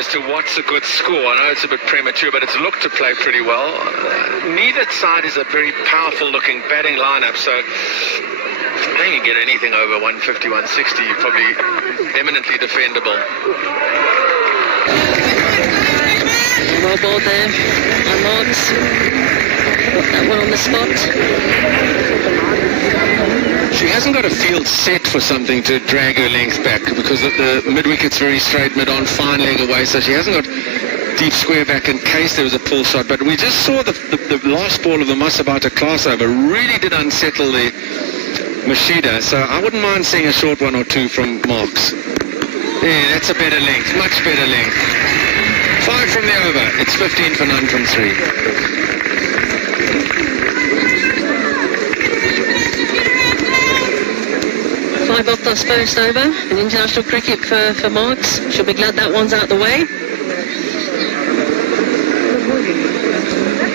as to what's a good score. I know it's a bit premature, but it's looked to play pretty well. Neither side is a very powerful-looking batting lineup, so I think you get anything over 150, 160, you're probably eminently defendable. Well bowled there by Marks. Got that one on the spot. She hasn't got a field set for something to drag her length back because the mid-wicket's very straight, mid-on, fine leg away, so she hasn't got deep square back in case there was a pull shot. But we just saw the last ball of the Masabata class over really did unsettle the Mashida, so I wouldn't mind seeing a short one or two from Marks. Yeah, that's a better length, much better length. 5 from the over. It's 15 for none from 3. 5 off this first over in international cricket for Marks. She'll be glad that one's out the way.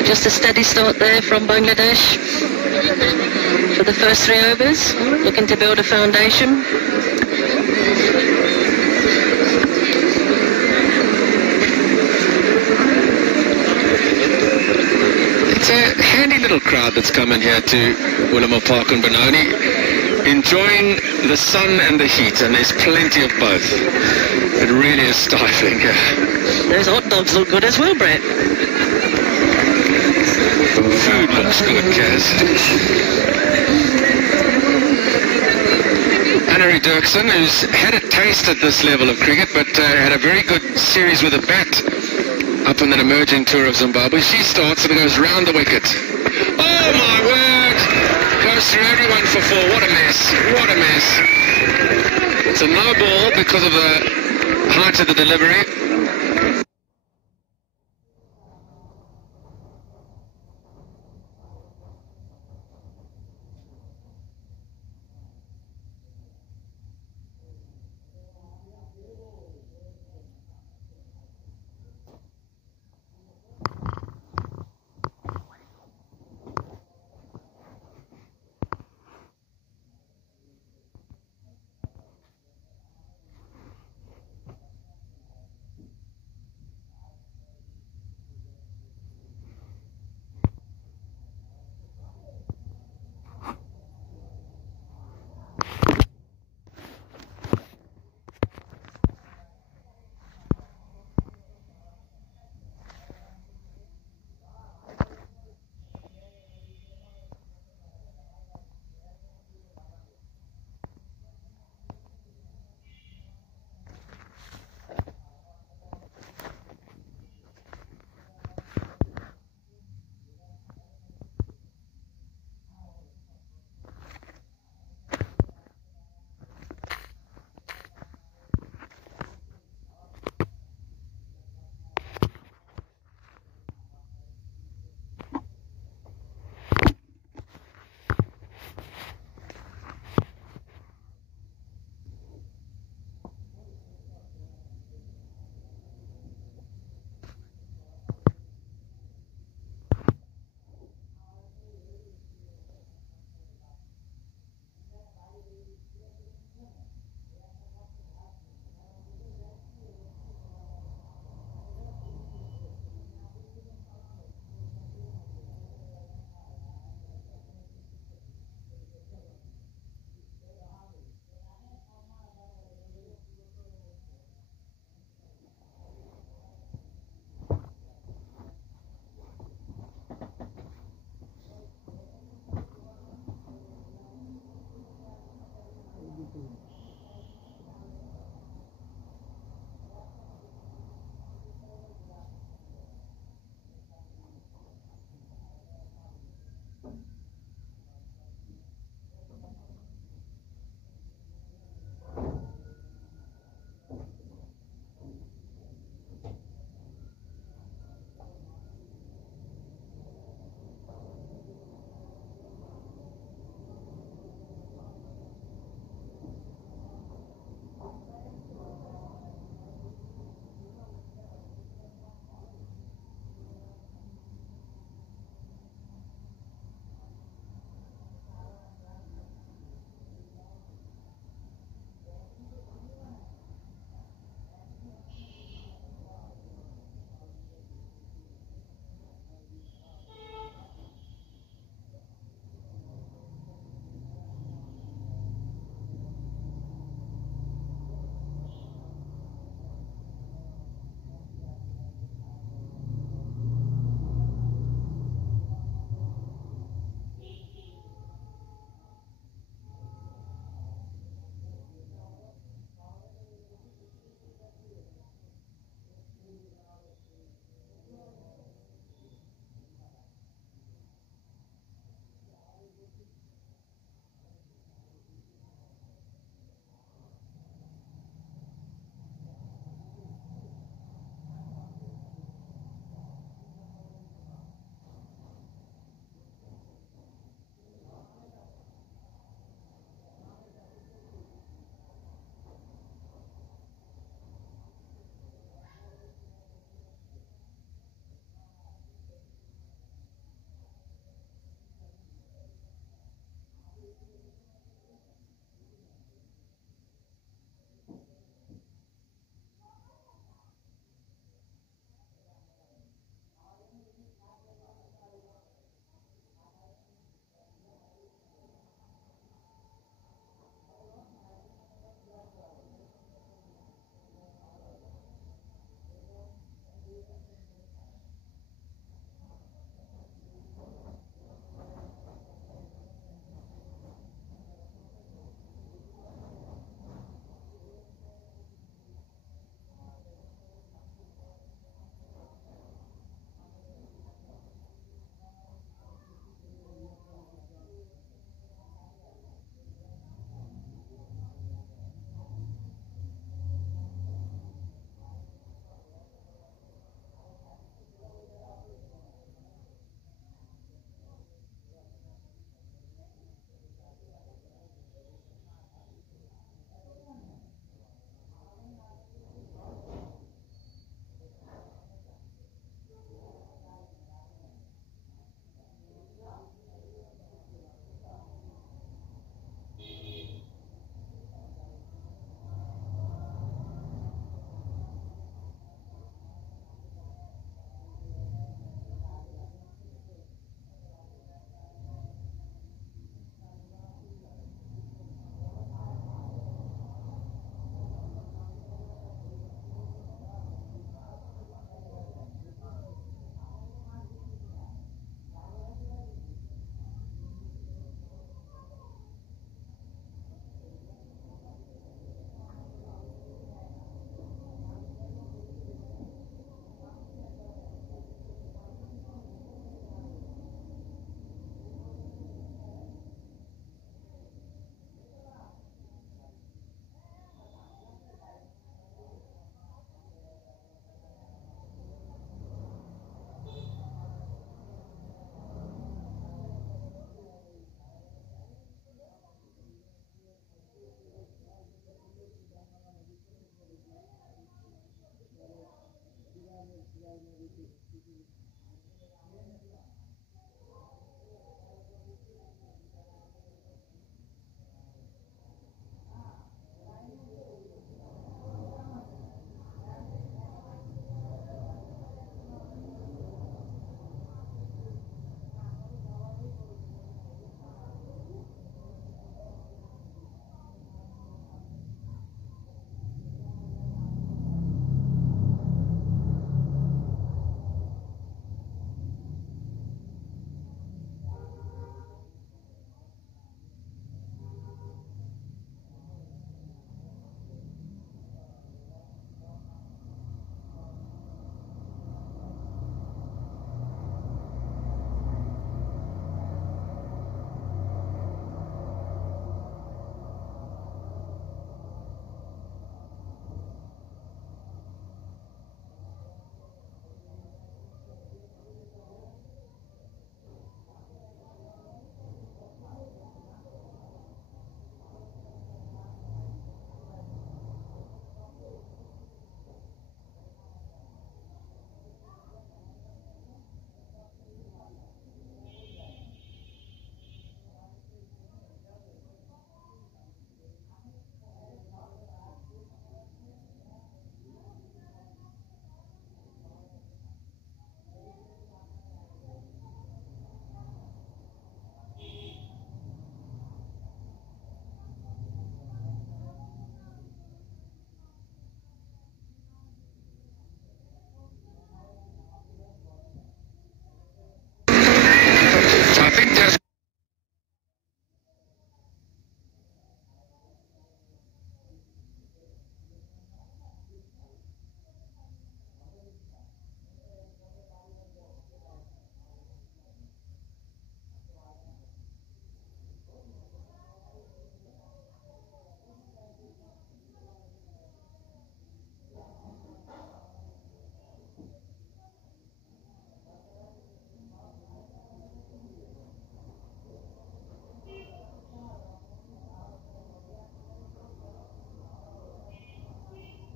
Just a steady start there from Bangladesh for the first 3 overs, looking to build a foundation. It's a handy little crowd that's come in here to Willamore Park and Benoni, enjoying the sun and the heat, and there's plenty of both. It really is stifling here. Those hot dogs look good as well, Brett. Food looks good, Kaz. Annery Dirksen, who's had a taste at this level of cricket, but had a very good series with a bat up in that emerging tour of Zimbabwe. She starts and it goes round the wicket. Oh my word! Goes through everyone for 4. What a mess. What a mess. It's a no ball because of the height of the delivery.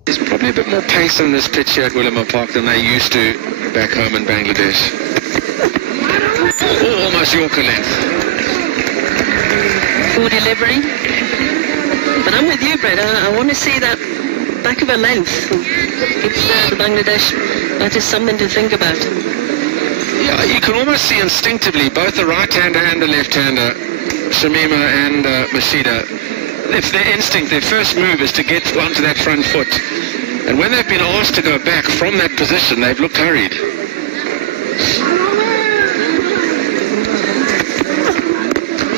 There's probably a bit more pace on this pitch here at Willamette Park than they used to back home in Bangladesh. Oh, almost Yorker length. Poor delivery. But I'm with you, Brett. I want to see that back of a length. Gives the Bangladesh, that is something to think about. Yeah, you can almost see instinctively both the right-hander and the left-hander, Shamima and Mashida. It's their instinct, their first move is to get onto that front foot. And when they've been asked to go back from that position, they've looked hurried.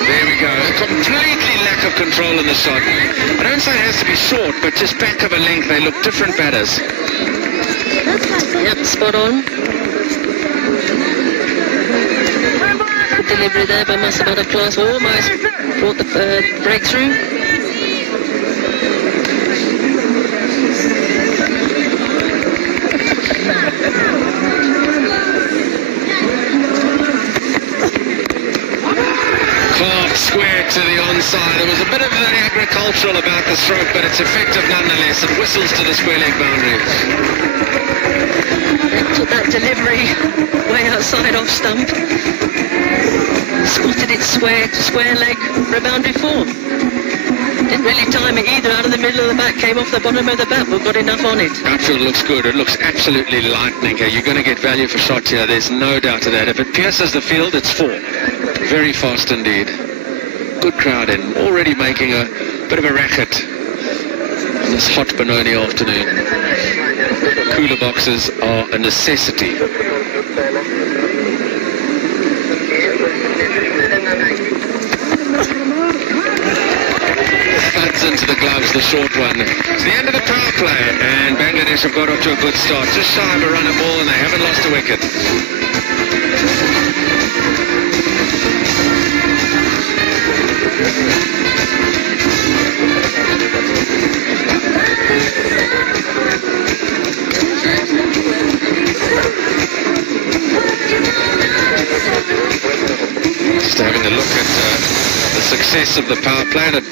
There we go. Completely lack of control in the shot. I don't say it has to be short, but just back of a length, they look different batters. Yep, spot on. Good delivery there by Masabata Class. Almost brought the breakthrough. Square to the onside. There was a bit of an agricultural about the stroke, but it's effective nonetheless. It whistles to the square leg boundary. Took that delivery way outside off stump. Spotted it square leg for a boundary 4. Didn't really time it either. Out of the middle of the bat, came off the bottom of the bat, but got enough on it. Outfield looks good. It looks absolutely lightning here. You're going to get value for shot here. There's no doubt of that. If it pierces the field, it's 4. Very fast indeed. Good crowd in, already making a bit of a racket on this hot Benoni afternoon. Cooler boxes are a necessity. Thuds into the gloves, the short one. It's the end of the power play, and Bangladesh have got off to a good start. Just shy of a run a ball, and they haven't lost a wicket. Just having a look at the success of the power play, and it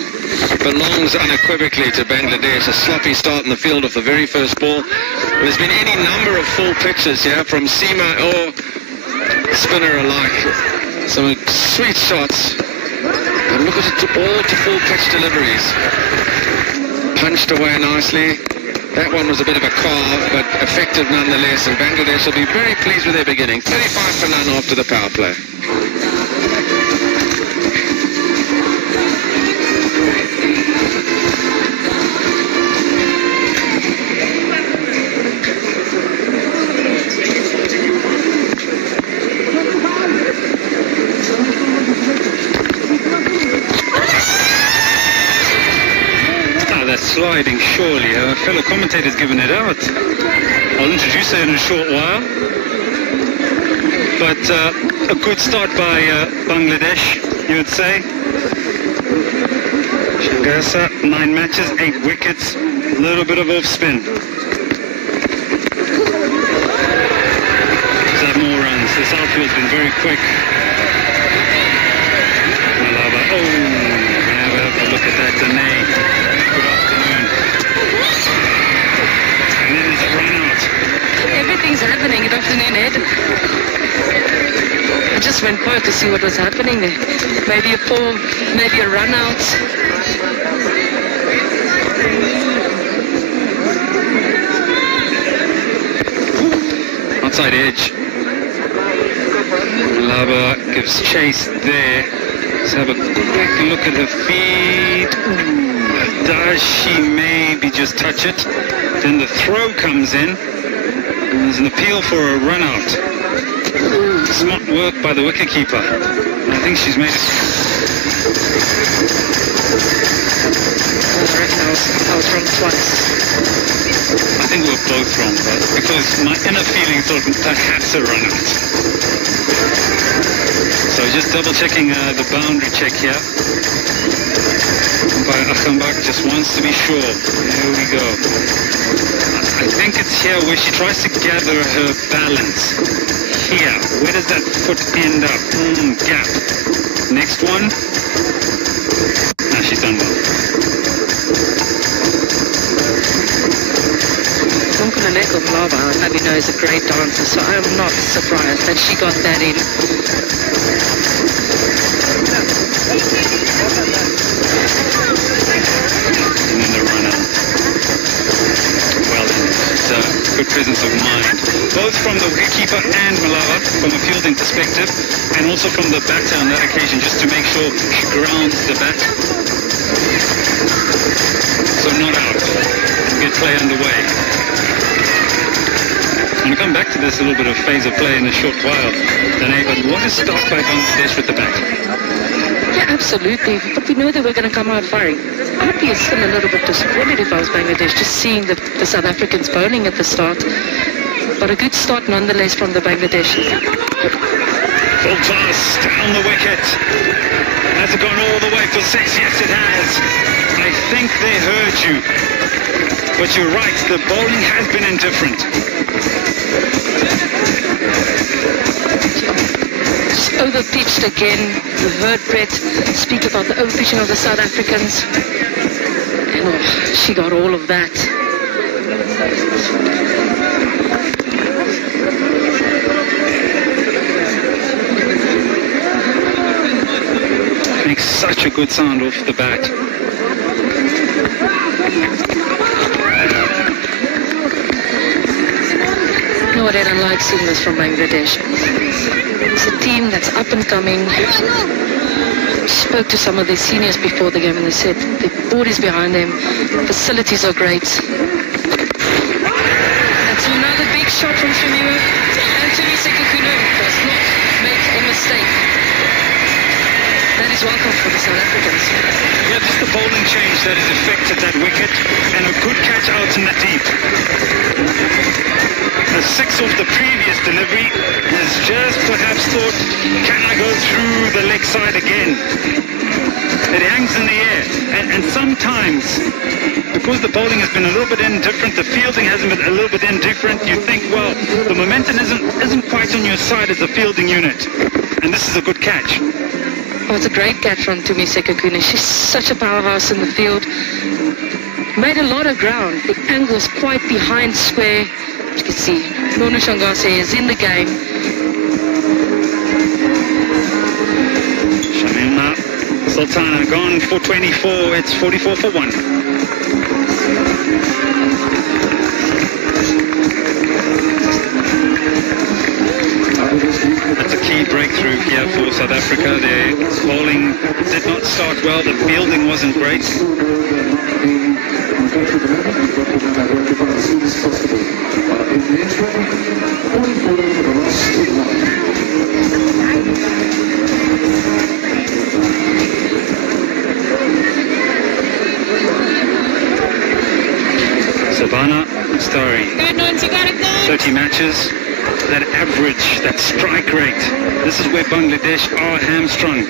belongs unequivocally to Bangladesh. A sloppy start in the field off the very first ball. There's been any number of full pitches here from Seema or spinner alike. Some sweet shots. And look at it, all to full pitch deliveries. Punched away nicely. That one was a bit of a carve, but effective nonetheless, and Bangladesh will be very pleased with their beginning. 35 for none after the power play. Sliding, surely. A fellow commentator's given it out. I'll introduce her in a short while. But a good start by Bangladesh, you would say. Shangasa, 9 matches, 8 wickets, a little bit of off-spin. Let's have more runs. This outfield's been very quick. Malaba, have a look at that, Dene. Everything's happening. Good afternoon, Ed. I just went quiet to see what was happening there. Maybe a pull, maybe a run out. Outside edge. Lava gives chase there. Let's have a quick look at her feet. Does she maybe just touch it? Then the throw comes in. And there's an appeal for a run out. Smart work by the wicketkeeper. I think she's made it. I reckon I was wrong twice. I think we were both wrong, but because my inner feeling thought perhaps a run out. So just double checking the boundary check here. By Akambak just wants to be sure. Here we go. I think it's here where she tries to gather her balance. Here. Where does that foot end up? Gap. Next one. Now she's done well. Maleko Mlaba, Nabi know, is a great dancer, so I'm not surprised that she got that in. And then the runner. Well, it's a good presence of mind, both from the wicketkeeper and Malava, from a fielding perspective, and also from the batter on that occasion, just to make sure she grounds the bat. So not out. Get play underway. I'm going to come back to this a little bit of phase of play in a short while, Danae, but what a start by Bangladesh with the bat. Yeah, absolutely. But we know that we're going to come out firing. I'd be still a little bit disappointed if I was Bangladesh, just seeing the South Africans bowling at the start. But a good start nonetheless from the Bangladeshis. Full toss, down the wicket. Has it gone all the way for 6? Yes, it has. I think they heard you. But you're right, the bowling has been indifferent. Just overpitched again. You heard Brett speak about the overpitching of the South Africans. And oh, she got all of that. Makes such a good sound off the bat. You know what I don't like seeing this from Bangladesh. It's a team that's up and coming. Spoke to some of their seniors before the game and they said the board is behind them, facilities are great. That's another big shot from Shamiwa. And Tumise Kukuno does not make a mistake. That is welcome for the South Africans. Yeah, just the bowling change that has affected that wicket, and a good catch out in the deep. A 6 off the previous delivery has just perhaps thought, can I go through the leg side again? It hangs in the air, and sometimes, because the bowling has been a little bit indifferent, the fielding has been a little bit indifferent, you think, well, the momentum isn't quite on your side as a fielding unit, and this is a good catch. Oh, it's a great catch from Tumise Kukuno. She's such a powerhouse in the field. Made a lot of ground. The angle was quite behind square. As you can see, Nonu Shangase is in the game. Shamima Sultana gone for 24. It's 44 for 1. That's a key breakthrough here for South Africa. Their bowling did not start well. The fielding wasn't great. Savannah Starry, 30 matches. That average, that strike rate, this is where Bangladesh are hamstrung.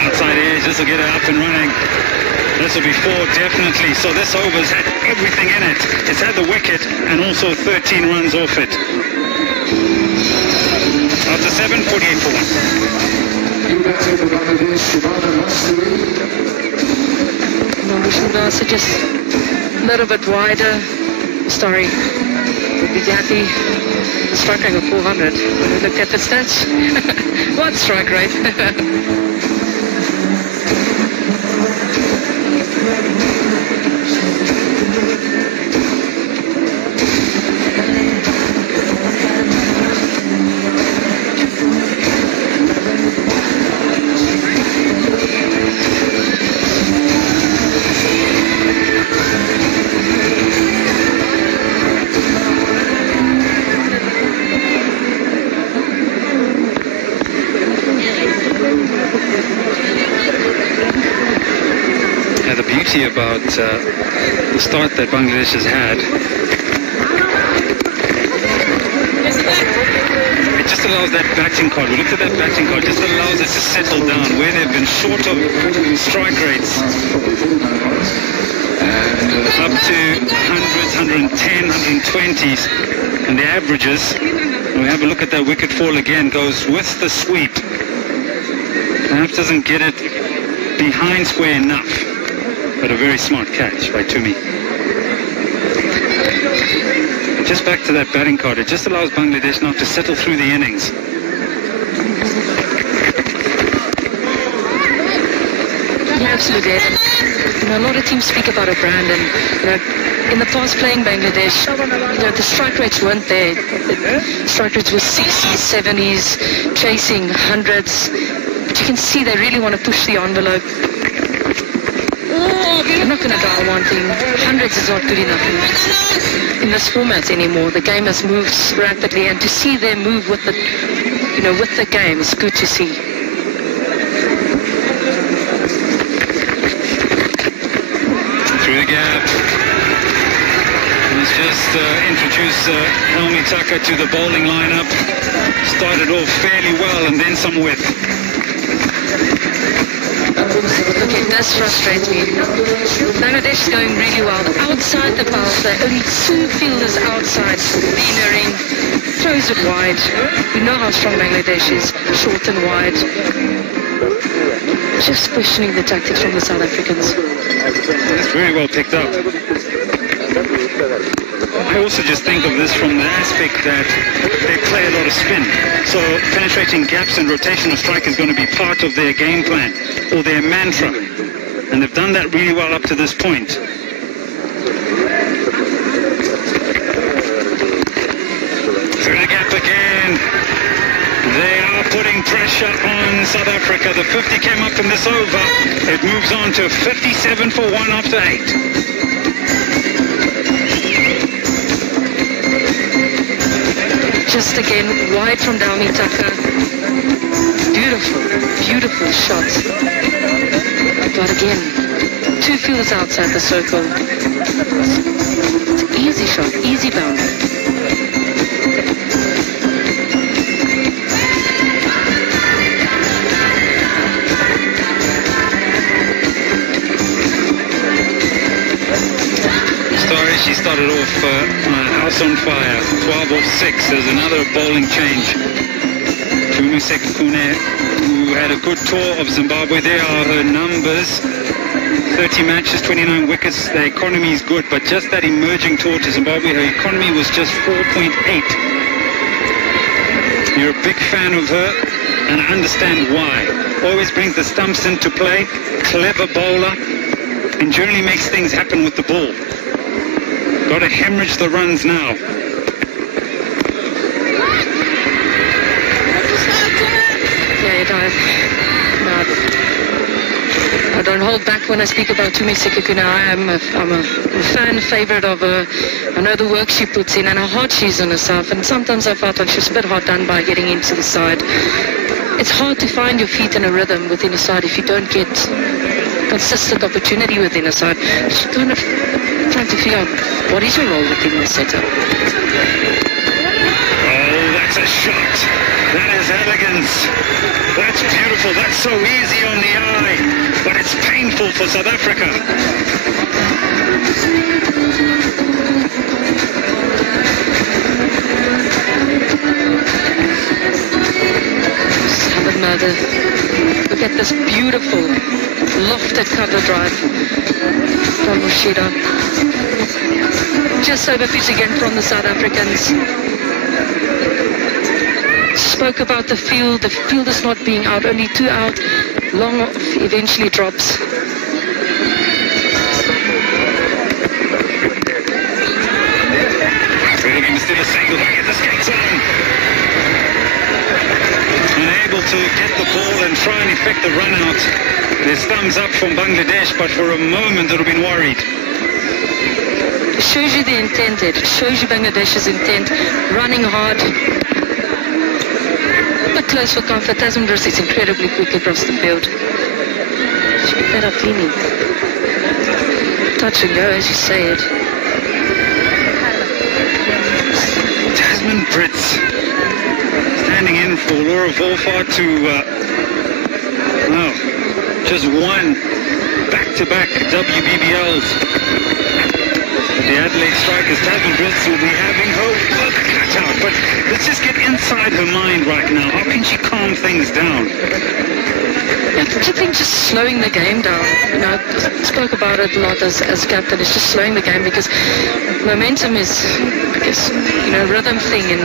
Outside edge, this will get it up and running. This will be 4 definitely, so this over's had everything in it. It's had the wicket and also 13 runs off it. After 7, 48 for 1. So just a little bit wider. Sorry. Would be happy. Strike rate of 400. When we look at the stats, what strike rate? About the start that Bangladesh has had. It just allows that batting card, we looked at that batting card, just allows it to settle down where they've been short of strike rates. Up to 100s, 110, 120s, and the averages. And we have a look at that wicket fall again, goes with the sweep. Perhaps doesn't get it behind square enough. But a very smart catch by Tumi. just back to that batting card, it just allows Bangladesh now to settle through the innings. Yeah, absolutely. You know, a lot of teams speak about a brand, and you know, in the past playing Bangladesh, you know, the strike rates weren't there. The strike rates were 60s, 70s, chasing hundreds. But you can see they really want to push the envelope. I'm not going to dial one thing. Hundreds is not good enough in this format anymore. The game has moved rapidly, and to see them move with the, you know, with the game is good to see. Through the gap. Let's just introduce Mtach to the bowling lineup. Started off fairly well and then some width. Okay, this frustrates me. Bangladesh is going really well. Outside the bounce, there are only 2 fielders outside. Beanering, throws it wide. We know how strong Bangladesh is, short and wide. Just questioning the tactics from the South Africans. That's very well picked up. I also just think of this from the aspect that they play a lot of spin. So penetrating gaps and rotation of strike is going to be part of their game plan or their mantra. And they've done that really well up to this point. Through the gap again. They are putting pressure on South Africa. The 50 came up in this over. It moves on to 57 for 1 after 8. Just again, wide from Mtach. Beautiful, beautiful shot. But again, 2 fielders outside the circle. It's an easy shot, easy boundary. She started off house on fire, 12 off 6. There's another bowling change. Tumisek Kune, who had a good tour of Zimbabwe. There are her numbers. 30 matches, 29 wickets. The economy is good, but just that emerging tour to Zimbabwe, her economy was just 4.8. You're a big fan of her, and I understand why. Always brings the stumps into play, clever bowler, and generally makes things happen with the ball. Got to hemorrhage the runs now. Yeah, I don't hold back when I speak about Tumisek Kune. I'm a fan favorite of her. I know the work she puts in and how hard she's on herself. And sometimes I felt like she was a bit hard done by getting into the side. It's hard to find your feet in a rhythm within a side if you don't get consistent opportunity within a side. She's kind of trying to figure out what is your role within the setup. Oh, that's a shot. That is elegance. That's beautiful. That's so easy on the eye, but it's painful for South Africa. Look at this beautiful lofted cover drive from Rashida. Just over pitch again from the South Africans. Spoke about the field is not being out, only 2 out. Long eventually drops. Really still a single, get the skates on. Unable to get the ball and try and effect the run out. There's thumbs up from Bangladesh, but for a moment they've been worried. It shows you the intent. It shows you Bangladesh's intent. Running hard. A bit close for comfort. Tasman Bruce is incredibly quick across the field. She picked that up cleanly. Touch and go, as you say it. Tasman Brits standing in for Laura Volfar to just won back-to-back WBBLs. The Adelaide Strikers, Tasman Brits, will be having her work cut out. But let's just get inside inside her mind right now? How can she calm things down? I think just slowing the game down. You know, I spoke about it a lot as captain. It's just slowing the game because momentum is, I guess, you know, rhythm thing, and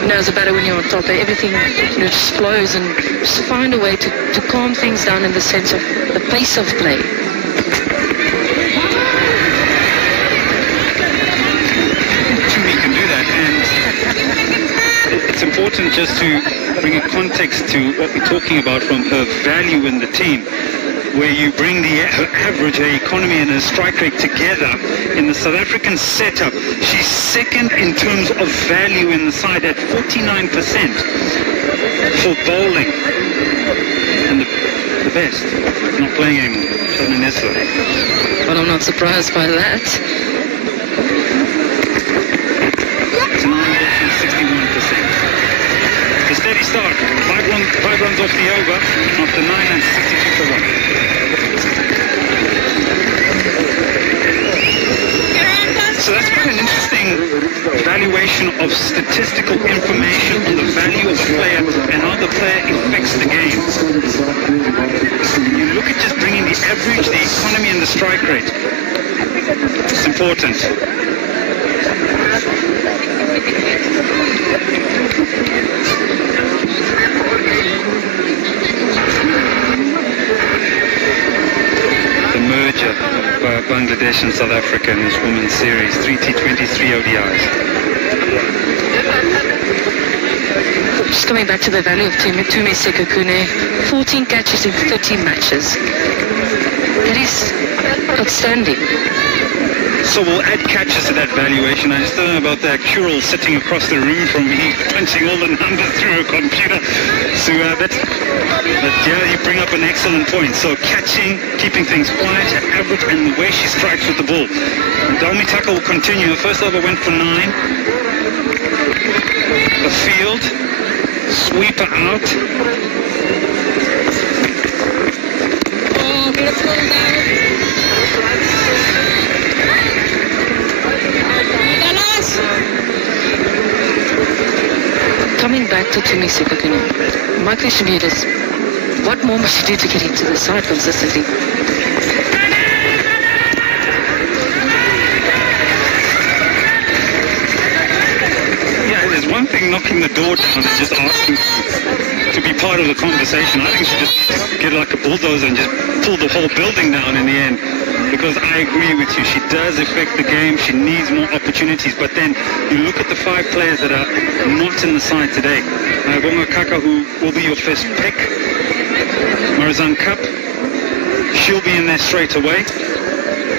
you know, as a batter when you're on top, everything, you know, just flows, and just find a way to calm things down in the sense of the pace of play. We can do that, and it's important just to bring a context to what we're talking about from her value in the team, where you bring her average, her economy and her strike rate together in the South African setup. She's second in terms of value in the side at 49% for bowling. And the best, not playing anymore, Shannon Nisler. Well, I'm not surprised by that. It's 61%. A steady start. Five runs off the over after 9 and 62 for 1. So that's quite an interesting evaluation of statistical information on the value of the player and how the player affects the game. You look at just bringing the average, the economy and the strike rate. It's important. Merger of Bangladesh and South Africa in this women's series, 3 T20s, 3 ODIs. Just coming back to the value of Tumi Sekakune, 14 catches in 30 matches. That is outstanding. So we'll add catches to that valuation. I just don't know about that Curl sitting across the room from me, punching all the numbers through a computer. So but yeah, you bring up an excellent point. So catching, keeping things quiet, her average, and the way she strikes with the ball. Mtach will continue. The first over went for 9. A field, sweeper out. Oh, beautiful down. Coming back to Tumi Sekakune, my question here is, what more must she do to get into the side consistently? Yeah, there's one thing knocking the door down and just asking to be part of the conversation. I think she just get like a bulldozer and just pull the whole building down in the end. Because I agree with you, she does affect the game, she needs more opportunities, but then you look at the 5 players that are not in the side today. Bonga Kaka, who will be your first pick, Marizan Cup, she'll be in there straight away.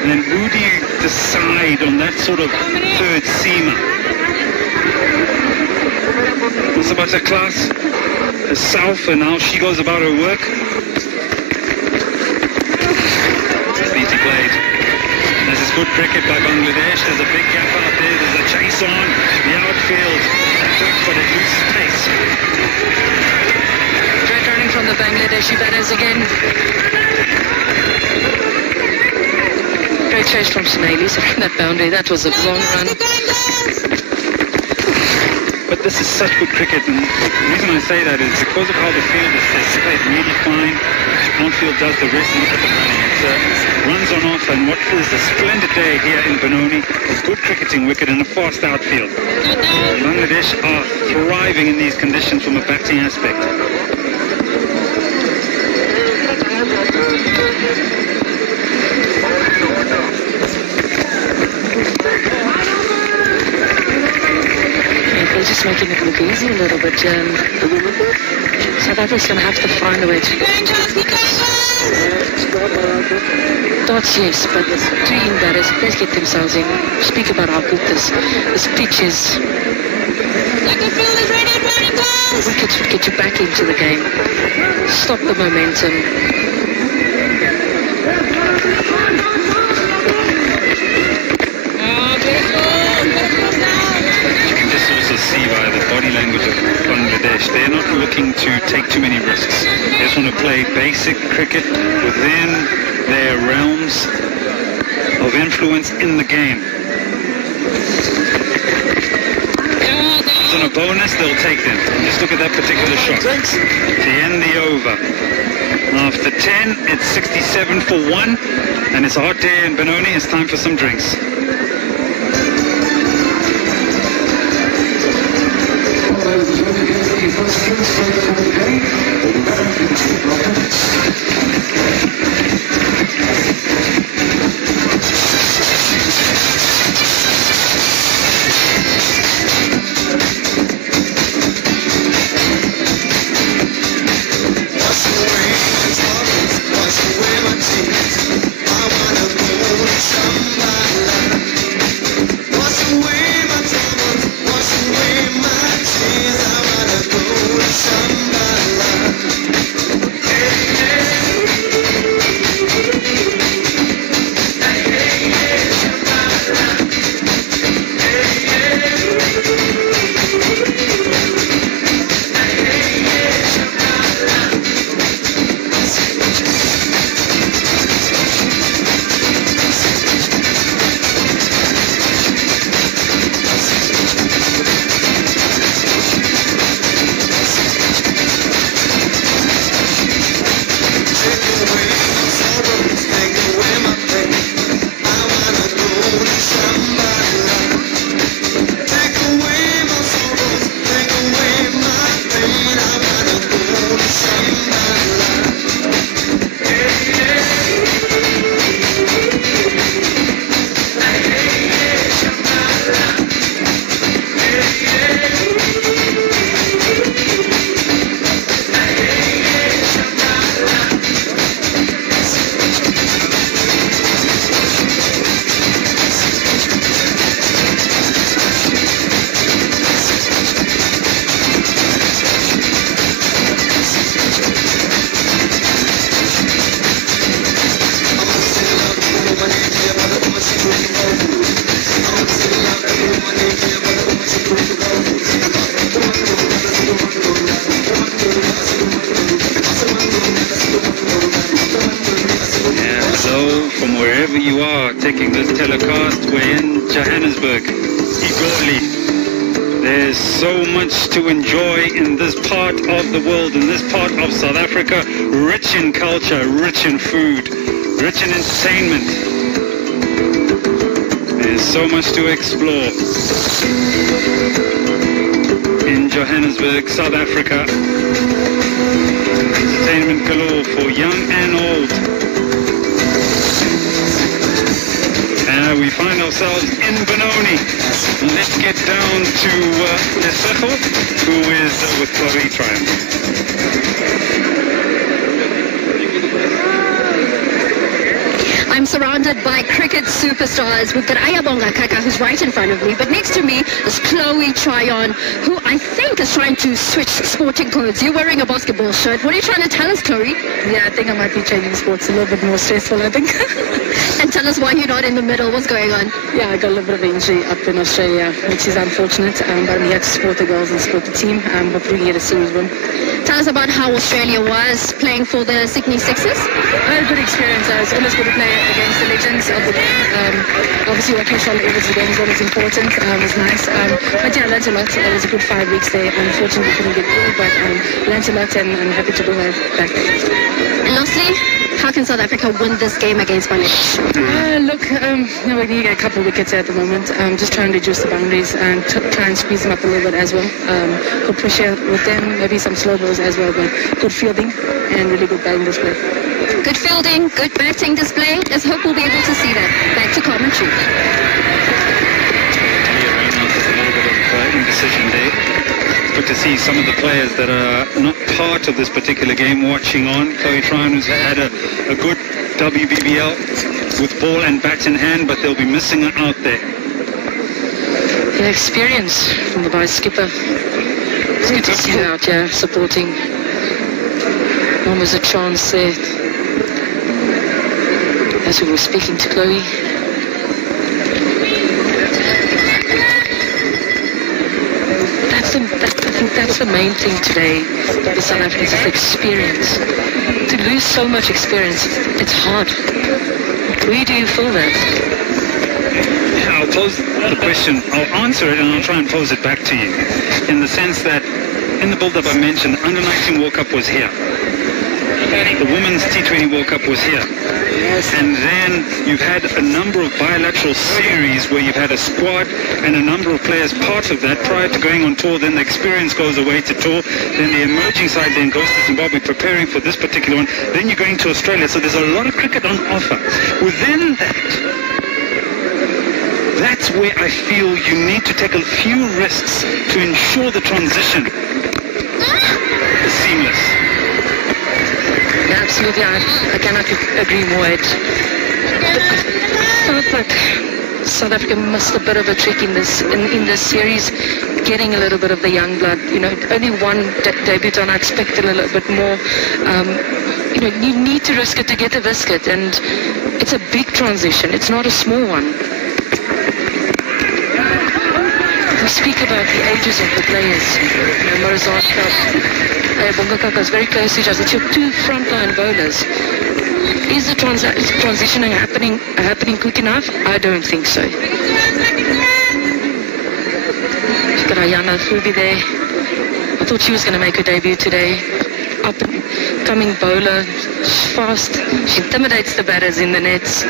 And then who do you decide on that sort of third seamer? What's about her class, herself, and how she goes about her work? Played. This is good cricket by Bangladesh. There's a big gap out there. There's a chase on the outfield. But it loses pace. Great running from the Bangladeshi batters again. Great chase from Suneli around that boundary. That was a long run. But this is such good cricket, and the reason I say that is because of how the field is played really fine. Outfield does the rest, and look at the running. It's runs on off, and what is a splendid day here in Benoni. A good cricketing wicket and a fast outfield. Bangladesh are thriving in these conditions from a batting aspect. They're just making it look easy a little bit. South Africa's going to have to find a way to... Dots, yes, but 3 in batters, please get themselves in. Speak about how good this pitch is. Wickets would get you back into the game. Stop the momentum. See by the body language of Bangladesh, they're not looking to take too many risks. They just want to play basic cricket within their realms of influence in the game. It's on a bonus, they'll take them. Just look at that particular shot. To end the over. After 10, it's 67 for 1. And it's a hot day in Benoni. It's time for some drinks. Taking this telecast, we're in Johannesburg, Igoli. There's so much to enjoy in this part of the world, in this part of South Africa, rich in culture, rich in food, rich in entertainment. There's so much to explore in Johannesburg, South Africa. Entertainment galore for young and old. We find ourselves in Benoni. Let's get down to Lesego, who is with Chloe Triumph. I'm surrounded by cricket superstars. We've got Ayabonga Kaka, who's right in front of me, but next to me is Chloe Tryon, who I think is trying to switch sporting codes. You're wearing a basketball shirt. What are you trying to tell us, Chloe? Yeah, I think I might be changing sports a little bit more stressful, I think. And tell us why you're not in the middle. What's going on? Yeah, I got a little bit of injury up in Australia, which is unfortunate, but we had to support the girls and support the team. Hopefully we get a series win. Tell us about how Australia was playing for the Sydney Sixers. I had a good experience. It's always good to play against the legends of the game. Obviously working Charlotte Evans again is always important. It was nice. But yeah, I learned a lot. It was a good 5 weeks there. Unfortunately, couldn't get through, but learned a lot, and I'm happy to be back there. And lastly, how can South Africa win this game against Bangladesh? Look, we need a couple of wickets at the moment. Just trying to reduce the boundaries and try and squeeze them up a little bit as well. Good pressure with them, maybe some slow balls as well, but good fielding and really good batting display. Good fielding, good batting display. Let's hope we'll be able to see that. Back to commentary. There's a little bit of indecision there. Good to see some of the players that are not part of this particular game watching on. Chloe Tryon, who's had a good WBBL with ball and bat in hand, but they'll be missing her out there. Yeah, experience from the vice skipper. It's good to see her out here supporting. Almost a chance there. As we were speaking to Chloe. I think that's the main thing today for South Africans is experience. To lose so much experience, it's hard. Where do you feel that? I'll pose the question, I'll answer it and I'll try and pose it back to you. In the sense that, in the build-up I mentioned, Under 19 World Cup was here. The Women's T20 World Cup was here. And then you've had a number of bilateral series where you've had a squad and a number of players part of that prior to going on tour. Then the experience goes away to tour. Then the emerging side then goes to Zimbabwe preparing for this particular one. Then you're going to Australia. So there's a lot of cricket on offer. Within that, that's where I feel you need to take a few risks to ensure the transition is seamless. Absolutely, I cannot agree more. I thought that South Africa missed a bit of a trick in this series, getting a little bit of the young blood. You know, only one debutant. I expected a little bit more. You know, you need to risk it to get a biscuit, and it's a big transition. It's not a small one. We speak about the ages of the players. You know, Morazaka, Bongakaka is very close to each other. It's your two frontline bowlers. Is the transitioning happening quick enough? I don't think so. Look at Ayana will be there. I thought she was going to make her debut today. Up and coming bowler. She's fast. She intimidates the batters in the nets.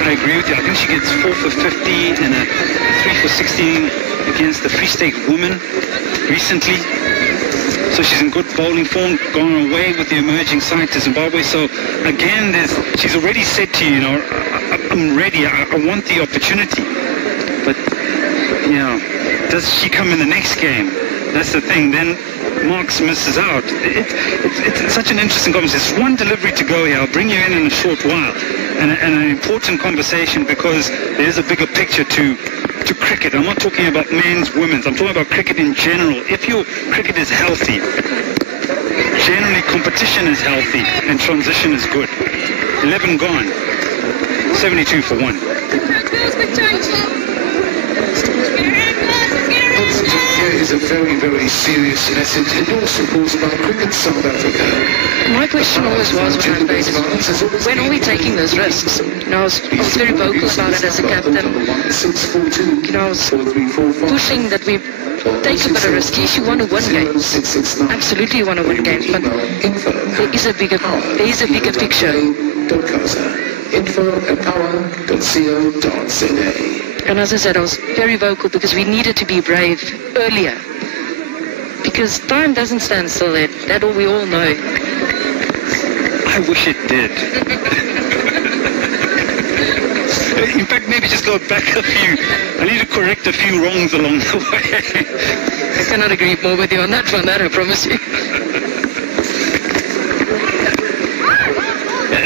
I agree with you. I think she gets 4 for 50 and a 3 for 16 against the Free State women recently. So she's in good bowling form, going away with the emerging side to Zimbabwe. So again, she's already said to you, you know, I'm ready. I want the opportunity. But, you know, does she come in the next game? That's the thing. Then Marks misses out. It's such an interesting conversation. There's one delivery to go here. I'll bring you in a short while. And an important conversation, because there's a bigger picture to cricket. I'm not talking about men's, women's. I'm talking about cricket in general. If your cricket is healthy, generally competition is healthy and transition is good. 11 gone. 72 for 1. Is a very, very serious message in your support about cricket South Africa. My question always was when I played, when are we taking those risks? You know, I was very vocal about it as a captain. You know, I was pushing that we take a bit of risk. Yes, you want to win games. Absolutely you want to win games, but there is a bigger picture. info@power.co.za. And as I said, I was very vocal because we needed to be brave earlier. Because time doesn't stand still there. That we all know. I wish it did. In fact, maybe just go back a few. I need to correct a few wrongs along the way. I cannot agree more with you on that one, I promise you.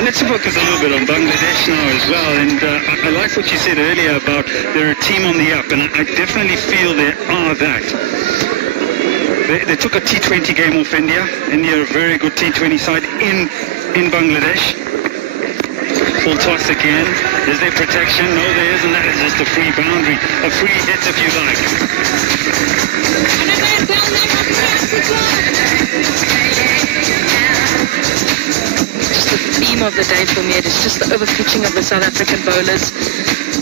Let's focus a little bit on Bangladesh now as well, and I like what you said earlier about they're a team on the up, and I definitely feel they are that. They took a T20 game off India. India are a very good T20 side in Bangladesh. Full toss again. Is there protection? No, there isn't. That is just a free boundary, a free hit if you like. The theme of the day for me, it's just the overpitching of the South African bowlers.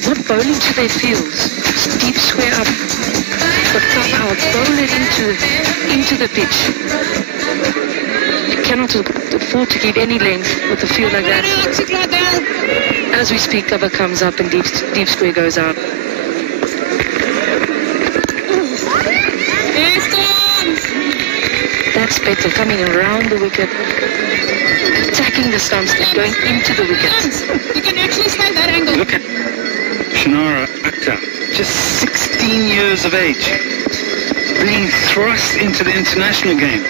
What bowling should they field? Just deep square up, but come out, bowl it into the pitch. You cannot afford to keep any length with a field like that. As we speak, cover comes up and deep square goes out. That's better, coming around the wicket. Attacking the stumps, going into the wickets. You can actually slide that angle. Look at Shanara Akhtar, just 16 years of age, being thrust into the international game.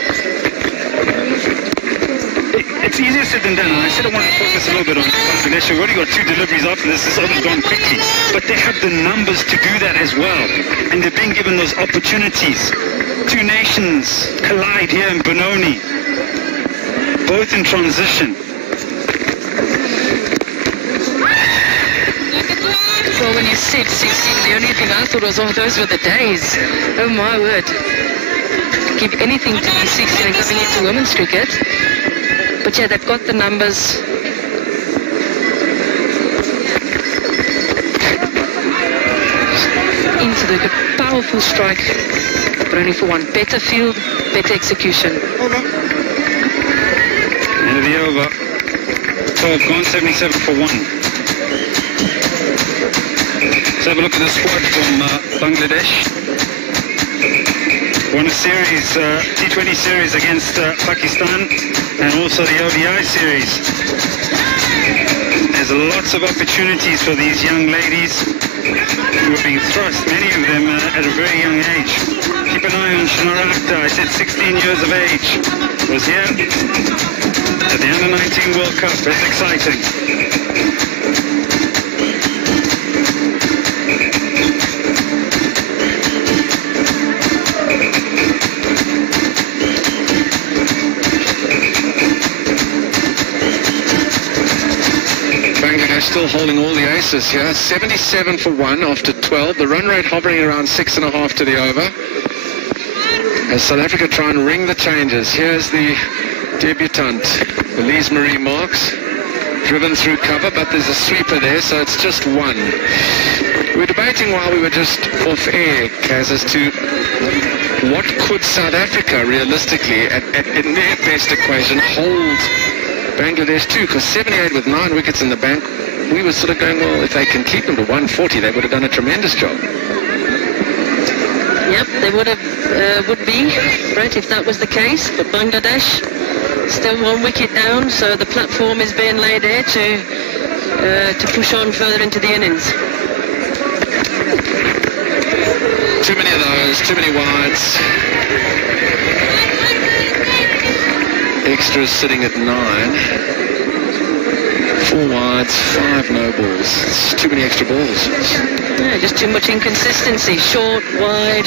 It's easier said than done, and I said I want to focus a little bit on Bangladesh. We've already got 2 deliveries after this. This has gone quickly, but they have the numbers to do that as well, and they're being given those opportunities. 2 nations collide here in Benoni, both in transition. Well, when you said 16, the only thing I thought was, oh, those were the days. Oh, my word. Give anything to be 16 and coming into women's cricket. But But yeah, they've got the numbers. Into the powerful strike, but only for one. Better field, better execution. End of the over. 12 gone, 77 for 1. Let's have a look at the squad from Bangladesh. Won a series, T20 series against Pakistan, and also the ODI series. There's lots of opportunities for these young ladies who are being thrust, many of them at a very young age. Keep an eye on Shanara Akhtar. I said 16 years of age. Was here at the Under-19 World Cup. That's exciting. Still holding all the aces here. 77 for 1 after 12. The run rate hovering around 6.5 to the over. As South Africa try and ring the changes. Here's the debutant, Elise Marie Marks, driven through cover, but there's a sweeper there, so it's just 1. We were debating while we were just off air, Kaz, as to what could South Africa realistically, in their best equation, hold Bangladesh too, because 78 with 9 wickets in the bank. We were sort of going, well, if they can keep them to 140, they would have done a tremendous job. Yep, they would be, right, if that was the case. But Bangladesh, still 1 wicket down, so the platform is being laid there to push on further into the innings. Too many of those, too many wides. Extras sitting at 9. 4 wides, 5 no balls. It's too many extra balls. Yeah, just too much inconsistency. Short, wide,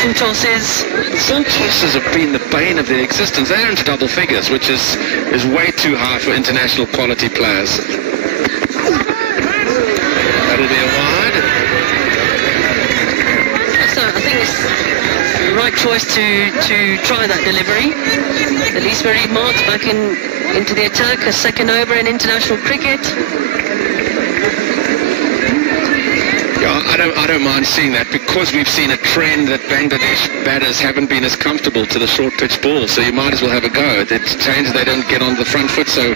full tosses. Full tosses have been the bane of their existence. They're into double figures, which is way too high for international quality players. That'll be a wide. So I think it's the right choice to try that delivery. Elise Marie Marks back into the attack, a second over in international cricket. Yeah, I don't mind seeing that, because we've seen a trend that Bangladesh batters haven't been as comfortable to the short pitch ball, so you might as well have a go. It's changed, they don't get on the front foot so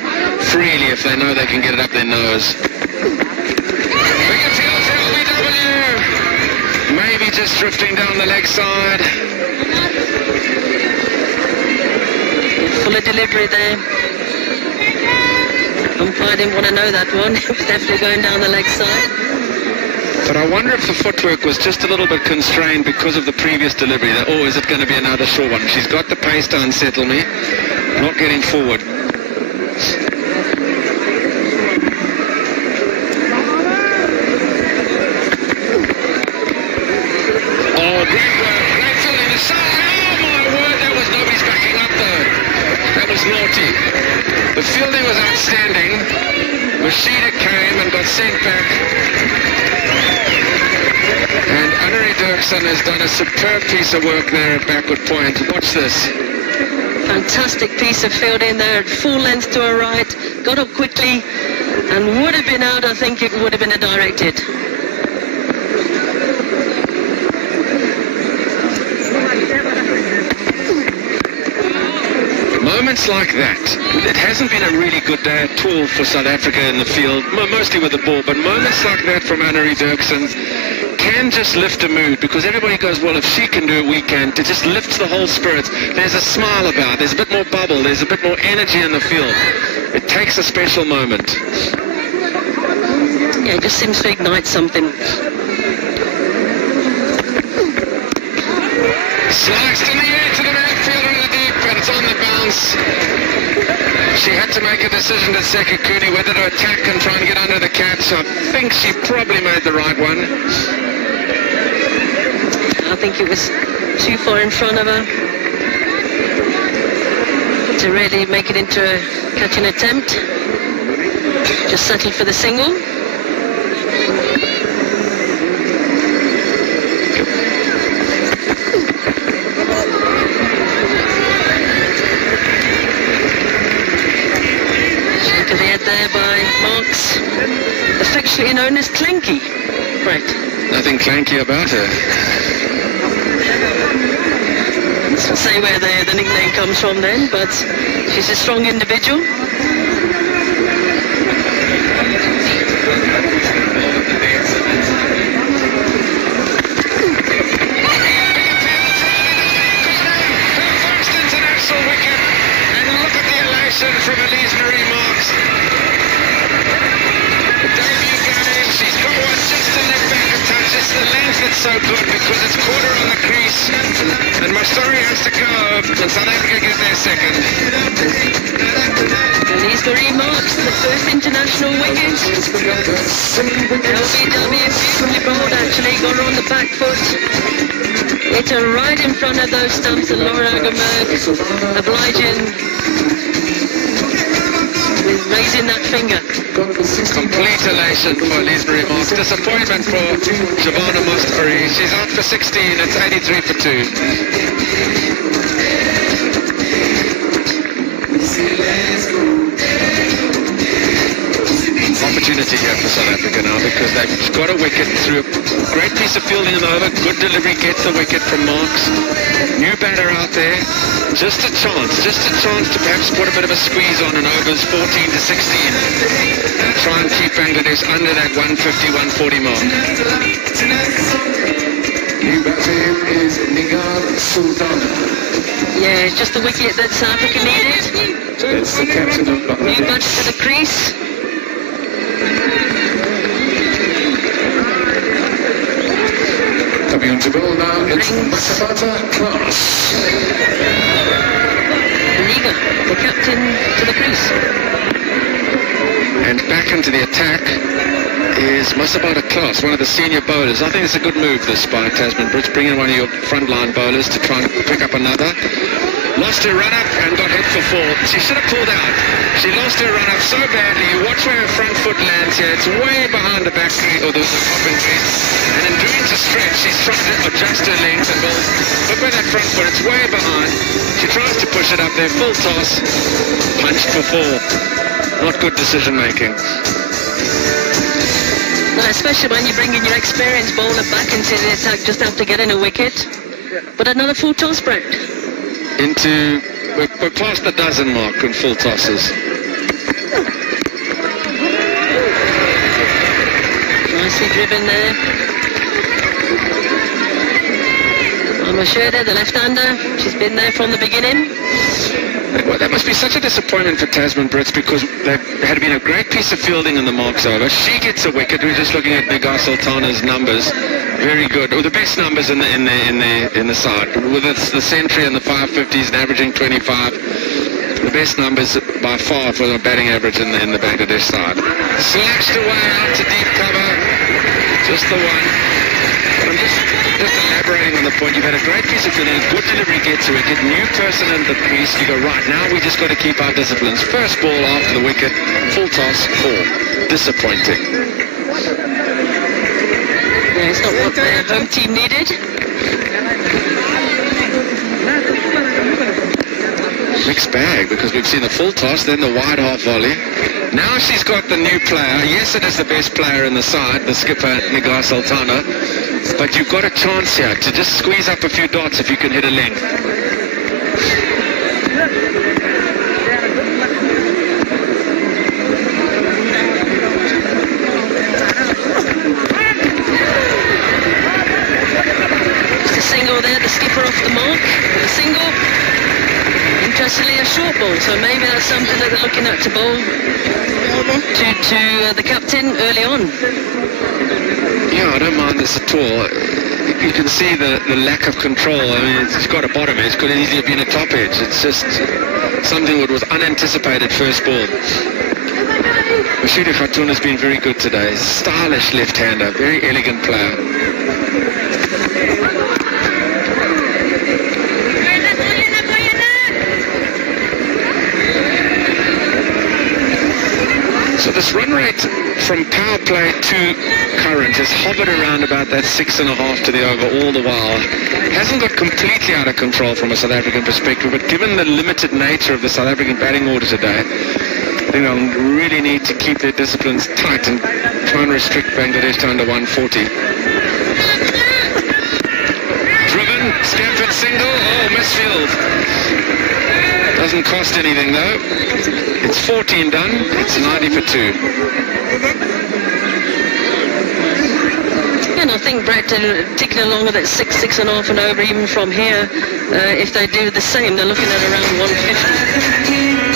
freely if they know they can get it up their nose. Bigger field for LBW. Maybe just drifting down the leg side. Fuller delivery there. Umpire didn't want to know that one. It was definitely going down the leg side. But I wonder if the footwork was just a little bit constrained because of the previous delivery. Or is it going to be another short one? She's got the pace to unsettle me. Not getting forward. Oh, great work. Great fielding the side. Oh, my word. That was nobody's backing up, though. That was naughty. The fielding was outstanding. Rashida came and got sent back. And Annery Dirksen has done a superb piece of work there at backward point. Watch this. Fantastic piece of fielding there at full length to her right. Got up quickly and would have been out. I think it would have been a direct hit. Moments like that, it hasn't been a really good day at all for South Africa in the field, mostly with the ball, but moments like that from Annery Dirksen can just lift a mood, because everybody goes, well, if she can do it, we can. It just lifts the whole spirit. There's a smile about, there's a bit more bubble, there's a bit more energy in the field. It takes a special moment. Yeah, it just seems to ignite something. Sliced in the air to the backfielder in the deep, and it's on the bounce. She had to make a decision to Sekikuni whether to attack and try and get under the catch. I think she probably made the right one. I think it was too far in front of her to really make it into a catching attempt. Just settled for the single. affectionately known as Clanky. Right. Nothing clanky about her. I'll say where the nickname comes from then, but she's a strong individual. From Elise Marie Marks. The debut game, she's got one just to lift back a touch. It's the length that's so good because it's caught her on the crease. And Mastori has to go, and South Africa get their second. Elise Marie Marks, the first international wicket. LBW beautifully bowled actually, got her on the back foot. Hit her right in front of those stumps, and Laura Agerberg obliging with raising that finger. Complete elation for Elise Marie Marks. Disappointment for Shavana Mostari. She's out for 16. It's 83 for 2. Opportunity here for South Africa now because they've got a wicket through a great piece of fielding in the over. Good delivery, gets the wicket from Marks. New batter out there. Just a chance to perhaps put a bit of a squeeze on an overs 14 to 16 and try and keep Bangladesh under that 150-140 mark. New batting is Nigar Sultana. Yeah, it's just the wicket that South Africa needed. It's the captain of Bangladesh. New batter to the crease. Coming on to bowl now, it's Masabata Class. Liga, the captain to the crease. And back into the attack is Masabata Class, one of the senior bowlers. I think it's a good move this by Tasman Brits, bringing one of your frontline bowlers to try and pick up another. Lost her run-up and got hit for 4. She should have pulled out. She lost her run-up so badly. You watch where her front foot lands here. It's way behind the back crease, or the hopping crease. And in doing to stretch, she's trying to adjust her length and ball. Look where that front foot, it's way behind. She tries to push it up there, full toss. Punched for 4. Not good decision-making. No, especially when you bring in your experienced bowler back into the attack just after getting a wicket. But another full toss break. We're past the dozen mark in full tosses. Nicely driven there. Amasheda, the left-hander, she's been there from the beginning. Well, that must be such a disappointment for Tasman Brits because there had been a great piece of fielding in the marks over. She gets a wicket. We're just looking at Nigar Sultana's numbers. Very good. Well, the best numbers in the side. With the century and the 550s and averaging 25. The best numbers by far for the batting average in the Bangladesh side. Slashed away out to deep cover. Just the one. But I'm just elaborating on the point. You've had a great piece of fielding, good delivery, gets a wicket, new person in the crease. You go, right, now we just got to keep our disciplines. First ball after the wicket, full toss, 4. Disappointing. Yeah, it's not what their home team needed. Mixed bag, because we've seen the full toss, then the wide half volley. Now she's got the new player. Yes, it is the best player in the side, the skipper, Nigar Sultana. But you've got a chance here to just squeeze up a few dots if you can hit a length. Just a single there, the skipper off the mark. A single. Interestingly, a short ball, so maybe that's something that they're looking at to bowl to the captain early on. Yeah, I don't mind this at all. You can see the lack of control. I mean, it's got a bottom edge. Could easily have been a top edge. It's just something that was unanticipated first ball. Mashuda Khatun has been very good today. Stylish left-hander, very elegant player. So this run rate from power play to current has hovered around about that 6.5 to the over all the while. Hasn't got completely out of control from a South African perspective, but given the limited nature of the South African batting order today, I think they'll really need to keep their disciplines tight and try try and restrict Bangladesh to under 140. Driven, Stamford single, oh, misfield. Doesn't cost anything though. It's 14 done, it's 90 for 2. And I think Brett ticking along with that 6.5 and over even from here. If they do the same, they're looking at around 150.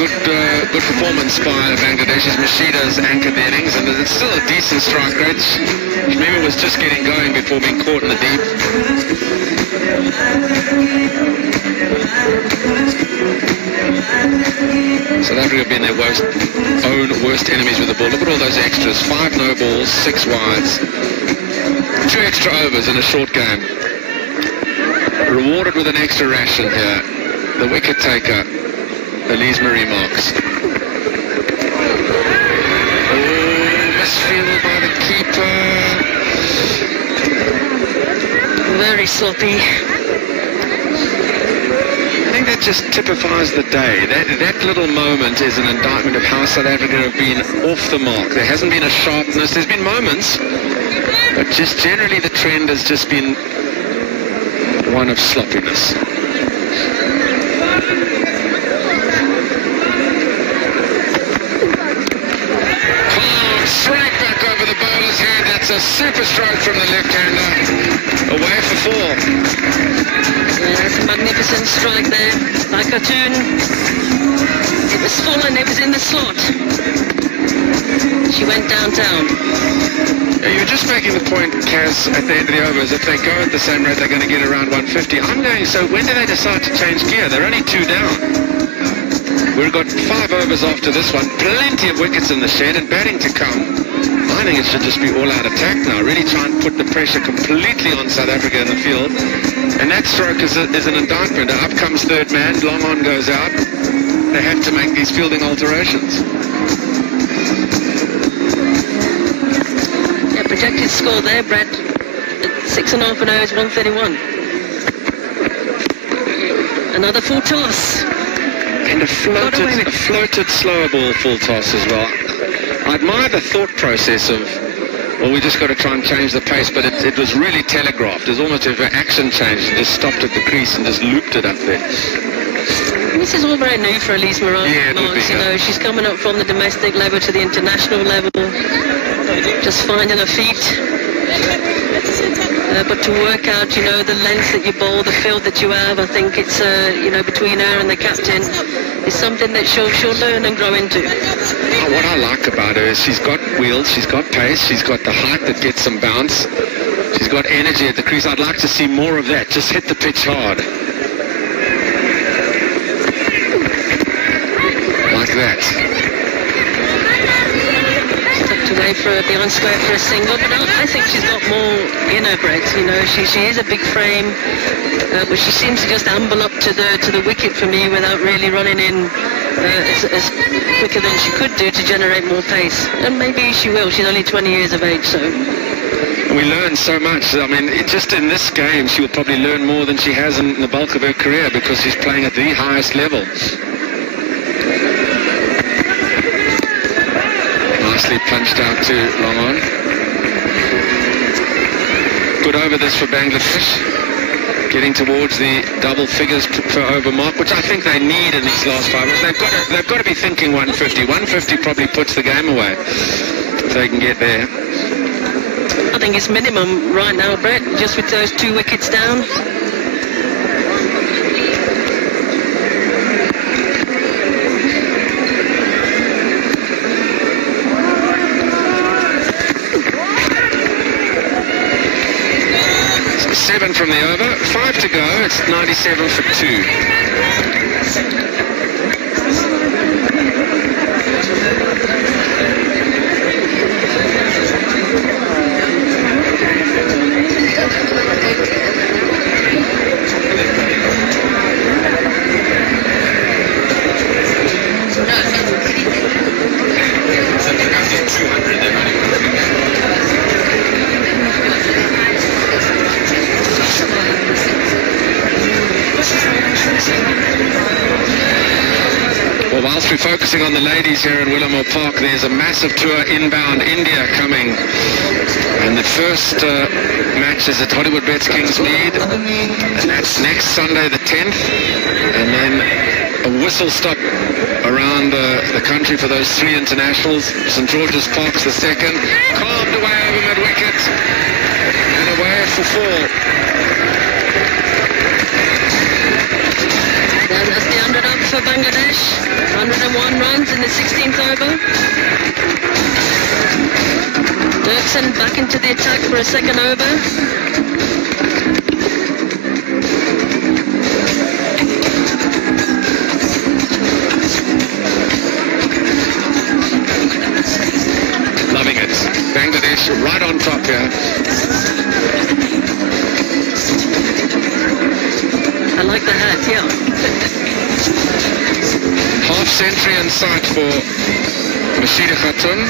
Good performance by Bangladesh's Mashida's anchored the innings, and it's still a decent strike rate. Shmimi was just getting going before being caught in the deep. South Africa have been their own worst enemies with the ball. Look at all those extras. 5 no balls, 6 wides. 2 extra overs in a short game. Rewarded with an extra ration here. The wicket taker, Elise Marie Marks. Oh, misfield by the keeper. Very sloppy. I think that just typifies the day. That little moment is an indictment of how South Africa have been off the mark. There hasn't been a sharpness. There's been moments, but just generally the trend has just been one of sloppiness. Strike back over the bowler's head. That's a super stroke from the left-hander. Away for 4. Yeah, that's a magnificent strike there. Like a cartoon. It was full and it was in the slot. She went downtown. Yeah, you were just making the point, Kaz, at the end of the overs, if they go at the same rate, they're going to get around 150. I'm going, so when do they decide to change gear? They're only 2 down. We've got 5 overs after this one, plenty of wickets in the shed and batting to come. I think it should just be all-out attack now, really try and put the pressure completely on South Africa in the field. And that stroke is an indictment. Up comes third man, long on goes out. They have to make these fielding alterations. Yeah, projected score there, Brett. 6.5 and 0 is 131. Another full toss. And a floated slower ball full toss as well. I admire the thought process of, well, we just got to try and change the pace, but it was really telegraphed. It was almost as if an action change and just stopped at the crease and just looped it up there. This is all very new for Elise Marks. Yeah, You know, she's coming up from the domestic level to the international level, just finding her feet. But to work out, you know, the length that you bowl, the field that you have, I think it's, you know, between her and the captain is something that she'll learn and grow into. What I like about her is she's got wheels, she's got pace, she's got the height that gets some bounce, she's got energy at the crease. I'd like to see more of that. Just hit the pitch hard. Like that. Away for behind square for a single, but I think she's got more in her, Brett. You know, she is a big frame, but she seems to just amble up to the wicket for me without really running in as quicker than she could do to generate more pace. And maybe she will. She's only 20 years of age, so. We learn so much. I mean, just in this game, she will probably learn more than she has in the bulk of her career because she's playing at the highest level. Nicely punched out to long on. Good over this for Bangladesh. Getting towards the double figures per over mark, which I think they need in these last 5 overs. They've got to be thinking 150. 150 probably puts the game away if they can get there. I think it's minimum right now, Brett, just with those 2 wickets down. So 7 from the over, 5 to go, it's 97 for 2. focusing on the ladies here in Willamore Park, there's a massive tour inbound India coming. And the first match is at Hollywood Bets Kingsmead, and that's next Sunday the 10th. And then a whistle stop around the country for those three internationals. St. George's Park's the second. Carved away over mid-wicket. And away for 4. That's the 100 up for Bangladesh. 101 runs in the 16th over. Dirksen back into the attack for a second over. Loving it. Bangladesh right on top here. I like the hat, yeah. Half century in sight for Mashida Khatun.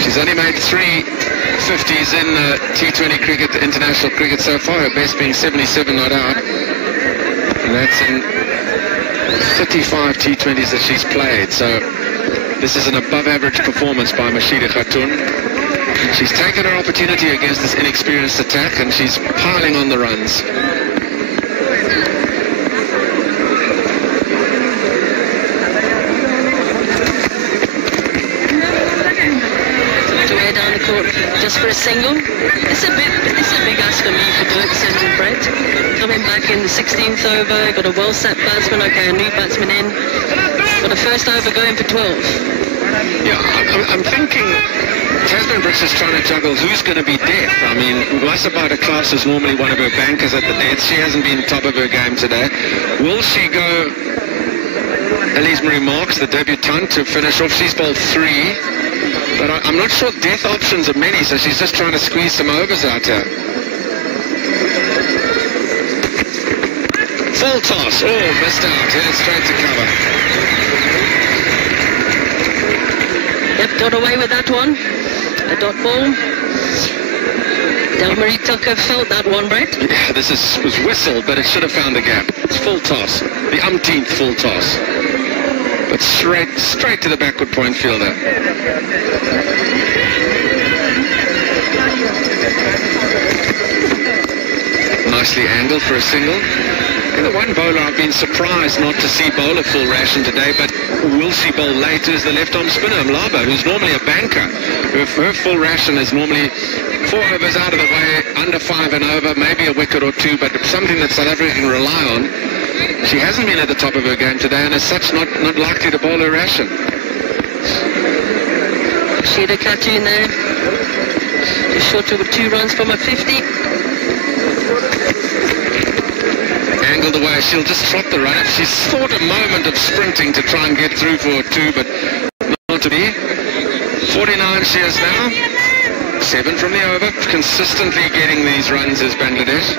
She's only made 3 50s in T20 cricket, international cricket so far, her best being 77 not out. And that's in 35 T20s that she's played. So this is an above average performance by Mashida Khatun. She's taken her opportunity against this inexperienced attack, and she's piling on the runs. Just for a single. It's a big ask for me for Dirksen and Brett. Coming back in the 16th over, got a well set batsman, okay, a new batsman in. Got a first over going for 12. Yeah, I'm thinking Tasman Brits is trying to juggle who's going to be death. I mean, Wasabata Klaas is normally one of her bankers at the death. She hasn't been top of her game today. Will she go Elise Marie Marks, the debutante, to finish off? She's bowled 3. But I'm not sure death options are many, so she's just trying to squeeze some overs out here. Full toss. Oh, missed out. Headed straight to cover. Yep, got away with that one. A dot ball. Delmarie Tucker felt that one, Brett. Yeah, this was whistled, but it should have found the gap. It's full toss. The umpteenth full toss. But straight to the backward point fielder. Nicely angled for a single. And the one bowler I've been surprised not to see bowl a full ration today, but will she bowl late, is the left-arm spinner, Mlaba, who's normally a banker. Her full ration is normally 4 overs out of the way, under 5 and over, maybe a wicket or 2, but something that South Africa can rely on. She hasn't been at the top of her game today, and as such not likely to bowl her ration. She'd catch in there. Just short of 2 runs from a 50. Angled away, she'll just trot the run. She's thought a moment of sprinting to try and get through for a 2, but not to be. 49 she is now. 7 from the over. Consistently getting these runs is Bangladesh.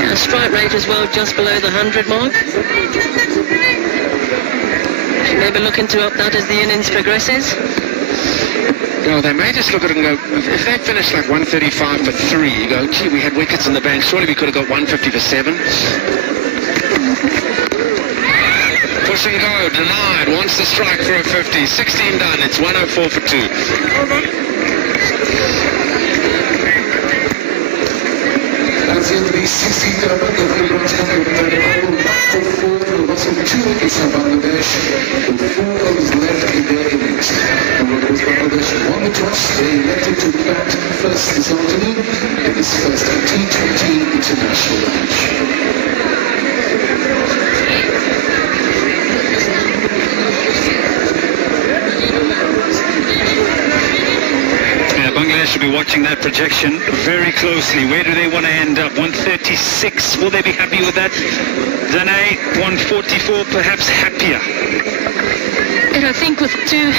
Yeah, strike rate as well, just below the 100 mark. Maybe looking to up that as the innings progresses. No, they may just look at it and go, if they finish like 135 for 3, you go, gee, we had wickets in the bank, surely we could have got 150 for 7. Push and go, denied, wants to strike for a 50. 16 done, it's 104 for 2. That's in the 16th over, the Williams Cup back for 4 for a loss of 2 wickets on Bangladesh, with 4 overs left in their innings. And because Bangladesh won the toss, they elected to bat first this afternoon in this first T20 international match. Bangladesh will be watching that projection very closely. Where do they want to end up? 136. Will they be happy with that? Danae, 144, perhaps happier. And I think with two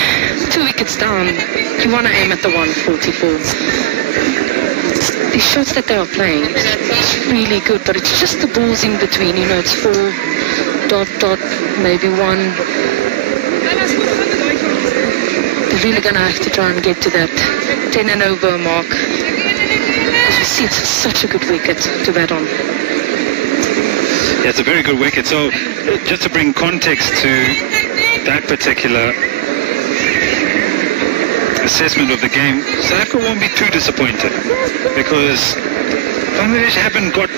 wickets down, you want to aim at the 144. The shots that they are playing is really good, but it's just the balls in between. You know, it's 4, dot, maybe 1. They're really going to have to try and get to that 10 and over mark. As you see, it's such a good wicket to bat on. Yeah, it's a very good wicket. So just to bring context to that particular assessment of the game, South Africa won't be too disappointed because Bangladesh haven't got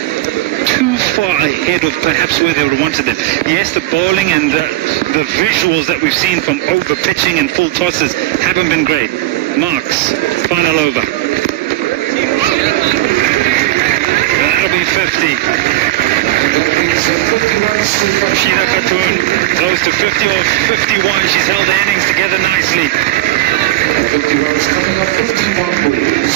too far ahead of perhaps where they would have wanted them. Yes, the bowling and the visuals that we've seen from over pitching and full tosses haven't been great. Marks, final over. That'll be 50. Shida Khatun close to 50 or 51. She's held the innings together nicely. 51 is coming up, 51 balls.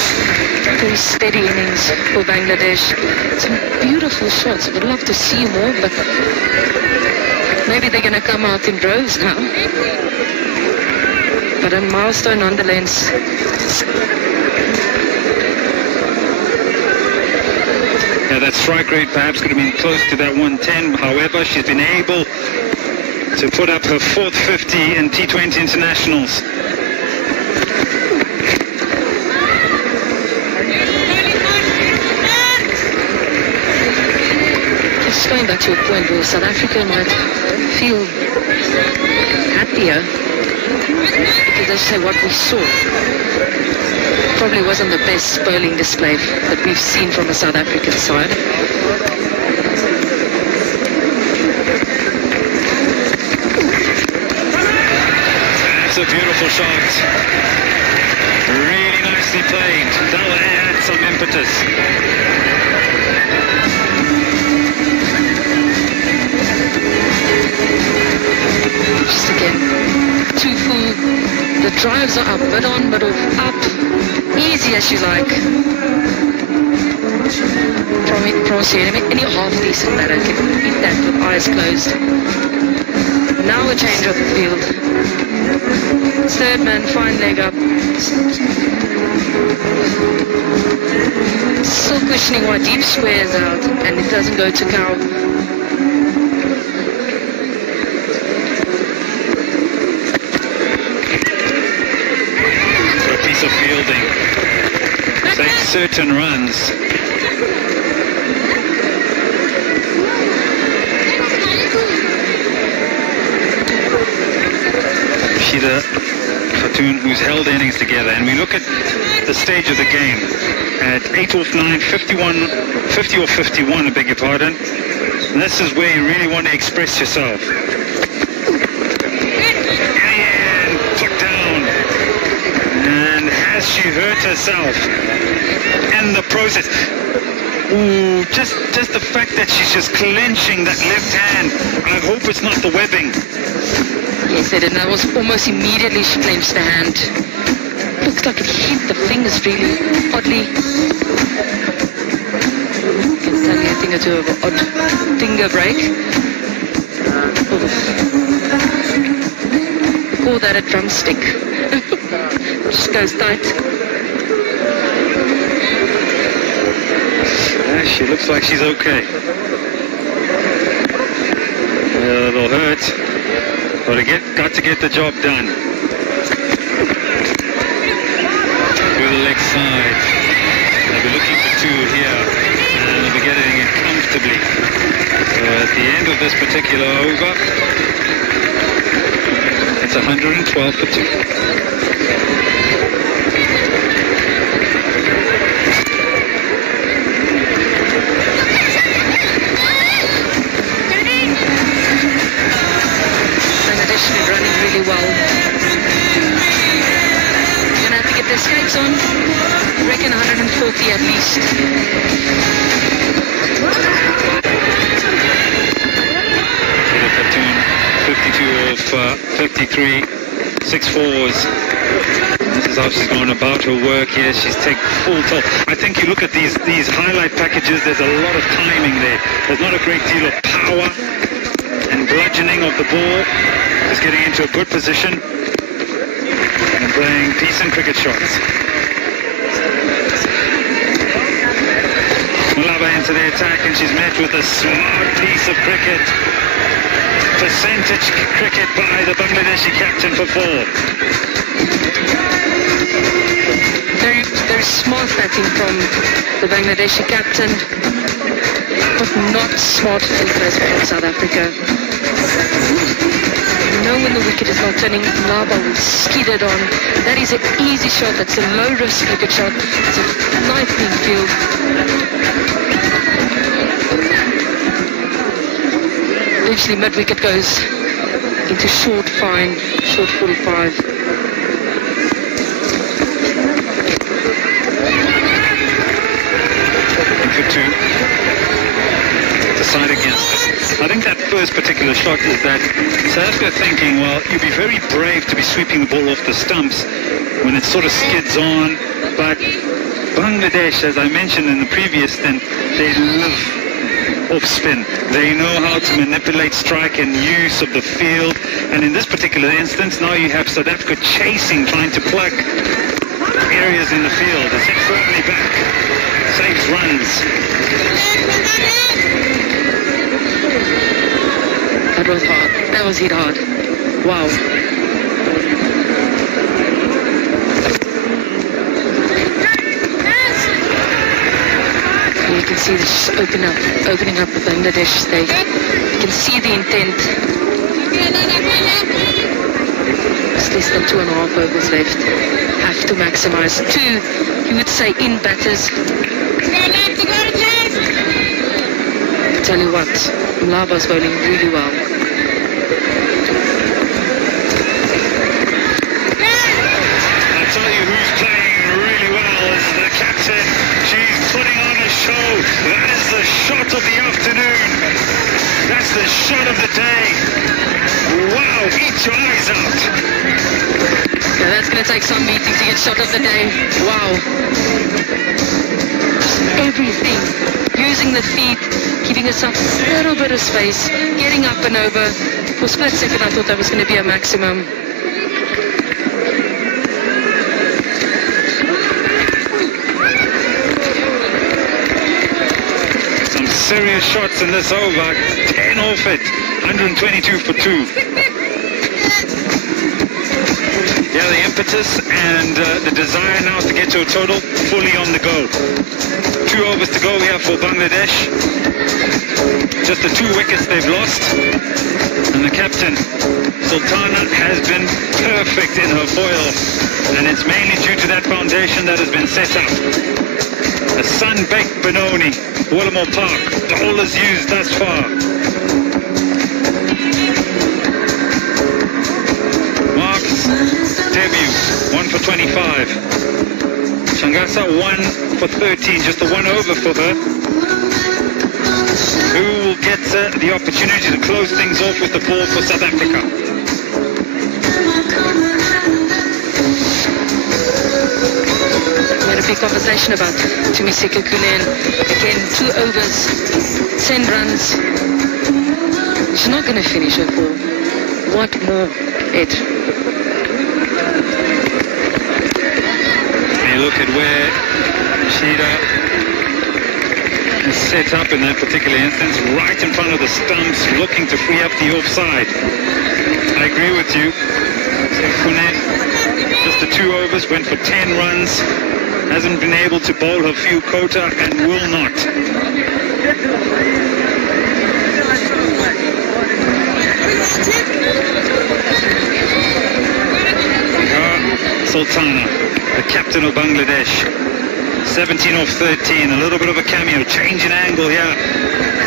Very steady innings for Bangladesh. Some beautiful shots. I would love to see more, but maybe they're going to come out in droves now. But a milestone nonetheless. Yeah, that strike rate perhaps could have been close to that 110. However, she's been able to put up her fourth 50 in T20 internationals. Just going back to a point where South Africa might feel happier because they say what we saw probably wasn't the best bowling display that we've seen from a South African side. That's a beautiful shot. Really nicely played. That'll add some impetus. Just again, too full. The drives are up, mid on, mid off, up, easy as you like. Promise you, any half decent batter can beat that with eyes closed. Now a change of the field. Third man, fine leg up. Still questioning why deep squares out and it doesn't go to cow. Of fielding takes certain runs. Shida Khatun, who's held innings together, and we look at the stage of the game at 8 off 9, 50 or 51, I beg your pardon. And this is where you really want to express yourself. She hurt herself in the process. Ooh, just the fact that she's just clenching that left hand. I hope it's not the webbing. Yes, it did. That was almost immediately she clenched the hand. Looks like it hit the fingers really oddly. I can tell you a thing or two of an odd finger break. We call that a drumstick. Just goes tight. Yeah, she looks like she's okay. It'll hurt, but got to get the job done. Through the leg side. They'll be looking for two here, and they'll be getting it comfortably. So at the end of this particular over, it's 112 for 2. Running really well. You're going to have to get the skates on. I reckon 140 at least. Shida Khatun, 52 of 53, 6 fours. This is how she's gone about her work here. She's taken full toll. I think you look at these highlight packages, there's a lot of timing there. There's not a great deal of power and bludgeoning of the ball. Just getting into a good position and playing decent cricket shots. Malaba into the attack, and she's met with a smart piece of cricket. Percentage cricket by the Bangladeshi captain for 4. Very, very smart batting from the Bangladeshi captain, but not smart fielders from South Africa. know when the wicket is not turning, Lava will skid it on. That is an easy shot. That's a low-risk wicket shot. It's a lightning field. Eventually, mid-wicket goes into short fine, short 45. For two. Decide against it. I think that first particular shot is that South Africa thinking, well, you'd be very brave to be sweeping the ball off the stumps when it sort of skids on. But Bangladesh, as I mentioned in the previous stint, they live off spin. They know how to manipulate strike and use of the field. And in this particular instance, now you have South Africa chasing, trying to plug areas in the field. It's hit firmly back. Saves runs. That was hard. That was hit hard. Wow. You can see this opening up the Bangladesh stage. You can see the intent. It's less than 2.5 overs left. Have to maximize. 2, you would say, in batters. Tell you what, Mlava's bowling really well. I tell you who's playing really well is the captain. She's putting on a show. That is the shot of the afternoon. That's the shot of the day. Wow, eat your eyes out. Yeah, that's going to take some meeting to get shot of the day. Wow. Everything. Using the feet, giving yourself a little bit of space, getting up and over. For a split second, I thought that was going to be a maximum. Some serious shots in this over. 10 off it. 122 for 2. Yeah, the impetus and the desire now to get to a total fully on the go. 2 overs to go here for Bangladesh. Just the 2 wickets they've lost. And the captain, Sultana, has been perfect in her foil. And it's mainly due to that foundation that has been set up. A sun-baked Benoni, Wallamore Park, bowlers used thus far. Debut, 1 for 25. Shangasa 1 for 13, just the 1 over for her. Who will get the opportunity to close things off with the ball for South Africa? We had a big conversation about Tumiseka Kunen. Again, 2 overs, 10 runs. She's not going to finish her ball. What more, Ed? Look at where Sheeda is set up in that particular instance, right in front of the stumps, looking to free up the offside. I agree with you. Kune, just the 2 overs, went for 10 runs, hasn't been able to bowl her few quota and will not. Sultana, the captain of Bangladesh, 17 off 13, a little bit of a cameo, change in angle here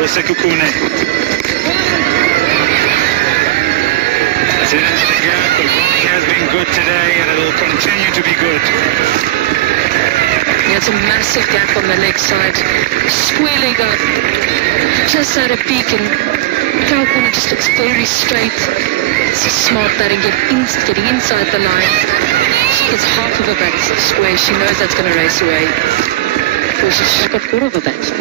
for Sekukune. It's in the gap, the bowling has been good today and it will continue to be good. Yeah, it's a massive gap on the leg side, square leg up, just out of peak, and Kalkuna just looks very straight. It's a smart batting, getting inside the line. She gets half of a bat square. She knows that's going to race away. So she's got 4 of a bat.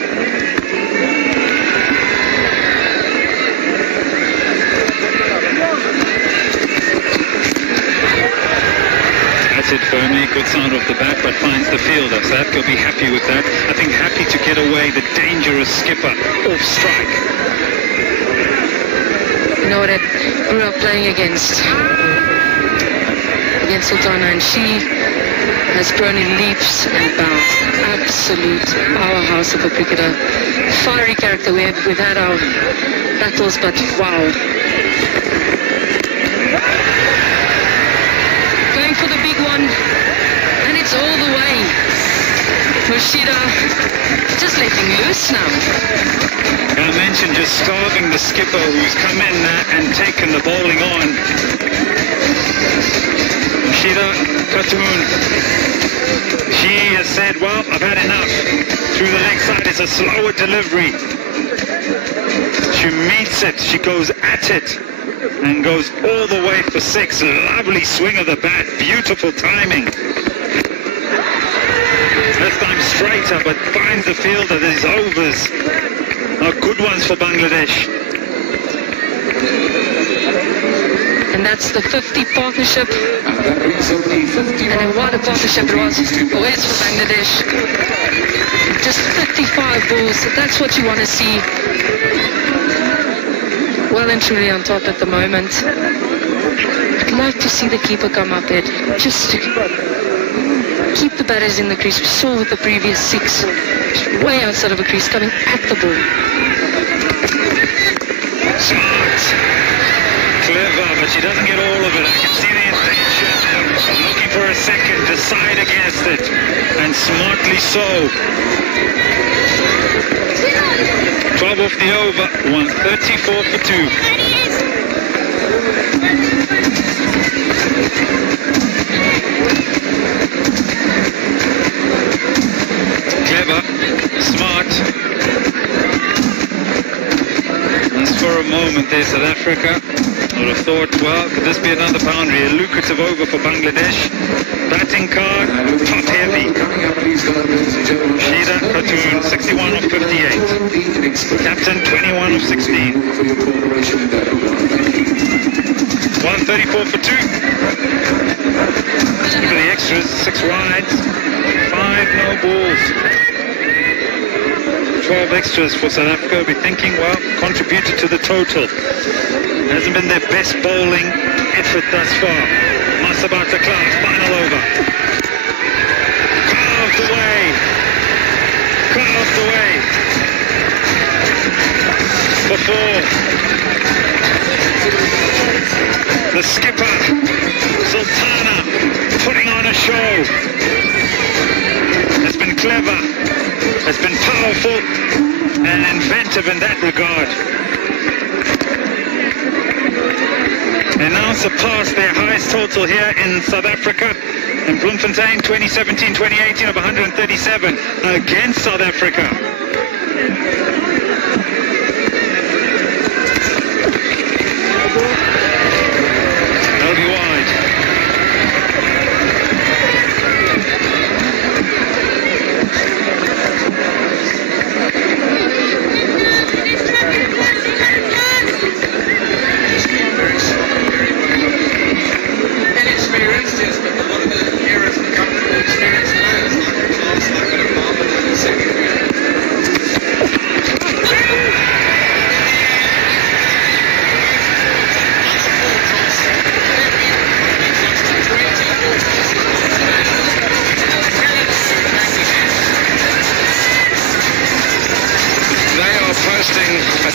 That's it firmly. Good sound off the bat, but finds the fielder. So South will be happy with that. I think happy to get away the dangerous skipper off strike. You know what I grew up playing against Sultana, and she has grown in leaps and bounds. Absolute powerhouse of a cricketer. Fiery character. We've had our battles, but wow. Rashida just letting loose now. I mentioned just starving the skipper who's come in and taken the bowling on. Rashida Khatun, she has said, well, I've had enough. Through the leg side, it's a slower delivery. She meets it, she goes at it, and goes all the way for 6. Lovely swing of the bat, beautiful timing. This time straighter, but finds the fielder. These overs are good ones for Bangladesh. And that's the 50 partnership. And what a partnership it was. Always for Bangladesh. Just 55 balls. That's what you want to see. Well and truly on top at the moment. I'd like to see the keeper come up here. Just to keep the batters in the crease. We saw with the previous 6. Way outside of a crease coming at the ball. Smart. Clever, but she doesn't get all of it. I can see the intention. Looking for a second, decide against it. And smartly so. 12 off the over, 134 for 2. Clever, smart. Just for a moment there, South Africa. I would have thought, well, could this be another boundary? A lucrative over for Bangladesh. Batting card, top heavy. Shida Khatun, 61 of 58. Captain, 21 of 16. 134 for 2. Look at the extras, 6 rides, 5 no balls. 12 extras for South Africa. Be thinking, well, contributed to the total. Hasn't been their best bowling effort thus far. Masabata class, final over. Carved away. Carved away. For 4. The skipper, Sultana, putting on a show. Has been clever. Has been powerful and inventive in that regard. They now surpassed their highest total here in South Africa in Bloemfontein 2017-2018 of 137 against South Africa. That'll be wide.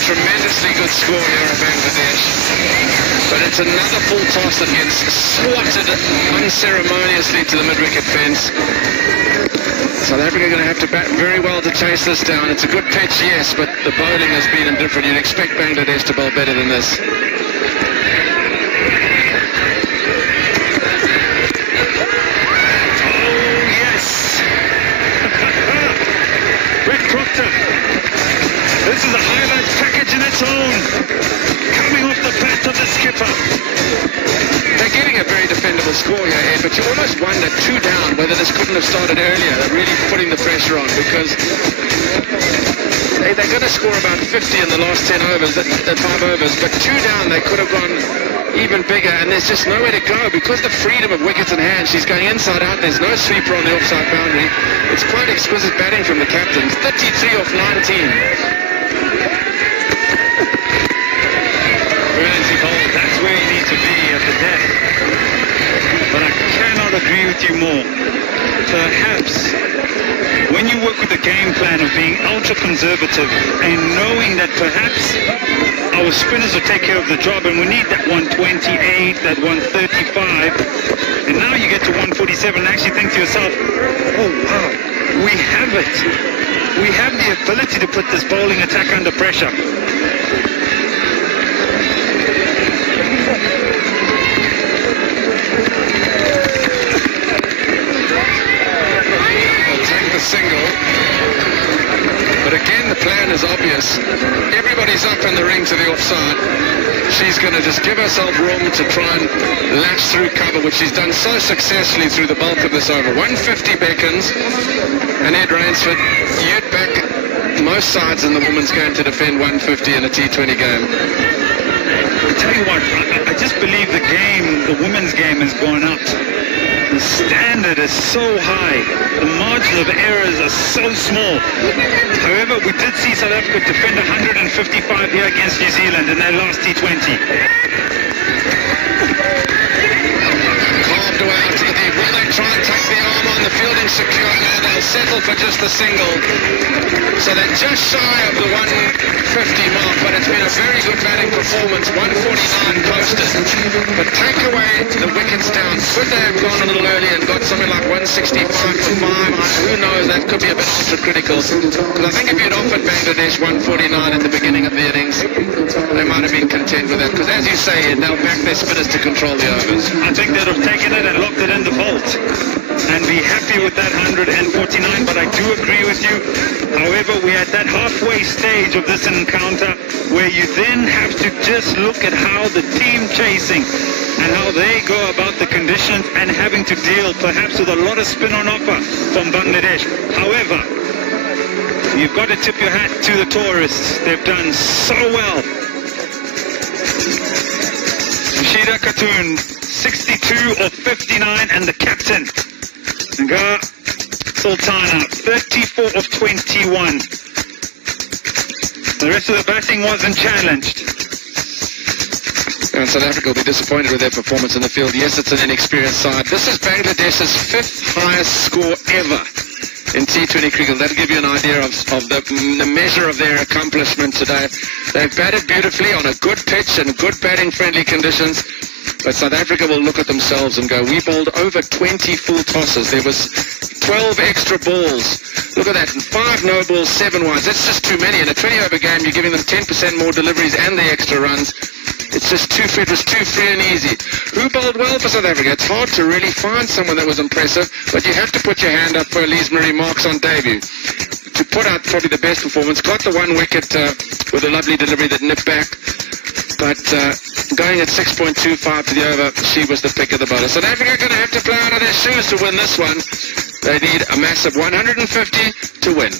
Tremendously good score here in Bangladesh, but it's another full toss that gets swatted unceremoniously to the mid-wicket fence. South Africa are going to have to bat very well to chase this down. It's a good pitch, yes, but the bowling has been indifferent. You'd expect Bangladesh to bowl better than this. Oh, yes! Rick Proctor. This is a highlights package in its own. Coming off the bat of the skipper. They're getting a very defendable score here, Ed, but you almost wonder, 2 down, whether this couldn't have started earlier. They're really putting the pressure on because they're going to score about 50 in the last 10 overs, 5 overs, but 2 down, they could have gone even bigger, and there's just nowhere to go because the freedom of wickets in hand. She's going inside out. There's no sweeper on the offside boundary. It's quite exquisite batting from the captains. 33 off 19. Brilliantly bowled. That's where you need to be at the death. But I cannot agree with you more. Perhaps when you work with the game plan of being ultra conservative and knowing that perhaps our spinners will take care of the job, and we need that 128, that 135, and now you get to 147 and actually think to yourself, oh wow, we have it. We have the ability to put this bowling attack under pressure. Single, but again the plan is obvious. Everybody's up in the ring to the offside. She's going to just give herself room to try and latch through cover, which she's done so successfully through the bulk of this over. 150 beckons, and Ed Rainsford, you'd back most sides in the women's game to defend 150 in a T20 game. I tell you what, I just believe the women's game has gone up. The standard is so high. The margin of errors are so small. However, we did see South Africa defend 155 here against New Zealand in their last T20. Carved away out to the deep. Will they try and take the arm on? The fielding secure. No, they'll settle for just the single. So they're just shy of the 150 mark, but it's been a very good batting performance. 149 posted. But take away the wickets down. Could they have gone a little early and got something like 165 for 5? Who knows? That could be a bit ultra-critical. Because I think if you'd offered Bangladesh 149 at the beginning of the innings, they might have been content with that. Because as you say, they'll back their spinners to control the overs. I think they'd have taken it and locked it in the vault and be happy with that 149, but I do agree with you. However, we're at that halfway stage of this encounter where you then have to just look at how the team chasing and how they go about the conditions and having to deal perhaps with a lot of spin on offer from Bangladesh. However, you've got to tip your hat to the tourists. They've done so well. Rashida Khatun, 62 of 59, and the captain, Nga Sultana, 34 of 21. The rest of the batting wasn't challenged. And South Africa will be disappointed with their performance in the field. Yes, it's an inexperienced side. This is Bangladesh's 5th highest score ever in T20 cricket. That'll give you an idea of the measure of their accomplishment today. They've batted beautifully on a good pitch and good batting-friendly conditions. But South Africa will look at themselves and go, we bowled over 20 full tosses. There was 12 extra balls. Look at that. 5 no balls, 7 wides. That's just too many. In a 20-over game, you're giving them 10% more deliveries and the extra runs. It's just too free. It was too free and easy. Who bowled well for South Africa? It's hard to really find someone that was impressive, but you have to put your hand up for Elise Marie Marks on debut to put out probably the best performance. Got the 1 wicket with a lovely delivery that nipped back. But going at 6.25 to the over, she was the pick of the bowler. South Africa are going to have to play out of their shoes to win this one. They need a massive 150 to win.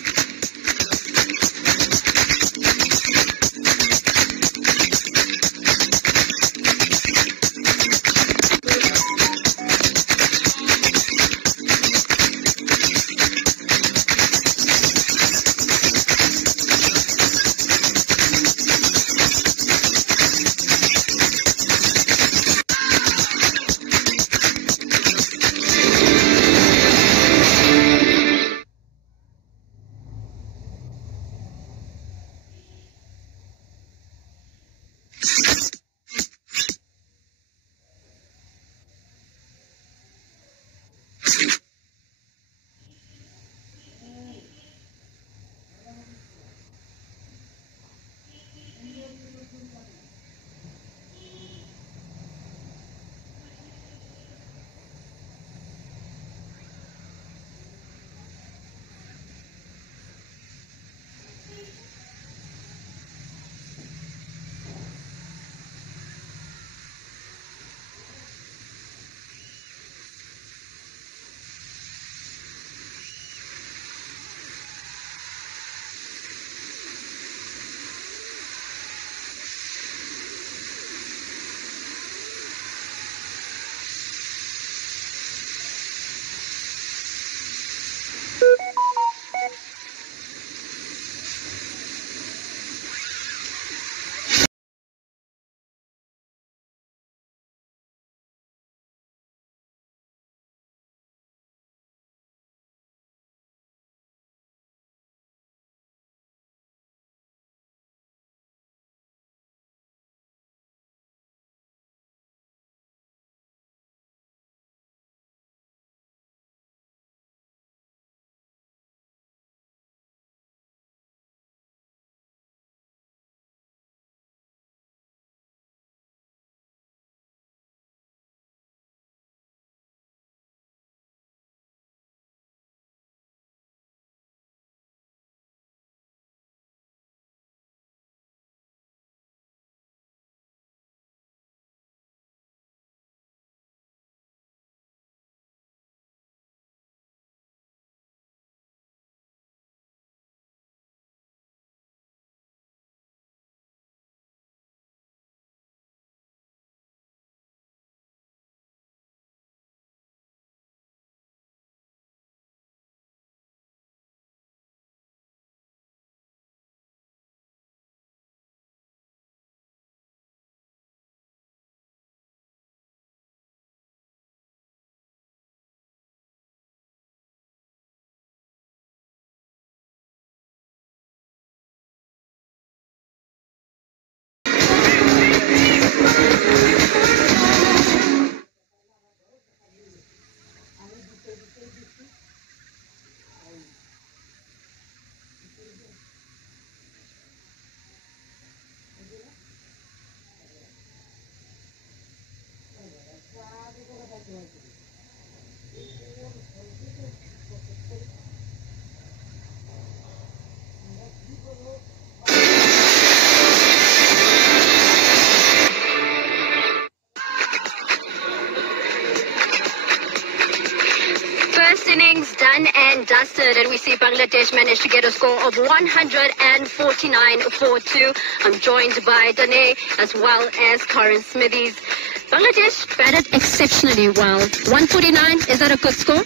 First innings done and dusted, and we see Bangladesh managed to get a score of 149 for 2. I'm joined by Dane as well as Karen Smithies. Bangladesh batted exceptionally well. 149, is that a good score?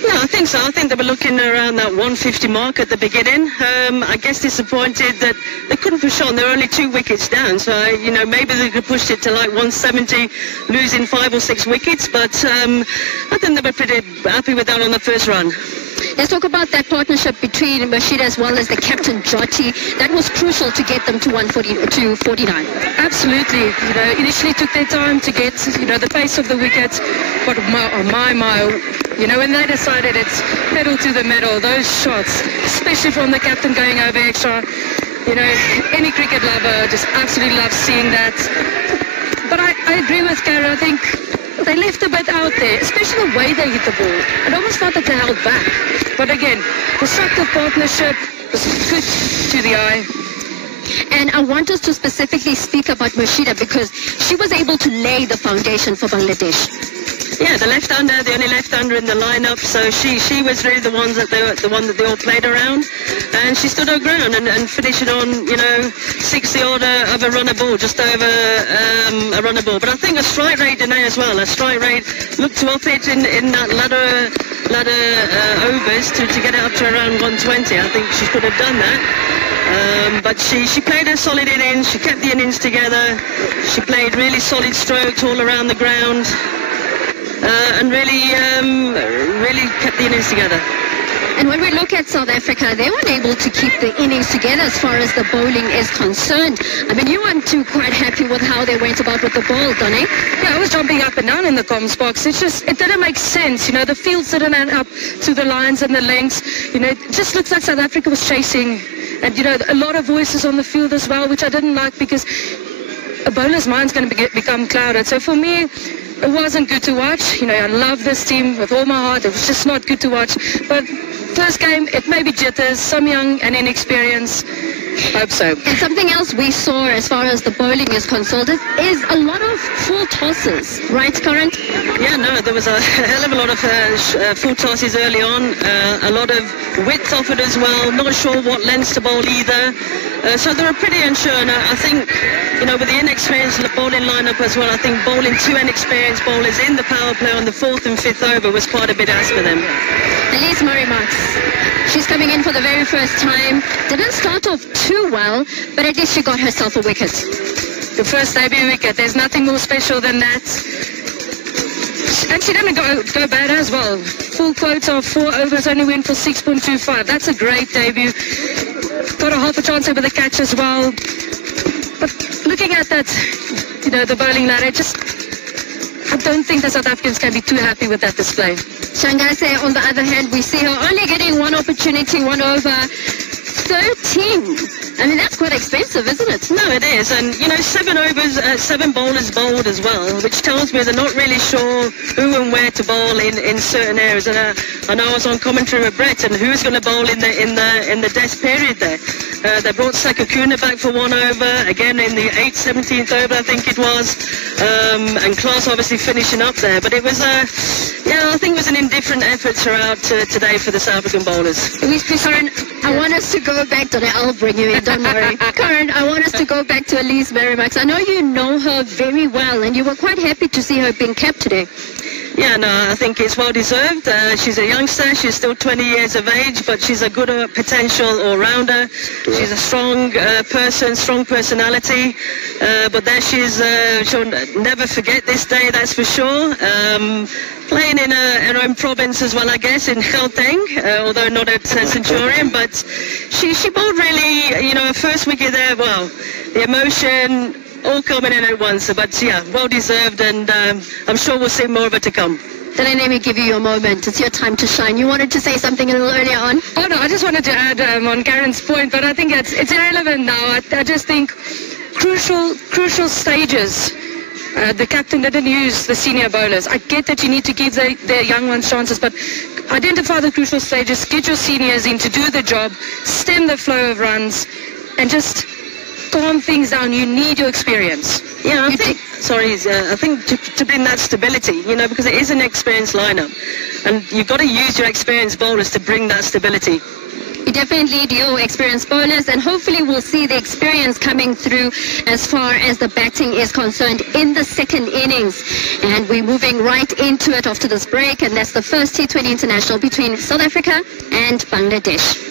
Yeah, I think so. I think they were looking around that 150 mark at the beginning. I guess disappointed that they couldn't push on. They were only 2 wickets down, so maybe they could push it to like 170, losing 5 or 6 wickets. But I think they were pretty happy with that on the first run. Let's talk about that partnership between Mashida as well as the captain Jyoti. That was crucial to get them to 149. Absolutely. Initially took their time to get, the pace of the wicket. But my, when they decided it's pedal to the metal, those shots, especially from the captain going over extra, any cricket lover just absolutely loves seeing that. But I agree with Karen. I think they left a bit out there, especially the way they hit the ball. I almost felt that they held back. But again, constructive partnership was good to the eye. And I want us to specifically speak about Mashida because she was able to lay the foundation for Bangladesh. Yeah, the left-hander, the only left-hander in the lineup, so she was really the one that they all played around, and she stood her ground and finished it on 60 odd of a runner ball, just over a runner ball. But I think a strike rate in there as well. A strike rate looked to up it in that ladder overs to get it up to around 120. I think she could have done that. But she played a solid innings. She kept the innings together. She played really solid strokes all around the ground. And really kept the innings together. And when we look at South Africa, they weren't able to keep the innings together as far as the bowling is concerned. I mean, you weren't too quite happy with how they went about with the ball, Dane? Yeah, I was jumping up and down in the comms box. It didn't make sense. The fields didn't add up to the lines and the lengths. It just looks like South Africa was chasing. And, a lot of voices on the field as well, which I didn't like because a bowler's mind's going to become clouded. So for me, it wasn't good to watch. I love this team with all my heart. It was just not good to watch. But first game, it may be jitters, some young and inexperienced. Hope so. And something else we saw as far as the bowling is concerned is a lot of full tosses, right, Karen? Yeah, no, there was a hell of a lot of full tosses early on. A lot of width offered as well. Not sure what lengths to bowl either. So they were pretty unsure. And I think, with the inexperience in the bowling lineup as well, I think bowling 2 inexperienced bowlers in the power play on the 4th and 5th over was quite a bit asked for them. Elise Murray-Marks. She's coming in for the very first time. Didn't start off too well, but at least she got herself a wicket. The first debut wicket. There's nothing more special than that. And she didn't go bad as well. Full quota of 4 overs, only went for 6.25. That's a great debut. Got a half a chance over the catch as well. But looking at that, the bowling ladder, I don't think the South Africans can be too happy with that display. Shangase, on the other hand, we see her only getting 1 opportunity, 1 over 13. I mean, that's quite expensive, isn't it? No, it is. And, 7 overs, 7 bowlers bowled as well, which tells me they're not really sure who and where to bowl in certain areas. And I know I was on commentary with Brett, and who's going to bowl in the death period there. They brought Sakakuna back for 1 over, again in the 17th over, I think it was. And Klaas obviously finishing up there. But it was, I think it was an indifferent effort throughout today for the South African bowlers. Karen, I want us to go back to I'll bring you in, don't worry. Karen, I want us to go back to Elise Murray-Marks. I know you know her very well, and you were quite happy to see her being kept today. Yeah, no, I think it's well deserved. She's a youngster. She's still 20 years of age, but she's a good potential all-rounder. She's a strong person, strong personality. But there she'll never forget this day, that's for sure. Playing in her own province as well, I guess, in Gauteng, although not at Centurion. But she bowled really, her first wicket there, well, the emotion all coming in at once. But yeah, well deserved, and I'm sure we'll see more of it to come. Then let me give you your moment. It's your time to shine. You wanted to say something a little earlier on? Oh no, I just wanted to add on Karen's point, but I think it's irrelevant now. I just think crucial stages. The captain didn't use the senior bowlers. I get that you need to give the young ones chances, but identify the crucial stages, get your seniors in to do the job, stem the flow of runs, and just calm things down. You need your experience. Yeah, I think to bring that stability, because it is an experienced lineup, and you've got to use your experienced bowlers to bring that stability. You definitely do, experienced bowlers, and hopefully we'll see the experience coming through as far as the batting is concerned in the second innings. And we're moving right into it after this break, and that's the first T20 international between South Africa and Bangladesh.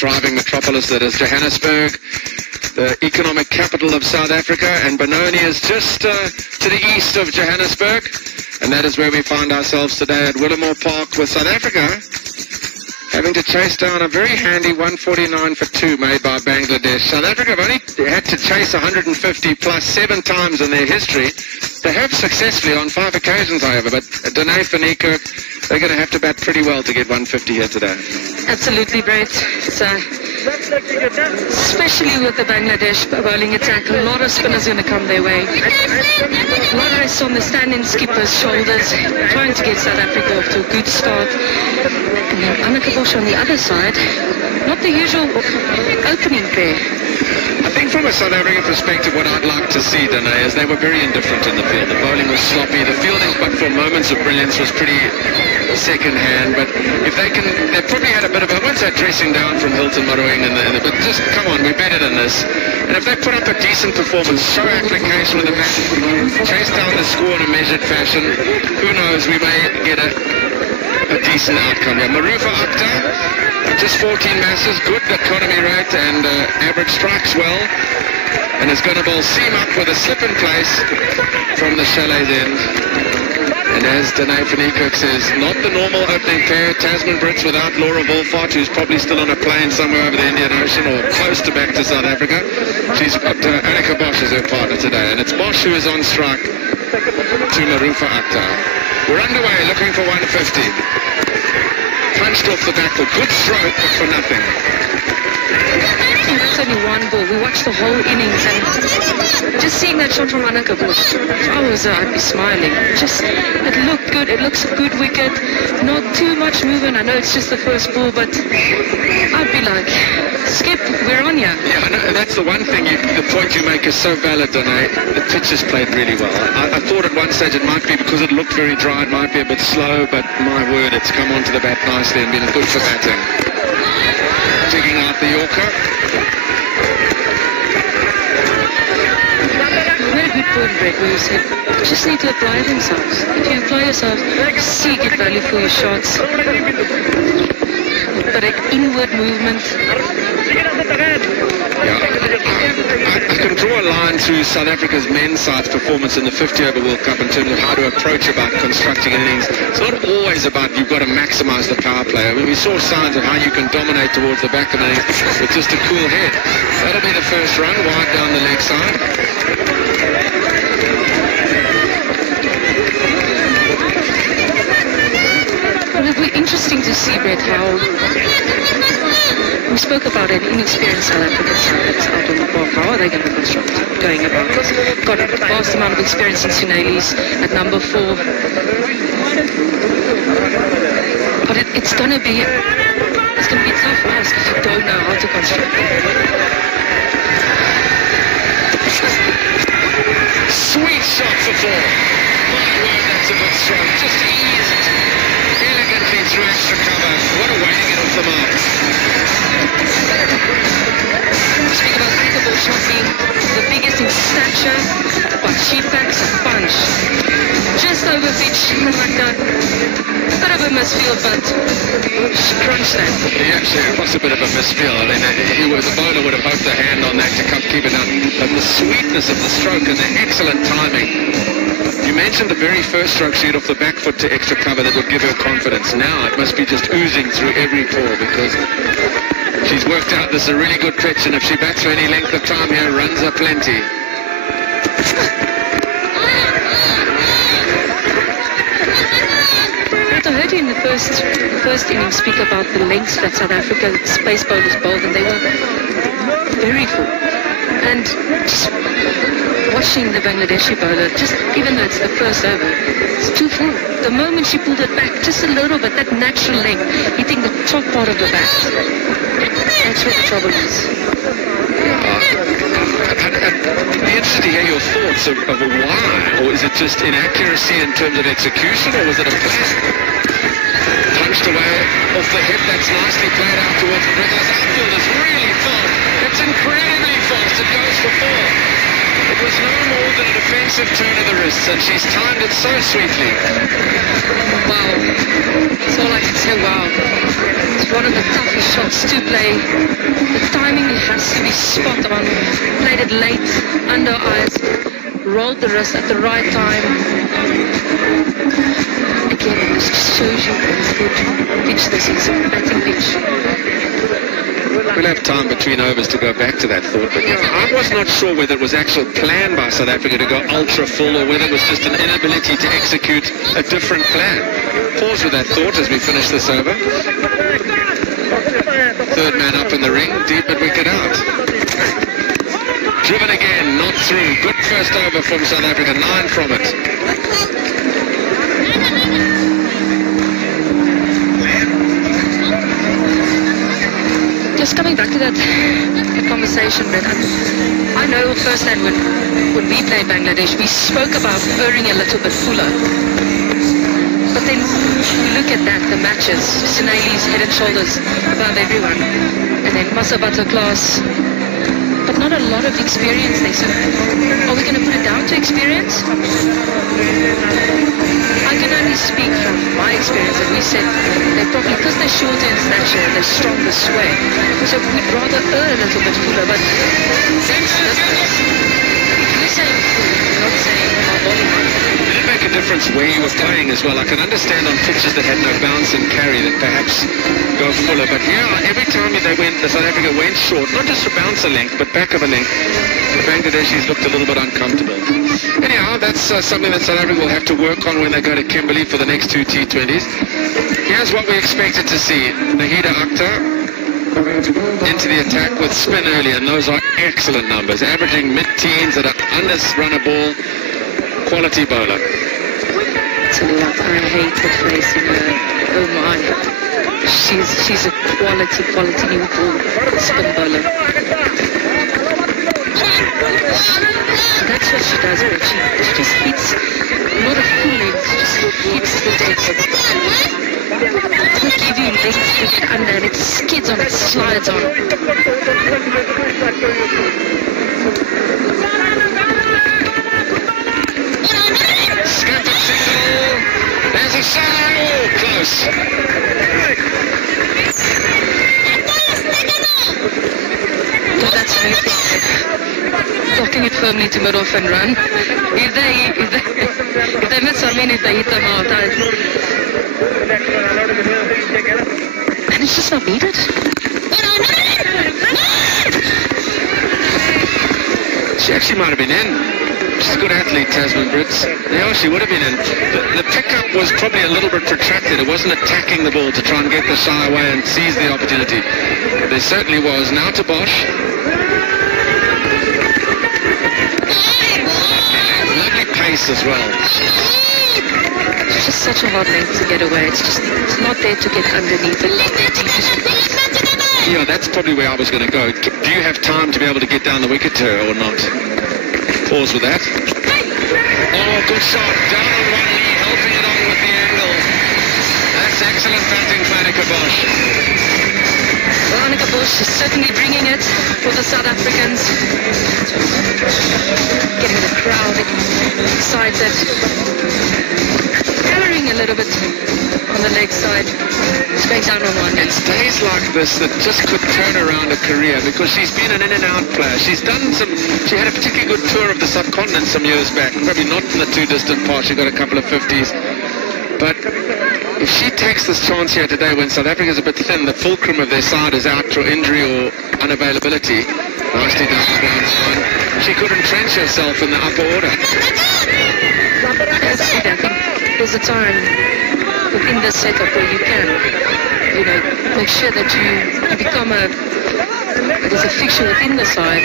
thriving metropolis that is Johannesburg, the economic capital of South Africa, and Benoni is just to the east of Johannesburg, and that is where we find ourselves today at Willamore Park with South Africa having to chase down a very handy 149 for 2 made by Bangladesh. South Africa have only had to chase 150 plus 7 times in their history. They have successfully on 5 occasions, however, but Danae Finiko, they're going to have to bat pretty well to get 150 here today. Absolutely, Brett. So, especially with the Bangladesh bowling attack, a lot of spinners going to come their way. A lot of rest on the stand-in skipper's shoulders, trying to get South Africa off to a good start. And then Anneke Bosch on the other side, not the usual opening pair. I think from a South African perspective, what I'd like to see, Danae, is they were very indifferent in the field. The bowling was sloppy. The fielding, but for moments of brilliance, was pretty second-hand. But if they can, they probably had a bit of a, what's that dressing down from Hilton Maroing, but just, come on, we're better than this. And if they put up a decent performance, show application with the bat, chase down the score in a measured fashion, who knows, we may get a decent outcome here. Marufa Akhtar, just 14 masses, good economy rate and average strikes well. and is going to bowl seam up with a slip in place from the chalet's end. And as Danae van Niekerk says, not the normal opening pair. Tasman Brits without Laura Wolfhard, who's probably still on a plane somewhere over the Indian Ocean or close to back to South Africa. She's got Annika Bosch as her partner today, and it's Bosch who is on strike to Marufa Akhtar. We're underway, looking for 150. Punched off the back for good stroke, but for nothing. That's only one ball. We watched the whole innings, and just seeing that shot from Annika Bosch, I'd be smiling. It looked good. It looks a good wicket. Not too much movement. I know it's just the first ball, but I'd be like, Skip, we're on ya. Yeah, I know, and that's the one thing, the point you make is so valid, Danae. The pitch has played really well. I thought at one stage it might be because it looked very dry, it might be a bit slow, but my word, it's come onto the bat nicely and been good for batting. Digging out the Yorker. We had a good point, Brett, where you said, you just need to apply themselves. If you apply yourself, see, get value for your shots. But an inward movement. Yeah, I can draw a line through South Africa's men's side's performance in the 50 over World Cup in terms of how to approach about constructing innings. It's not always about you've got to maximise the power play. I mean, we saw signs of how you can dominate towards the back of the innings with just a cool head. That'll be the first run, wide down the leg side. Well, it'll be interesting to see, Brett, how we spoke about an inexperienced South African side that's out on the park. How are they going to construct going about this? Got a vast amount of experience in Suneli's at number 4. But it's going to be a tough ask if you don't know how to construct it. Sweet shot for 4. My word, that's a good stroke. Just eased elegantly through extra cover. What a way to get off the mark. Speaking about Annika Bosch not being the biggest in stature, but she packs a punch. Just over pitch, like that. Bit of a misfeel, but she crunched that. Yeah, actually, it was a bit of a misfeel. I mean, the bowler would have hoped a hand on that to keep it down. But the sweetness of the stroke and the excellent timing. You mentioned the very first stroke she hit off the back foot to extra cover that would give her confidence. Now it must be just oozing through every pore because she's worked out this is a really good pitch, and if she bats for any length of time here, runs are plenty. I heard you in the first inning speak about the lengths that South Africa space bowlers bowled, and they were very full. And just watching the Bangladeshi bowler, just even though it's the first over, it's too full. The moment she pulled it back just a little bit, that natural length, hitting the top part of the bat, that's where the trouble is. I'd be interested to hear your thoughts of why, or is it just inaccuracy in terms of execution, or was it a plan? Punched away off the hip, that's nicely played out towards the regulars. Outfield is really fast. It's incredibly fast. It goes for 4. It was no more than a defensive turn of the wrists, and she's timed it so sweetly. Wow. That's all I can say, wow. It's one of the toughest shots to play. The timing has to be spot on. Played it late, under eyes, rolled the wrist at the right time. Again, this just shows you how good pitch this is, a batting pitch. We'll have time between overs to go back to that thought, but I was not sure whether it was actual plan by South Africa to go ultra full or whether it was just an inability to execute a different plan. Pause with that thought as we finish this over. Third man up in the ring, deep at wicket out. Driven again, not through. Good first over from South Africa, 9 from it. Just coming back to that conversation, Brett, I know firsthand when we played Bangladesh, we spoke about erring a little bit fuller. But then you look at that, the matches, Suneli's head and shoulders above everyone, and then Masabata class, but not a lot of experience there. So are we going to put it down to experience? I can only speak from my experience, and we said they probably, because they're shorter in stature, they're strong this way. So we'd rather err a little bit fuller, but sense distance. If you're saying full, you're not saying our body height. Did it make a difference where you were playing as well? I can understand on pitches that had no bounce and carry that perhaps go fuller, but yeah, every time the South Africa went short, not just a bouncer length, but back of a length, the Bangladeshis looked a little bit uncomfortable. Anyhow, that's something that South Africa will have to work on when they go to Kimberley for the next two T20s. Here's what we expected to see. Nahida Akhtar into the attack with spin early, and those are excellent numbers, averaging mid-teens at an under-runner ball, quality bowler. Tell you what, I hate the facing her. Oh my. She's a quality new ball spin bowler. That's what she does, but she just hits, not a full length, she just hits the decks. It doesn't give you length to get under, and it skids on, it slides on. Scattered single, there's a shot, oh, close. Well, that's moving. Locking it firmly to mid-off and run. If they miss, I mean if they hit them out, and it's just not needed. She actually might have been in. She's a good athlete, Tasman Brits. Yeah, she would have been in. The pickup was probably a little bit protracted. It wasn't attacking the ball to try and get the shy away and seize the opportunity. There certainly was. Now to Bosch. Lovely pace as well. It's just such a hard length to get away. It's not there to get underneath it. Yeah, that's probably where I was going to go. Do you have time to be able to get down the wicket to her or not? Pause with that. Oh, good shot. Down on one knee, helping it on with the angle. That's excellent batting for Annika Bosch. Well, Annika Bosch is certainly bringing it for the South Africans. Getting the crowd excited. Gathering a little bit on the leg side. Going down on one. It's days like this that just could turn around a career, because she's been an in-and-out player. She had a particularly good tour of the subcontinent some years back, probably not in the too distant past. She got a couple of 50s. But if she takes this chance here today when South Africa's a bit thin, the fulcrum of their side is out through injury or unavailability, nicely down the ground line, she could entrench herself in the upper order. I think there's a time within this setup where you can, make sure that you become there's a fixture within the side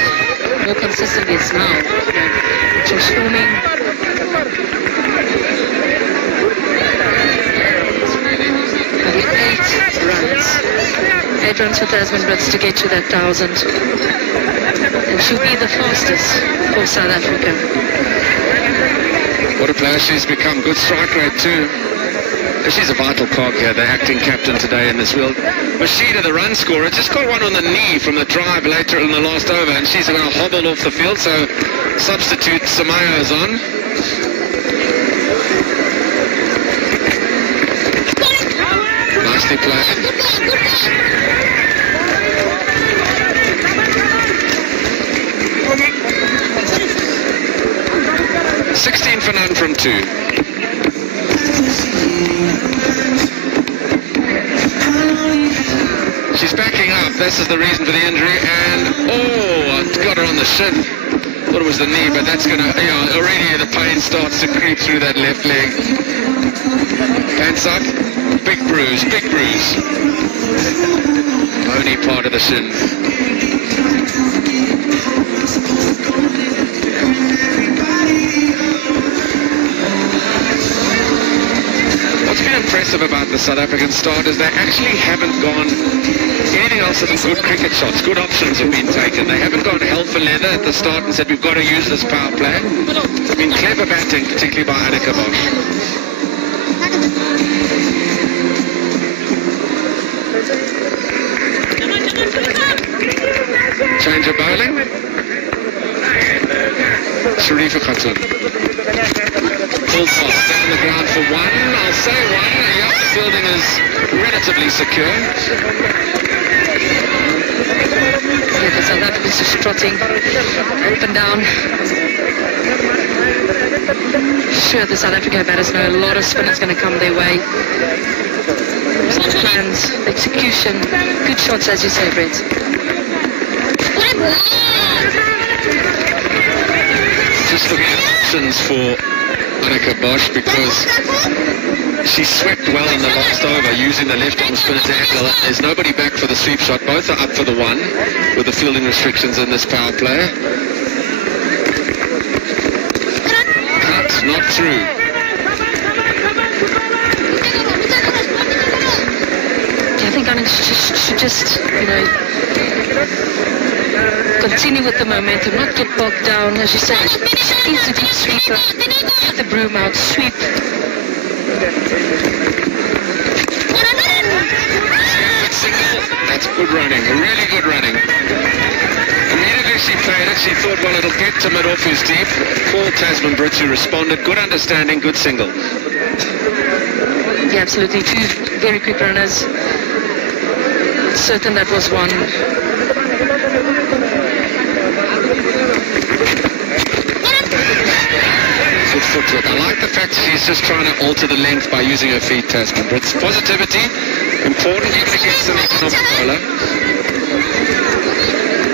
more consistently. It's now, transforming. 8 runs for Tasman Brits to get to that 1,000. And she'll be the fastest for South Africa. What a player she's become. Good strike rate too. She's a vital cog here, the acting captain today in this field. Mashida, the run scorer, just got one on the knee from the drive later in the last over, and she's going to hobble off the field, so substitute Samaya is on. Nicely played. 16 for none from 2. She's backing up. This is the reason for the injury, and it's got her on the shin. Thought it was the knee, but that's going to, already the pain starts to creep through that left leg. Pants up, big bruise, only part of the shin. What's been impressive about the South African start is they actually haven't gone anything else than good cricket shots. Good options have been taken. They haven't gone hell for leather at the start and said we've got to use this power play. It's been clever batting, particularly by Annika Bosch. Change of bowling. Sharifa Khatun. full toss down the ground for one. I'll say one. Yeah, the fielding is relatively secure. Yeah, the South Africans just trotting up and down. Sure, the South African batters know a lot of spin is going to come their way. Plans, execution, good shots, as you say, Brett. Just looking at options for Annika Bosch because she swept well in the last over using the left arm spinner to angle. There's nobody back for the sweep shot. Both are up for the one with the fielding restrictions in this power play. Cut, not through. I think Annika should just, you know, continue with the momentum, not get bogged down. As you say, she's a deep sweeper. Get the broom out, sweep. That's good running, really good running. Immediately she played it, she thought, well, it'll get to mid off who's deep. Called Tasman Brits, who responded. Good understanding, good single. Yeah, absolutely. Two very quick runners. Certain that was one. Good footwork. I like the fact that she's just trying to alter the length by using her feet, Tasman Brits. Positivity, important even against an economic bowler.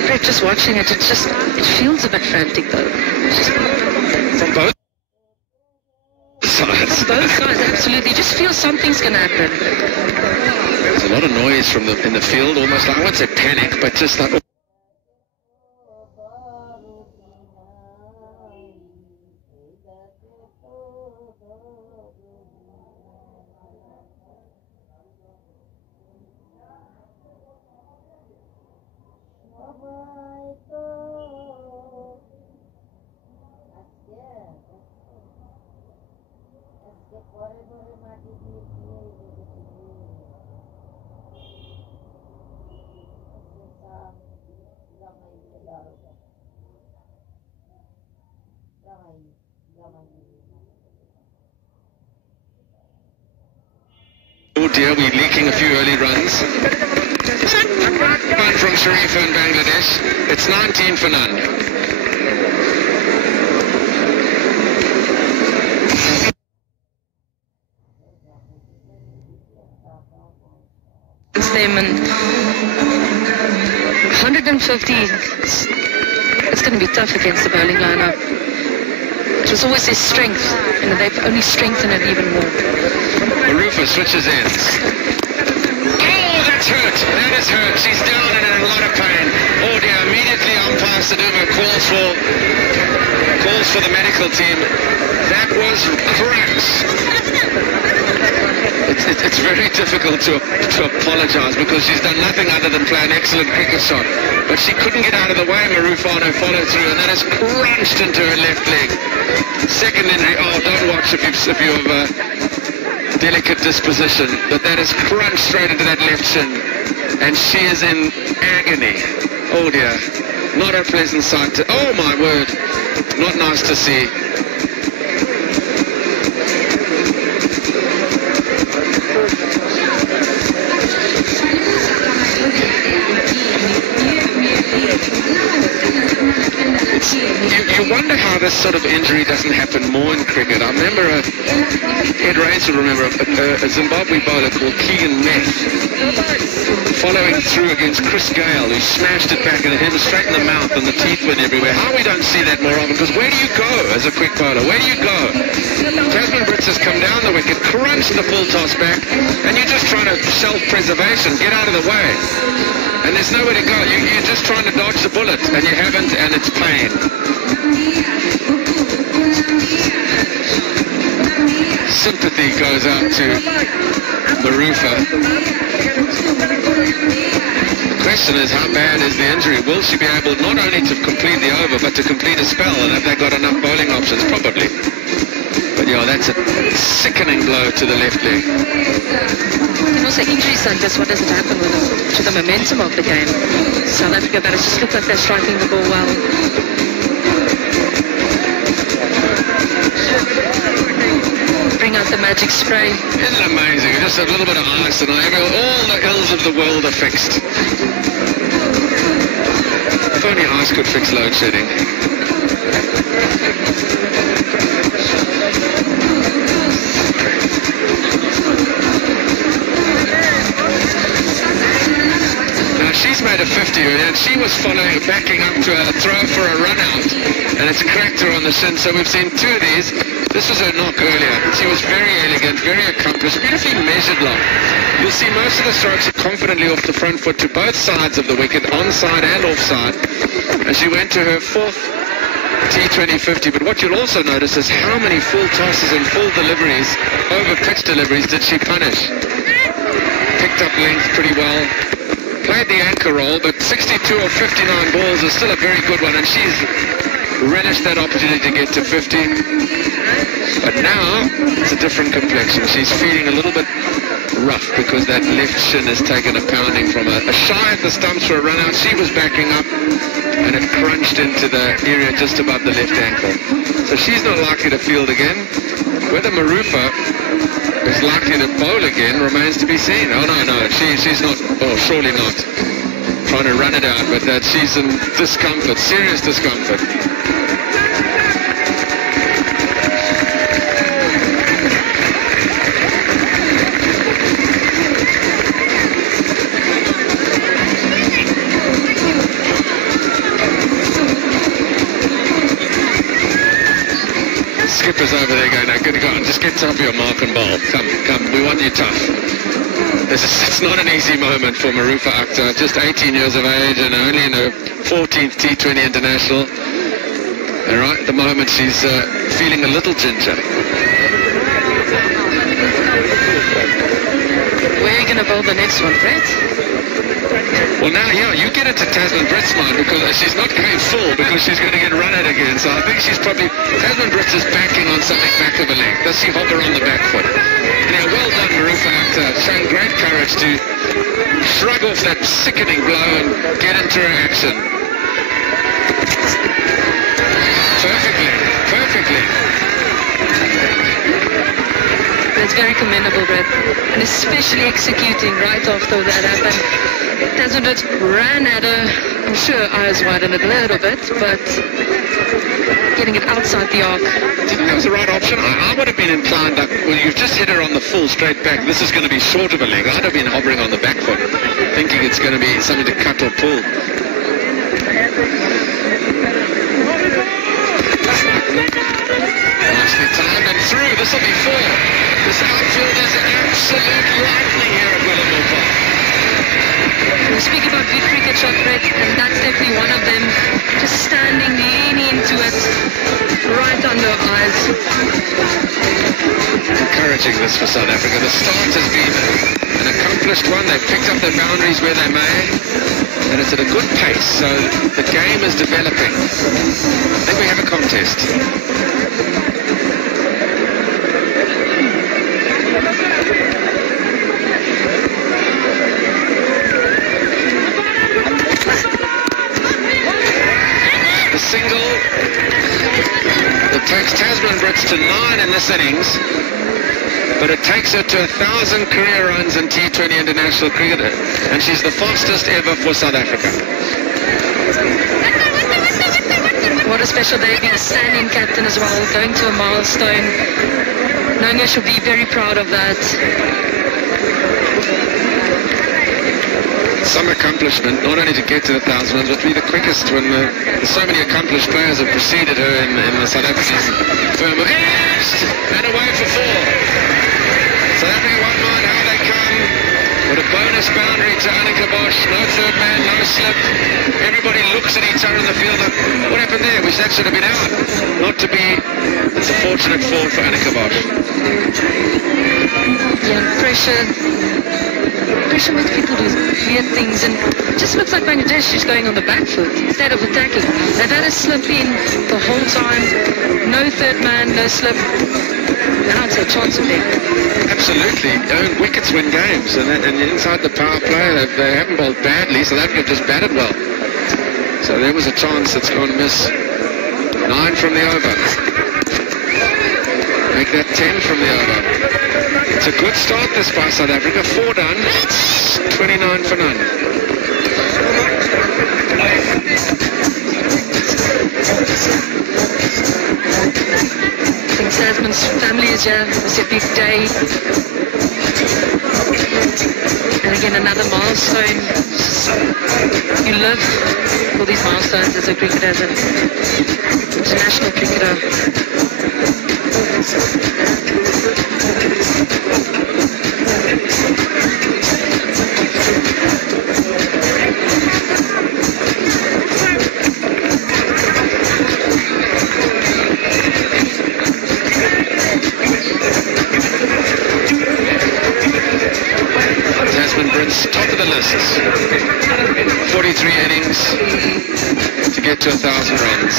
Great, just watching it, it feels a bit frantic though. From both sides. From both sides, absolutely. You just feel something's going to happen. There's a lot of noise in the field, almost like, I won't say panic, but just like... Oh dear, we're leaking a few early runs. One from Sharifa in Bangladesh. It's 19 for none. Them and 150. It's going to be tough against the bowling lineup. It was always their strength, and they've only strengthened it even more. Marufa switches ends. Oh, that's hurt. That is hurt. She's down and in a lot of pain. Oh dear, immediately umpire Saduma calls for the medical team. That was crash. It's very difficult to apologise because she's done nothing other than play an excellent cricket shot. But she couldn't get out of the way. Marufano followed through, and that is crunched into her left leg. Second injury. Oh, don't watch if you have a delicate disposition. But that is crunched straight into that left shin, and she is in agony. Oh dear, not a pleasant sight. Oh my word, not nice to see. You wonder how this sort of injury doesn't happen more in cricket. I remember, Ed Rains will remember, a Zimbabwe bowler called Keegan Meth following through against Chris Gale, who smashed it back and hit him straight in the mouth and the teeth went everywhere. How we don't see that more often, because where do you go as a quick bowler? Where do you go? Tasman Brits has come down the wicket, crunched the full toss back, and you're just trying to self-preservation, get out of the way. And there's nowhere to go. You're just trying to dodge the bullet, and you haven't, and it's pain. Sympathy goes out to Marufa. The question is, how bad is the injury? Will she be able not only to complete the over, but to complete a spell? And have they got enough bowling options? Probably. But yeah, that's a sickening blow to the left leg. And also injuries like this, what does it happen with to the momentum of the game? South Africa batters just look like they're striking the ball well. the magic spray. Isn't it amazing? Just a little bit of ice and all the ills of the world are fixed. If only ice could fix load shedding. She's made a 50 and she was backing up to a throw for a run out, and it's cracked her on the shin. So we've seen two of these. This was her knock earlier. She was very elegant, very accomplished, beautifully measured lock. You'll see most of the strokes are confidently off the front foot to both sides of the wicket, onside and offside, and she went to her fourth T20 50. But what you'll also notice is how many full tosses and full deliveries, over pitch deliveries, did she punish. Picked up length pretty well. Played the anchor role, but 62 or 59 balls is still a very good one, and she's relished that opportunity to get to 50. But now it's a different complexion. She's feeling a little bit rough because that left shin has taken a pounding from her. A shy at the stumps for a run out. She was backing up, and it crunched into the area just above the left ankle. So she's not likely to field again. Whether Marufa is likely to bowl again remains to be seen. Oh no, she's not. Oh, surely not. Trying to run it out, but that she's in discomfort, serious discomfort. Skipper's over there going, now good God, just get top of your mark and bowl. Come, we want you tough. It's not an easy moment for Marufa Akhtar, just 18 years of age and only in her 14th T20 international. And right at the moment she's feeling a little ginger. Where are you going to bowl the next one, Brett? Well, now, yeah, you get into Tasman Britt's mind because she's not going full because she's going to get run at again. So I think she's probably, Tasman Britt is backing on something back of a leg. Does she hover on the back foot? Anyhow, well done, Marufa Akhtar, showing great courage to shrug off that sickening blow and get into her action. Perfectly. That's very commendable, Brett. And especially executing right after that happened. Tasman Britt ran at her. I'm sure eyes widened a little bit, but getting it outside the arc. Do you think that was the right option? I would have been inclined that, well, you've just hit her on the full straight back. This is going to be short of a leg. I'd have been hovering on the back foot, thinking it's going to be something to cut or pull. Nicely timed and through. This will be four. This outfield is absolute lightning here at Willamore Park. We speak about good cricket shot, Brett, and that's definitely one of them. Just standing, leaning into it, right under our eyes. Encouraging this for South Africa. The start has been an accomplished one. They've picked up their boundaries where they may, and it's at a good pace. So the game is developing. I think we have a contest. Single that takes Tasman Brits to 9 in this innings, but it takes her to 1,000 career runs in T20 international cricket, and she's the fastest ever for South Africa. What a special day, being a stand-in captain as well, going to a milestone. Knowing her, she'll be very proud of that. Some accomplishment, not only to get to the 1,000 runs, but to be the quickest when so many accomplished players have preceded her in the South African firm. And away for four. South Africa won't mind how they come. With a bonus boundary to Annika Bosch. No third man, no slip. Everybody looks at each other in the field. What happened there? Which that should have been out. Not to be. It's a fortunate fall for Annika Bosch. Yeah, pressure makes people do weird things, and it just looks like Bangladesh is going on the back foot instead of attacking. They've had a slip in the whole time, no third man, no slip. Now it's a chance of them. Absolutely. Wickets win games, and inside the power play, they haven't bowled badly, so they've just batted well. So there was a chance that's gone miss. 9 from the over. Make that 10 from the over. It's a good start this by South Africa. 4 done, 29 for none. I think Tasman's family is here. It's a big day. And again, another milestone. You live for these milestones as a cricketer, as an international cricketer. Top of the list. 43 innings to get to 1,000 runs.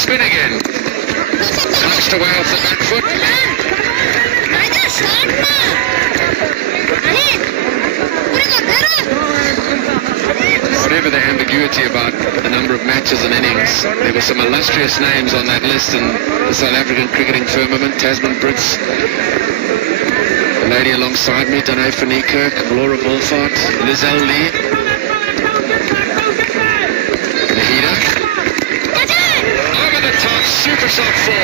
Spin again. Touched away off the back foot. Whatever the ambiguity about the number of matches and innings, there were some illustrious names on that list in the South African cricketing firmament. Tasman Brits, the lady alongside me, Danae van Niekerk, Laura Wolfart, Lizelle Lee, Nahida. Over the top, super soft 4.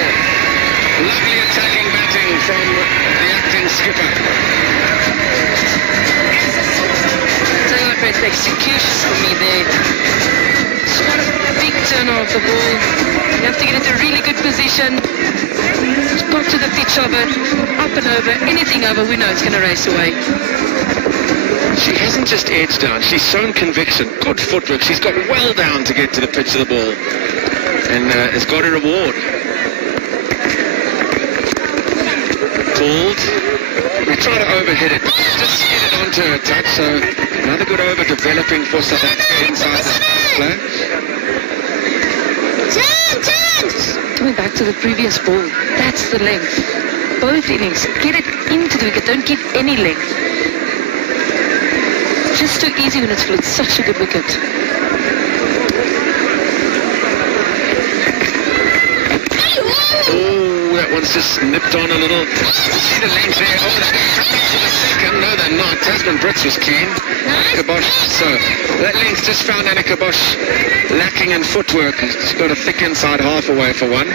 Lovely attacking batting from the acting skipper. The execution for me there. It's not a big turn off the ball. You have to get into a really good position. It's got to the pitch of it, up and over, anything over, we know it's going to race away. She hasn't just edged down, she's shown conviction, good footwork. She's got well down to get to the pitch of the ball and has got a reward. Called. We try to overhit it, just get it onto her touch, so another good over developing for South Africa inside the play. Coming back to the previous ball, that's the length. Both innings, get it into the wicket, don't give any length. Just too easy when it's full, it's such a good wicket. Oh, that one's just nipped on a little. See the length there. Oh, they're going to come back for the second. No, they're not. Tasman Brits was keen. Annika Bosch. So that length just found Annika Bosch lacking in footwork. She's got a thick inside half away for one.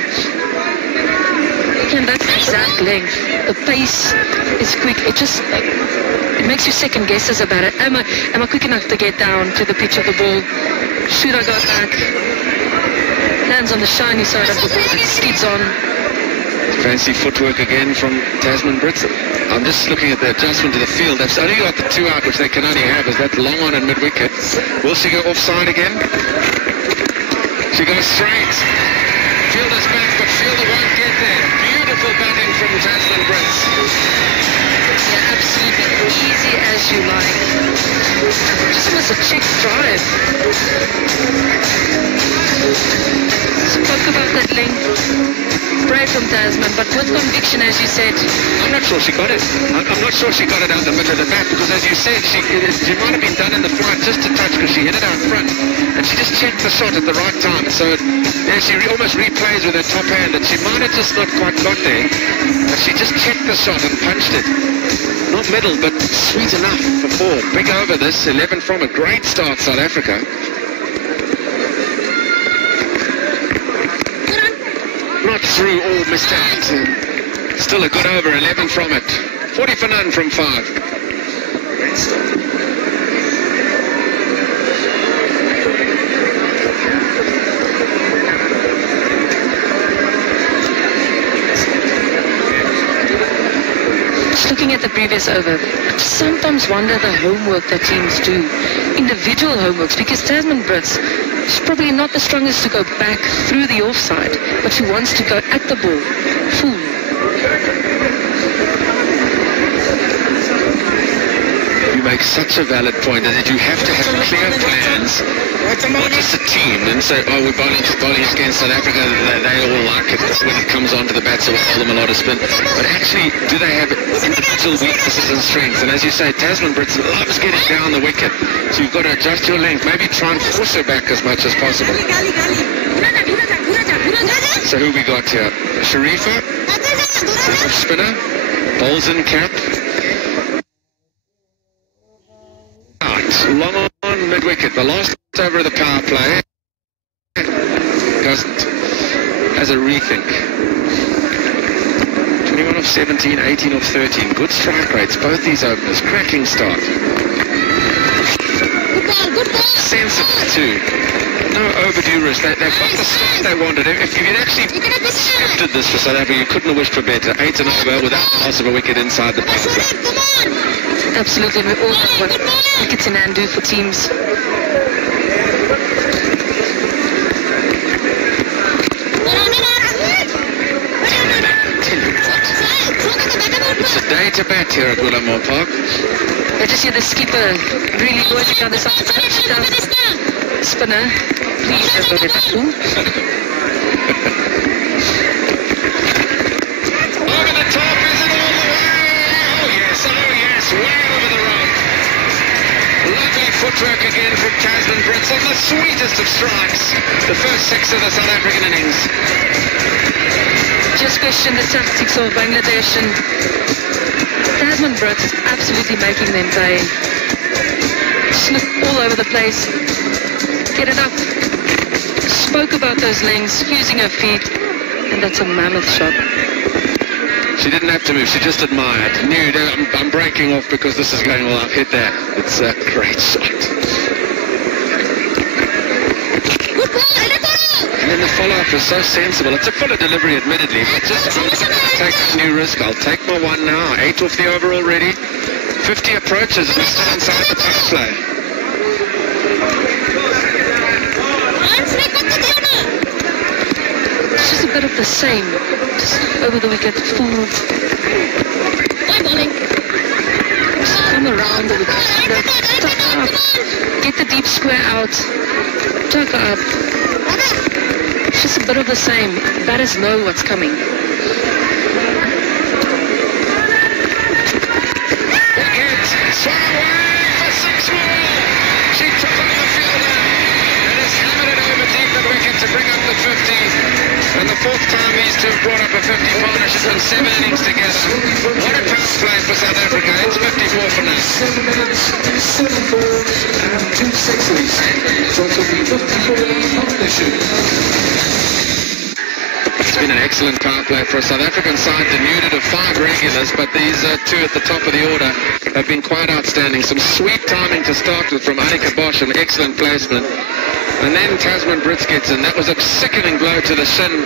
And that's the exact length. The pace is quick. It makes you second guesses about it. Am I quick enough to get down to the pitch of the ball? Should I go back? Lands on the shiny side of the ball. It skids on. Fancy footwork again from Tasman Brits. I'm just looking at the adjustment to the field. They've only got the 2 out, which they can only have, is that long on and mid-wicket. Will she go offside again? She goes straight. Fielder's back, but fielder won't get there. Beautiful batting from Tasman Brits. Yeah, absolutely. Easy as you like. Just almost a check drive. Spoke about that length. Brave from Tasman, but with conviction, as you said. I'm not sure she got it. I'm not sure she got it out the middle of the bat, because as you said, she might have been done in the flight just a touch, because she hit it out front, and she just checked the shot at the right time. So yeah, she almost replays with her top hand, and she might have just not quite got there, but she just checked the shot and punched it. Not middle, but sweet enough for 4. Big over this, 11 from a great start, South Africa. Not through or missed out. Still a good over, 11 from it. 40 for none from 5. Looking at the previous over, I sometimes wonder the homework that teams do, individual homeworks, because Tasman Brits, she's probably not the strongest to go back through the offside, but she wants to go at the ball, full. makes such a valid point, is that you have to have clear plans, not just a team, and say, oh, we're bowling against South Africa, they all like it when it comes on to the bat, so we'll hold them a lot of spin. But actually, do they have individual weaknesses and strengths? And as you say, Tasman Brits loves getting down the wicket, so you've got to adjust your length, maybe try and force her back as much as possible. So who we got here? Sharifa, off spinner, bowls in cap. Long on mid-wicket, the last over of the power play. Has a rethink. 21 off 17, 18 off 13. Good strike rates, both these openers. Cracking start. Sensible too. No overdue risk. They've got the start they wanted. If you'd actually scripted this for South Africa, you couldn't have wished for better. 8 and over without the loss of a wicket inside the power play. Absolutely, we all know what wickets in hand do for teams. It's a day to bat here at Willamore Park. I just hear the skipper really working on the side of the pitch. Spinner, please don't go to that pool. Over the top, is it all the way? Oh yes, way over the rope. Lovely footwork again from Tasman Brits on the sweetest of strikes. The first 6 of the South African innings. Just question the tactics of Bangladesh, and Tasman Brits is absolutely making them pay. Slip all over the place. Get it up. Spoke about those lengths, using her feet, and that's a mammoth shot. She didn't have to move, she just admired. Knew, I'm breaking off because this is going well, I've hit that. It's a great shot. And then the follow-up is so sensible. It's a fuller delivery, admittedly, but just take a new risk. I'll take my one now. 8 off the over already. 50 approaches, and we're still inside the power play. It's just a bit of the same. Just over the wicket, full. Bye, bowling. Just come around the wicket. Tuck up. Get the deep square out. Tuck up. It's just a bit of the same. Batters know what's coming. Wicket. Swung away for 6 more. She took it on the fielder and has hammered it over deep at wicket to bring up the 50. And the 4th time these two have brought up a 50 partnership in 7 innings together. What a power play for South Africa. It's 54 for now. 7 minutes, 7 balls and 2 sixes. Total 54 partnership. It's been an excellent power play for a South African side denuded of 5 regulars, but these 2 at the top of the order have been quite outstanding. Some sweet timing to start with from Annika Bosch, an excellent placement. And then Tasman Brits gets in. That was a sickening blow to the shin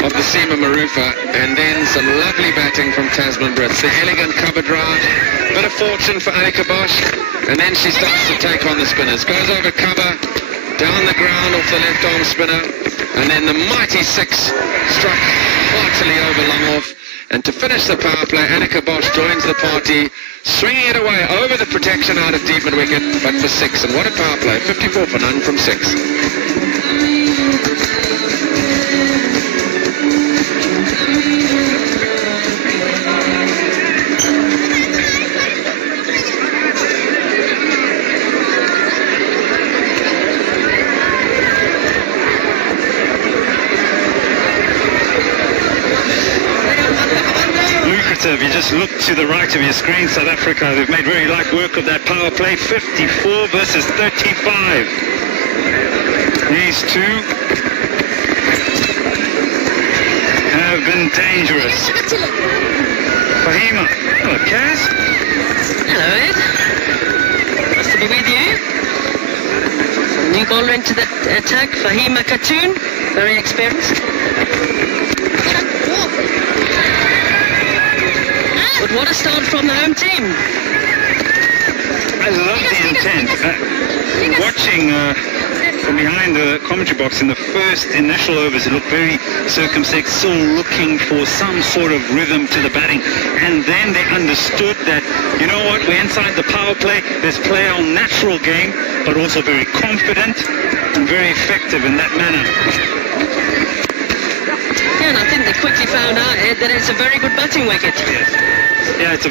of the seamer Marufa. And then some lovely batting from Tasman Brits. The elegant cover drive. Bit of fortune for Annika Bosch. And then she starts to take on the spinners. Goes over cover. Down the ground off the left arm spinner. And then the mighty 6 struck heartily over long off. And to finish the power play, Annika Bosch joins the party, swinging it away over the protection out of deep mid-wicket, but for 6. And what a power play, 54 for none from 6. If you just look to the right of your screen, South Africa, they've made very light work of that power play. 54 versus 35. These two have been dangerous. Fahima. Hello, Kaz. Hello, Ed. Nice to be with you. New bowler into the attack, Fahima Khatun, very experienced. But what a start from the home team. I love the intent. Watching from behind the commentary box in the first initial overs, it looked very circumspect, still looking for some sort of rhythm to the batting. And then they understood that, you know what, we're inside the power play. Let's play our natural game, but also very confident and very effective in that manner. Yeah, and I think they quickly found out, Ed, that it's a very good batting wicket. Yes. Yeah, it's a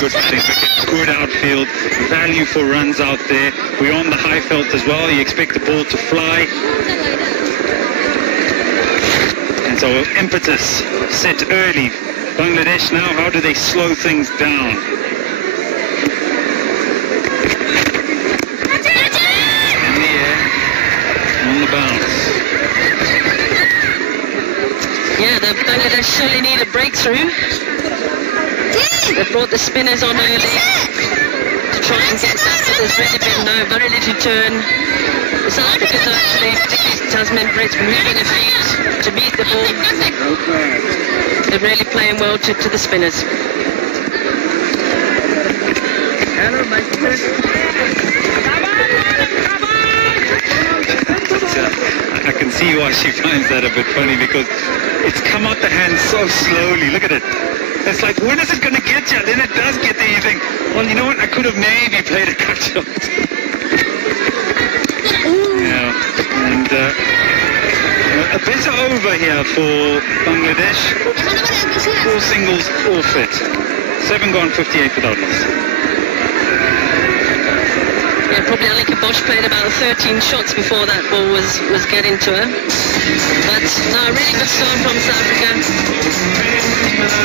good batting wicket, good outfield, value for runs out there. We're on the high felt as well. You expect the ball to fly. And so impetus set early. Bangladesh now, how do they slow things down? In the air, on the bounce. Yeah, the Bangladesh surely need a breakthrough. They brought the spinners on early to try and get that, but there's really been very little turn. The South Africans are actually, particularly Tasman Brits, moving their feet to meet the ball. They're really playing well to the spinners. I can see why she finds that a bit funny, because it's come out the hand so slowly. Look at it. It's like, when is it going to get you? Then it does get there. You think, well, you know what? I could have maybe played a cut shot. Yeah. And a better over here for Bangladesh. 4 singles, all fit. 7 gone, 58 without loss. Yeah, probably Alika Bosch played about 13 shots before that ball was getting to her. But no, a really good start from South Africa.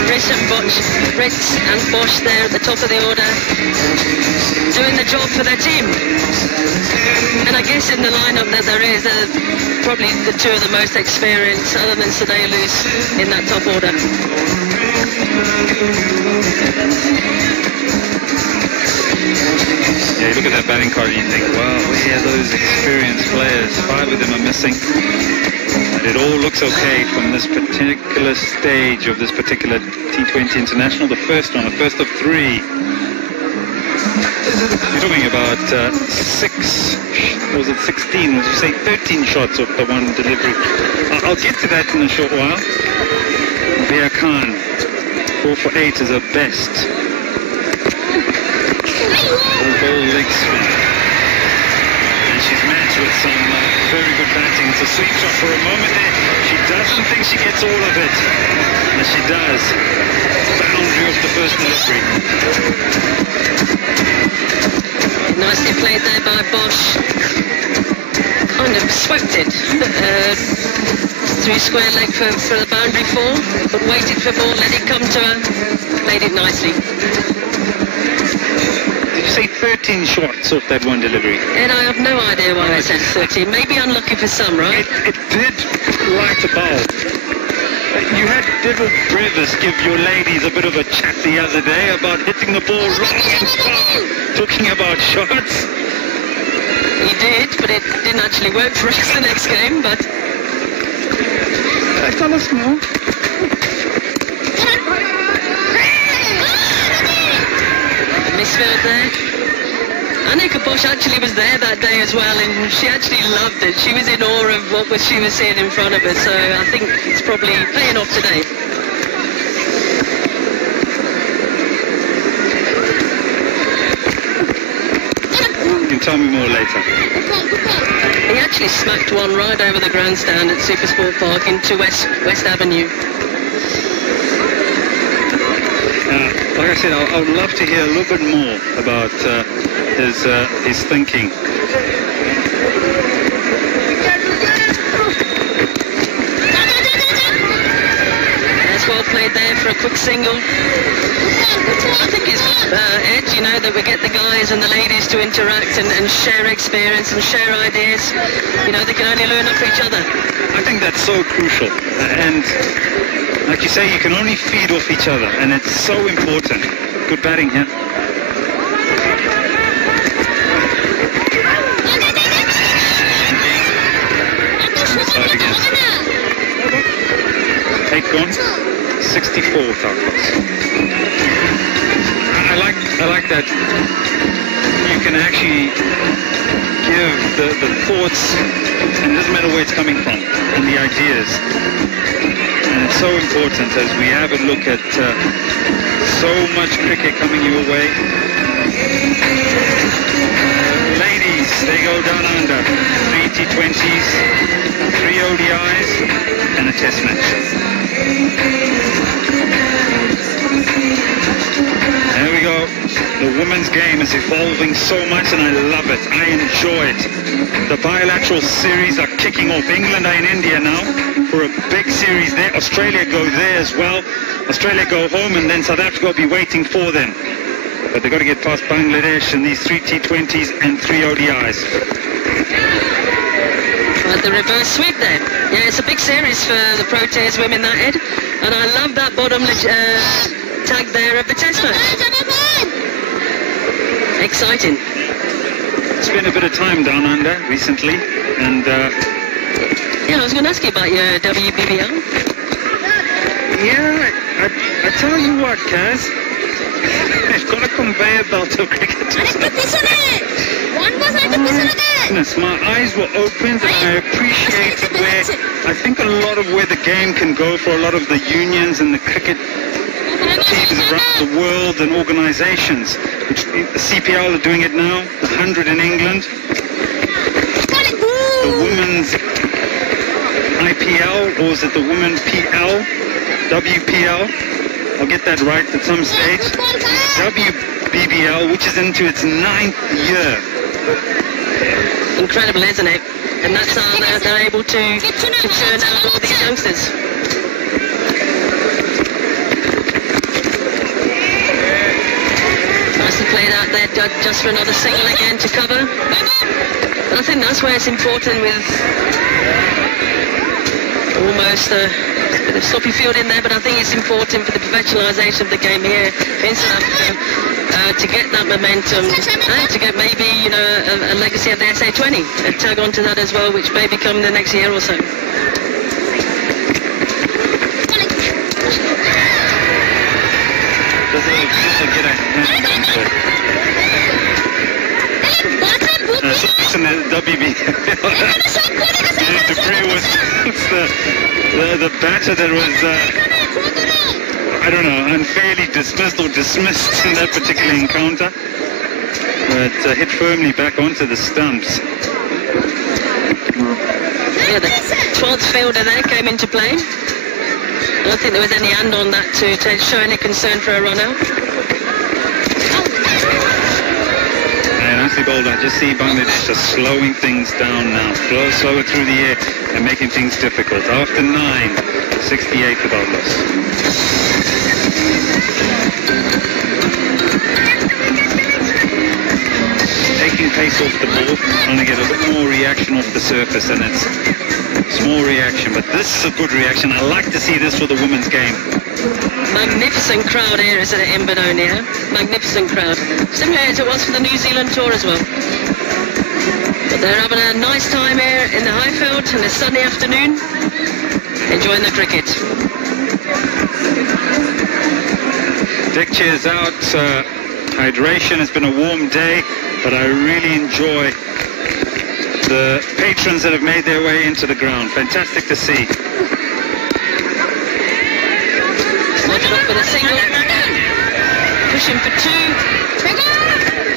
Rich and Bosch there at the top of the order, doing the job for their team. And I guess in the lineup that there is, probably the two of the most experienced, other than Sadayalus, in that top order. Yeah, you look at that batting card and you think, wow, where are those experienced players? 5 of them are missing. And it all looks okay from this particular stage of this particular T20 International. The first one, the first of 3. You're talking about 16? Would you say 13 shots off the one delivery? I'll get to that in a short while. Bia Khan, 4 for 8 is her best. Ball leg spin. And she's matched with some very good batting. It's a sweep shot for a moment there. She doesn't think she gets all of it. And she does. Boundary of the first delivery. Nicely played there by Bosch. Kind of swept it. 3 square leg for the boundary 4, but waited for ball, let it come to her. Played it nicely. Did you say 13 shots off that one delivery? And I have no idea why I said 13. Maybe unlucky for some, right? It did light a bulb. You had Devil Brevis give your ladies a bit of a chat the other day about hitting the ball long and far, talking about shots. He did, but it didn't actually work for us the next game, but... Tell us more. Misfield there. Annika Bosch actually was there that day as well, and she actually loved it. She was in awe of what she was seeing in front of her, so I think it's probably paying off today. You can tell me more later. He actually smacked one right over the grandstand at Supersport Park into West Avenue. Like I said, I would love to hear a little bit more about his thinking. That's well played there for a quick single. I think it's Ed, you know, that we get the guys and the ladies to interact and share experience and share ideas. You know, they can only learn off each other. I think that's so crucial. And like you say, you can only feed off each other, and it's so important. Good batting here. Side again. 8 gone, 64 without loss. I like that you can actually give the thoughts, and it doesn't matter where it's coming from, and the ideas. And it's so important as we have a look at so much cricket coming your way. Ladies, they go down under. 3 T20s, 3 ODIs, and a test match. There we go. The women's game is evolving so much, and I love it. I enjoy it. The bilateral series are kicking off. England are in India now for a big series there. Australia go there as well. Australia go home, and then South Africa will be waiting for them. But they've got to get past Bangladesh in these 3 T20s and 3 ODIs. Well, the reverse sweep there. Yeah, it's a big series for the Proteas women, that, Ed. And I love that bottom tag there of the test match. Exciting. Spent a bit of time down under recently, and yeah, I was going to ask you about your WBBL. Yeah, I tell you what, Kaz, they've got a conveyor belt of cricketers. Goodness, my eyes were opened, and I appreciated where, I think a lot of where the game can go for a lot of the unions and the cricket teams around the world and organizations. Which the CPL are doing it now, the 100 in England, the women's IPL, or is it the women's PL, WPL, I'll get that right at some stage, WBBL, which is into its 9th year. Incredible, isn't it? And that's how they're able to churn out all these youngsters. Nicely played out there, just for another single again to cover. And I think that's where it's important with almost a bit of sloppy field in there, but I think it's important for the professionalisation of the game here in South Africa to get that momentum and to get maybe, you know, a legacy of the SA20 and tag on to that as well, which may become the next year or so. In the WB, Dupree was the batter that was, I don't know, unfairly dismissed or dismissed in that particular encounter, but hit firmly back onto the stumps. Yeah, the 12th fielder there came into play. I don't think there was any hand on that to show any concern for a run out. Nicely bowled. I just see Bangladesh just slowing things down now. Slower through the air and making things difficult. After 9, 68 the ball loss. Taking pace off the ball, trying to get a bit more reaction off the surface, and it's small reaction, but this is a good reaction. I like to see this for the women's game. Magnificent crowd here, isn't it, in Benoni? Magnificent crowd. Similar as it was for the New Zealand tour as well. But they're having a nice time here in the Highfield on a Sunday afternoon, enjoying the cricket. Deck chairs out, hydration. It's been a warm day, but I really enjoy the patrons that have made their way into the ground. Fantastic to see. Up with a single, pushing for 2.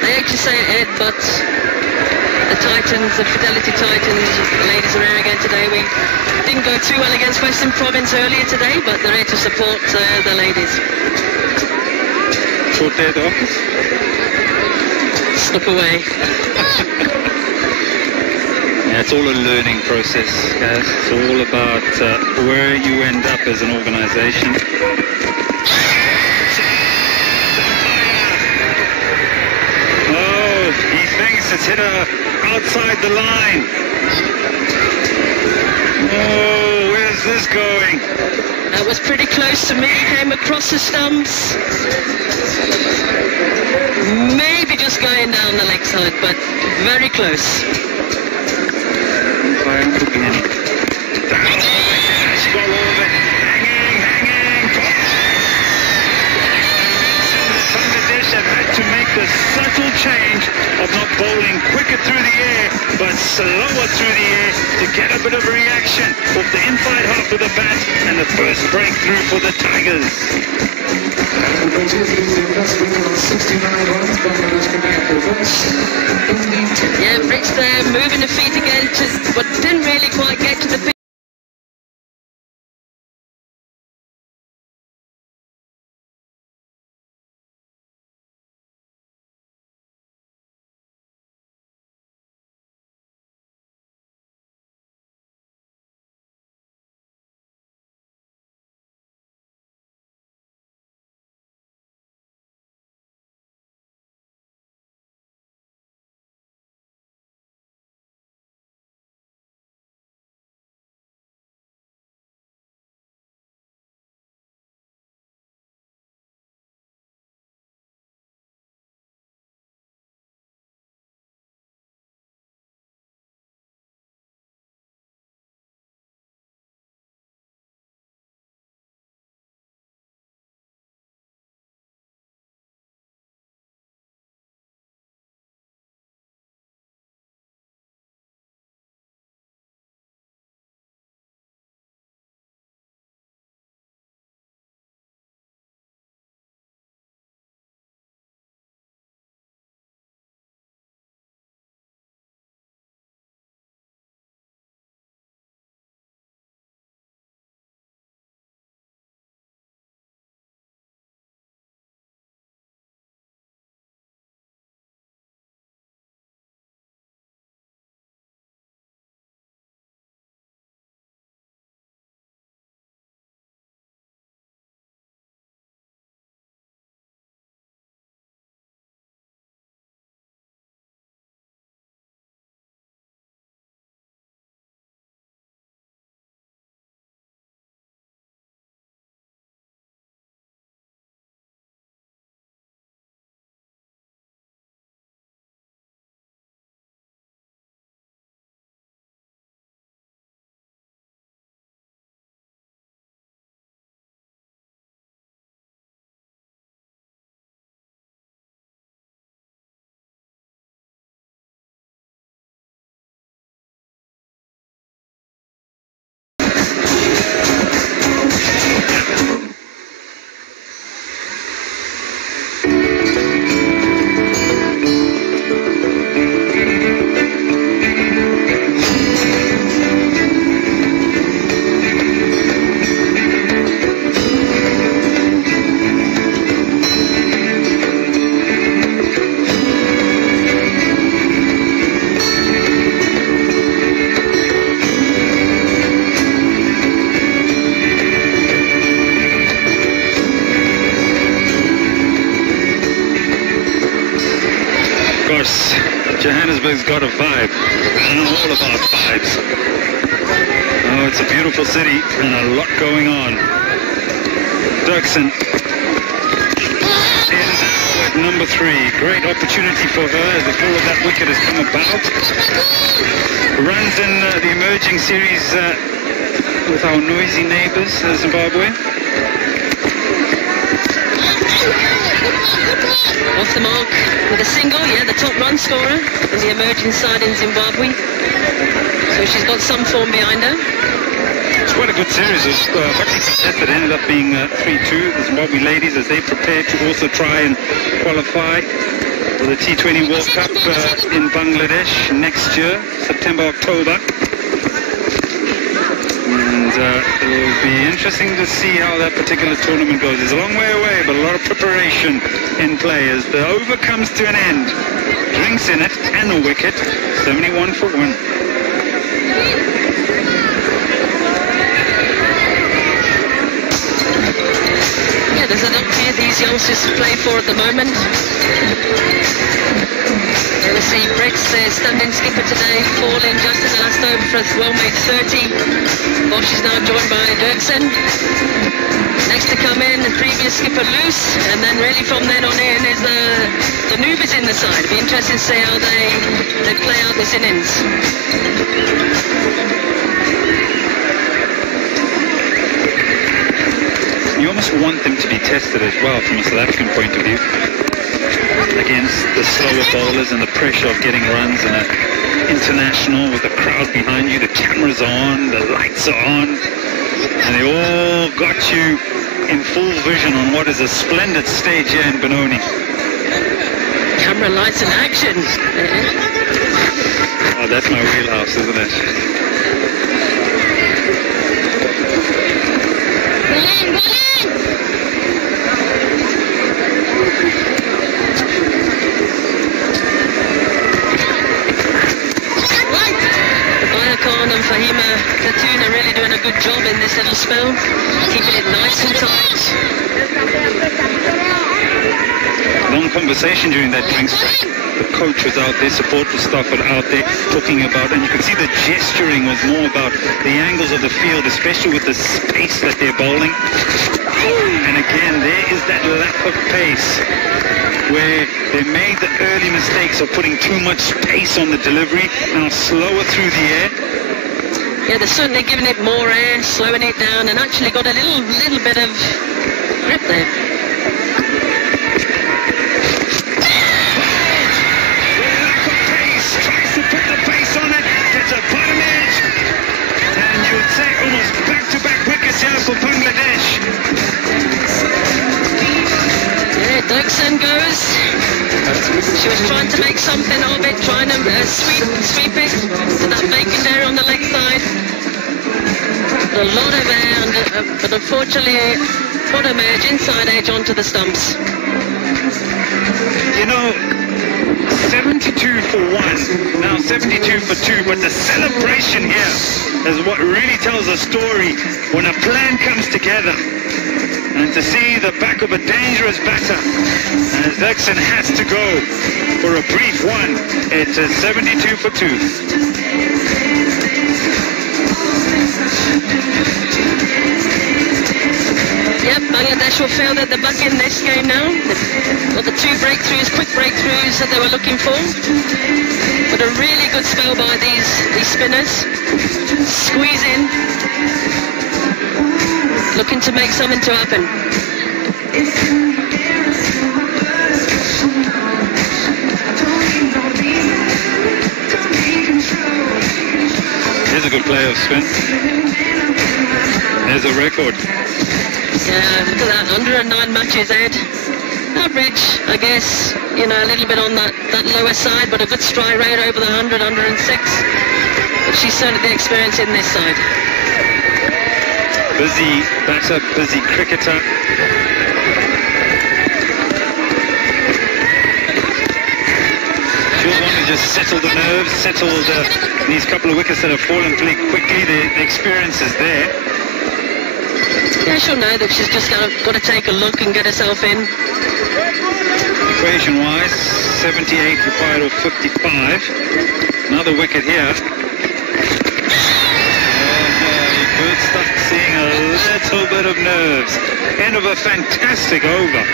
They actually say Ed, but the Titans, the Fidelity Titans, the ladies are here again today. We didn't go too well against Western Province earlier today, but they're here to support the ladies. Short day at the office? Slip away. Yeah, it's all a learning process, guys. It's all about where you end up as an organization. Oh, he thinks it's hit outside the line. Oh, where's this going? That was pretty close to me. Came across the stumps. Maybe just going down the leg side, but very close. Bangladesh have had to make the subtle change of not bowling quicker through the air shot through the air to get a bit of a reaction off the inside half of the bat, and the first breakthrough for the Tigers. And the Brazilians on 69 runs, Bangladesh can make reverse. Yeah, Brits there moving the feet again, but didn't really quite get to the pitch. Johannesburg's got a vibe, and all about vibes. Oh, it's a beautiful city and a lot going on. Dirksen in at number 3. Great opportunity for her as the fall of that wicket has come about. Runs in the emerging series with our noisy neighbours, Zimbabwe. Off the mark with a single, yeah, the top run scorer in the emerging side in Zimbabwe. So she's got some form behind her. It's quite a good series. It was hotly contested. It ended up being 3-2. The Zimbabwe ladies as they prepare to also try and qualify for the T20 World Cup in Bangladesh next year, September, October. And it will be interesting to see how that particular tournament goes. It's a long way away, but a lot of preparation in play as the over comes to an end. Drinks in it and a wicket, 71 for 1. Yeah, there's a lot here these youngsters play for at the moment. We'll see Brett's stand-in skipper today, falling just in the last over for a well-made 30. Bosch is now joined by Dirksen. Next to come in, the previous skipper Loose, and then really from then on in is the newbies in the side. It'll be interesting to see how they play out this innings. You almost want them to be tested as well from a South African point of view. against the slower bowlers and the pressure of getting runs in an international with the crowd behind you, the cameras are on, the lights are on, and they all got you in full vision on what is a splendid stage here in Benoni. Camera lights in action. Oh, that's my wheelhouse, isn't it? Khan and Fahima Khatun are really doing a good job in this little spell, keeping it nice and tight. Long conversation during that drinks break. The coach was out there, supportive staff were out there talking about, and you could see the gesturing was more about the angles of the field, especially with the space that they're bowling. And again, there is that lack of pace where they made the early mistakes of putting too much space on the delivery, now slower through the air. Yeah, they're certainly giving it more air, slowing it down, and actually got a little bit of grip there. Lack of pace, tries to put the pace on it, gets a bottom edge, and you'd say almost back-to-back wickets here for Bangladesh. Dirksen goes. She was trying to make something of it, trying to sweep it to that vacant area on the leg side. A lot of air, but unfortunately, bottom edge, inside edge onto the stumps. You know, 72 for 1, now 72 for 2, but the celebration here is what really tells a story when a plan comes together. And to see the back of a dangerous batter, as Dirksen has to go for a brief one, it's a 72 for 2. Yep, Bangladesh will feel that they're back in this game now. They've got the two breakthroughs, quick breakthroughs that they were looking for. But a really good spell by these spinners. Squeeze in. Looking to make something to happen. Here's a good play of spin. There's a record. Yeah, look at that, 109 matches, Ed. Average, I guess, you know, a little bit on that lower side, but a good strike rate over the 100, 106. But she's certainly the experience in this side. Busy batter, busy cricketer. She'll want to just settle the nerves, settle these couple of wickets that have fallen pretty quickly. The experience is there. Yeah, she'll know that she's just got to take a look and get herself in. Equation-wise, 78 required of 55. Another wicket here. Good stuff, seeing a little bit of nerves. End of a fantastic over.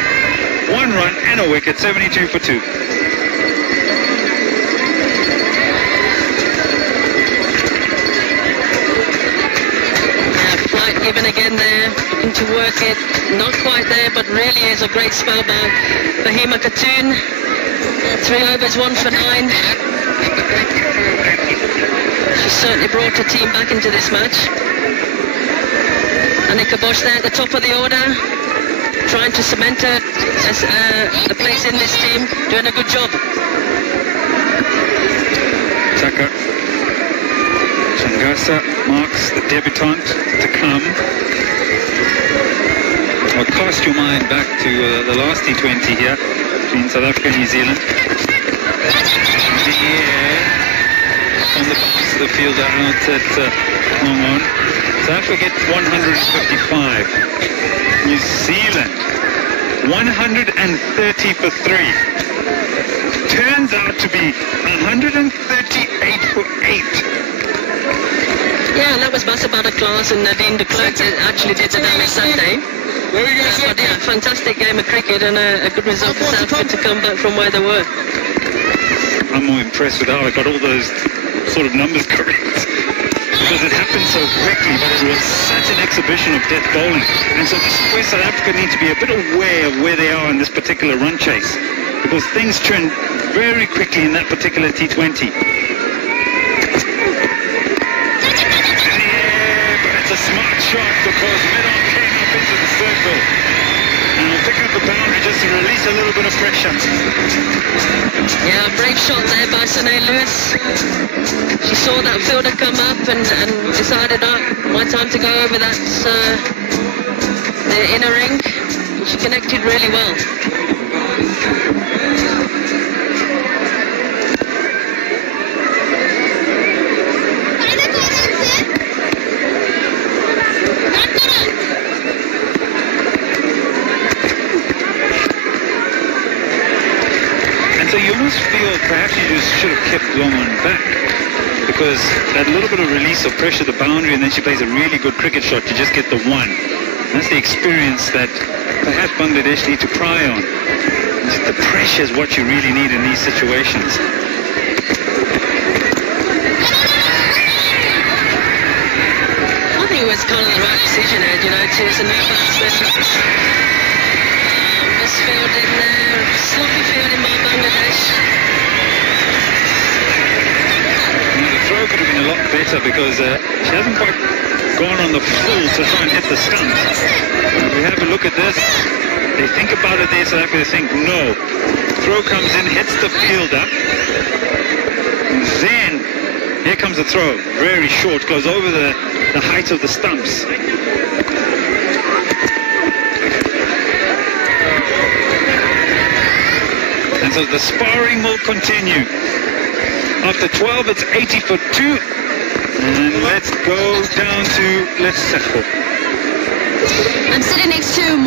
1 run and a wicket, 72 for 2. Flight given again there, looking to work it. Not quite there, but really is a great spell by Fahima Khatun. 3 overs, 1 for 9. She certainly brought her team back into this match. Annika Bosch there at the top of the order, trying to cement a place in this team, doing a good job. Tucker. Changasa marks the debutante to come. I'll cast your mind back to the last T20 here between South Africa and New Zealand. The air on the box of the fielder out at Hong Kong. South Africa get 155. New Zealand 130 for 3. Turns out to be 138 for 8. Yeah, and that was Basabata class, and Nadine de Klerk actually did the damage that day. But yeah, fantastic game of cricket and a good result for South Africa to come back from where they were. I'm more impressed with how I got all those sort of numbers correct. Because it happened so quickly, but it was such an exhibition of death bowling. And so this is where South Africa need to be a bit aware of where they are in this particular run chase. because things trend very quickly in that particular T20. A smart shot because mid-on came up into the circle and will pick up the boundary just to release a little bit of pressure. Yeah, brave shot there by Sine Lewis. She saw that fielder come up and decided, oh, my time to go over that the inner ring. And she connected really well. So you almost feel perhaps you just should have kept going back, because that little bit of release of pressure, the boundary, and then she plays a really good cricket shot to just get the one. And that's the experience that perhaps Bangladesh need to pry on. Just the pressure is what you really need in these situations. I think it was kind of the right decision, Ed, you know, to use a new batsman. Misfield in there, sloppy field in by Bangladesh. The throw could have been a lot better because she hasn't quite gone on the full to try and hit the stumps. If we have a look at this, they think about it there, so they think no. Throw comes in, hits the fielder, and then here comes the throw. Very short, goes over the height of the stumps. And so the sparring will continue. After 12, it's 80 for 2. And let's go down to Lesotho. I'm sitting next to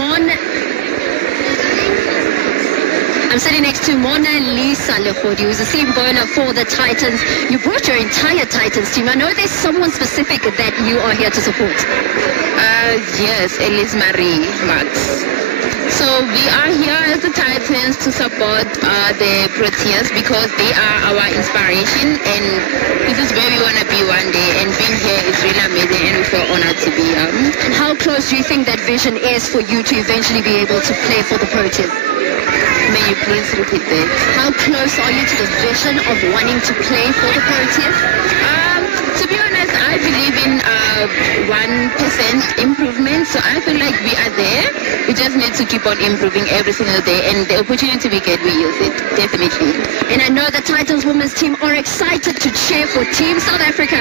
Mona Lisa Lehodi, who's a seam bowler for the Titans. You brought your entire Titans team. I know there's someone specific that you are here to support. Yes, Elise Marie Max. So we are here as the Titans to support the Proteas because they are our inspiration, and this is where we want to be one day, and being here is really amazing and we feel honored to be here. How close do you think that vision is for you to eventually be able to play for the Proteas? May you please repeat that? How close are you to the vision of wanting to play for the Proteas? To be honest, I believe in 1% improvement, so I feel like we are there. We just need to keep on improving every single day, and the opportunity we get, we use it, definitely. And I know the Titans women's team are excited to cheer for Team South Africa.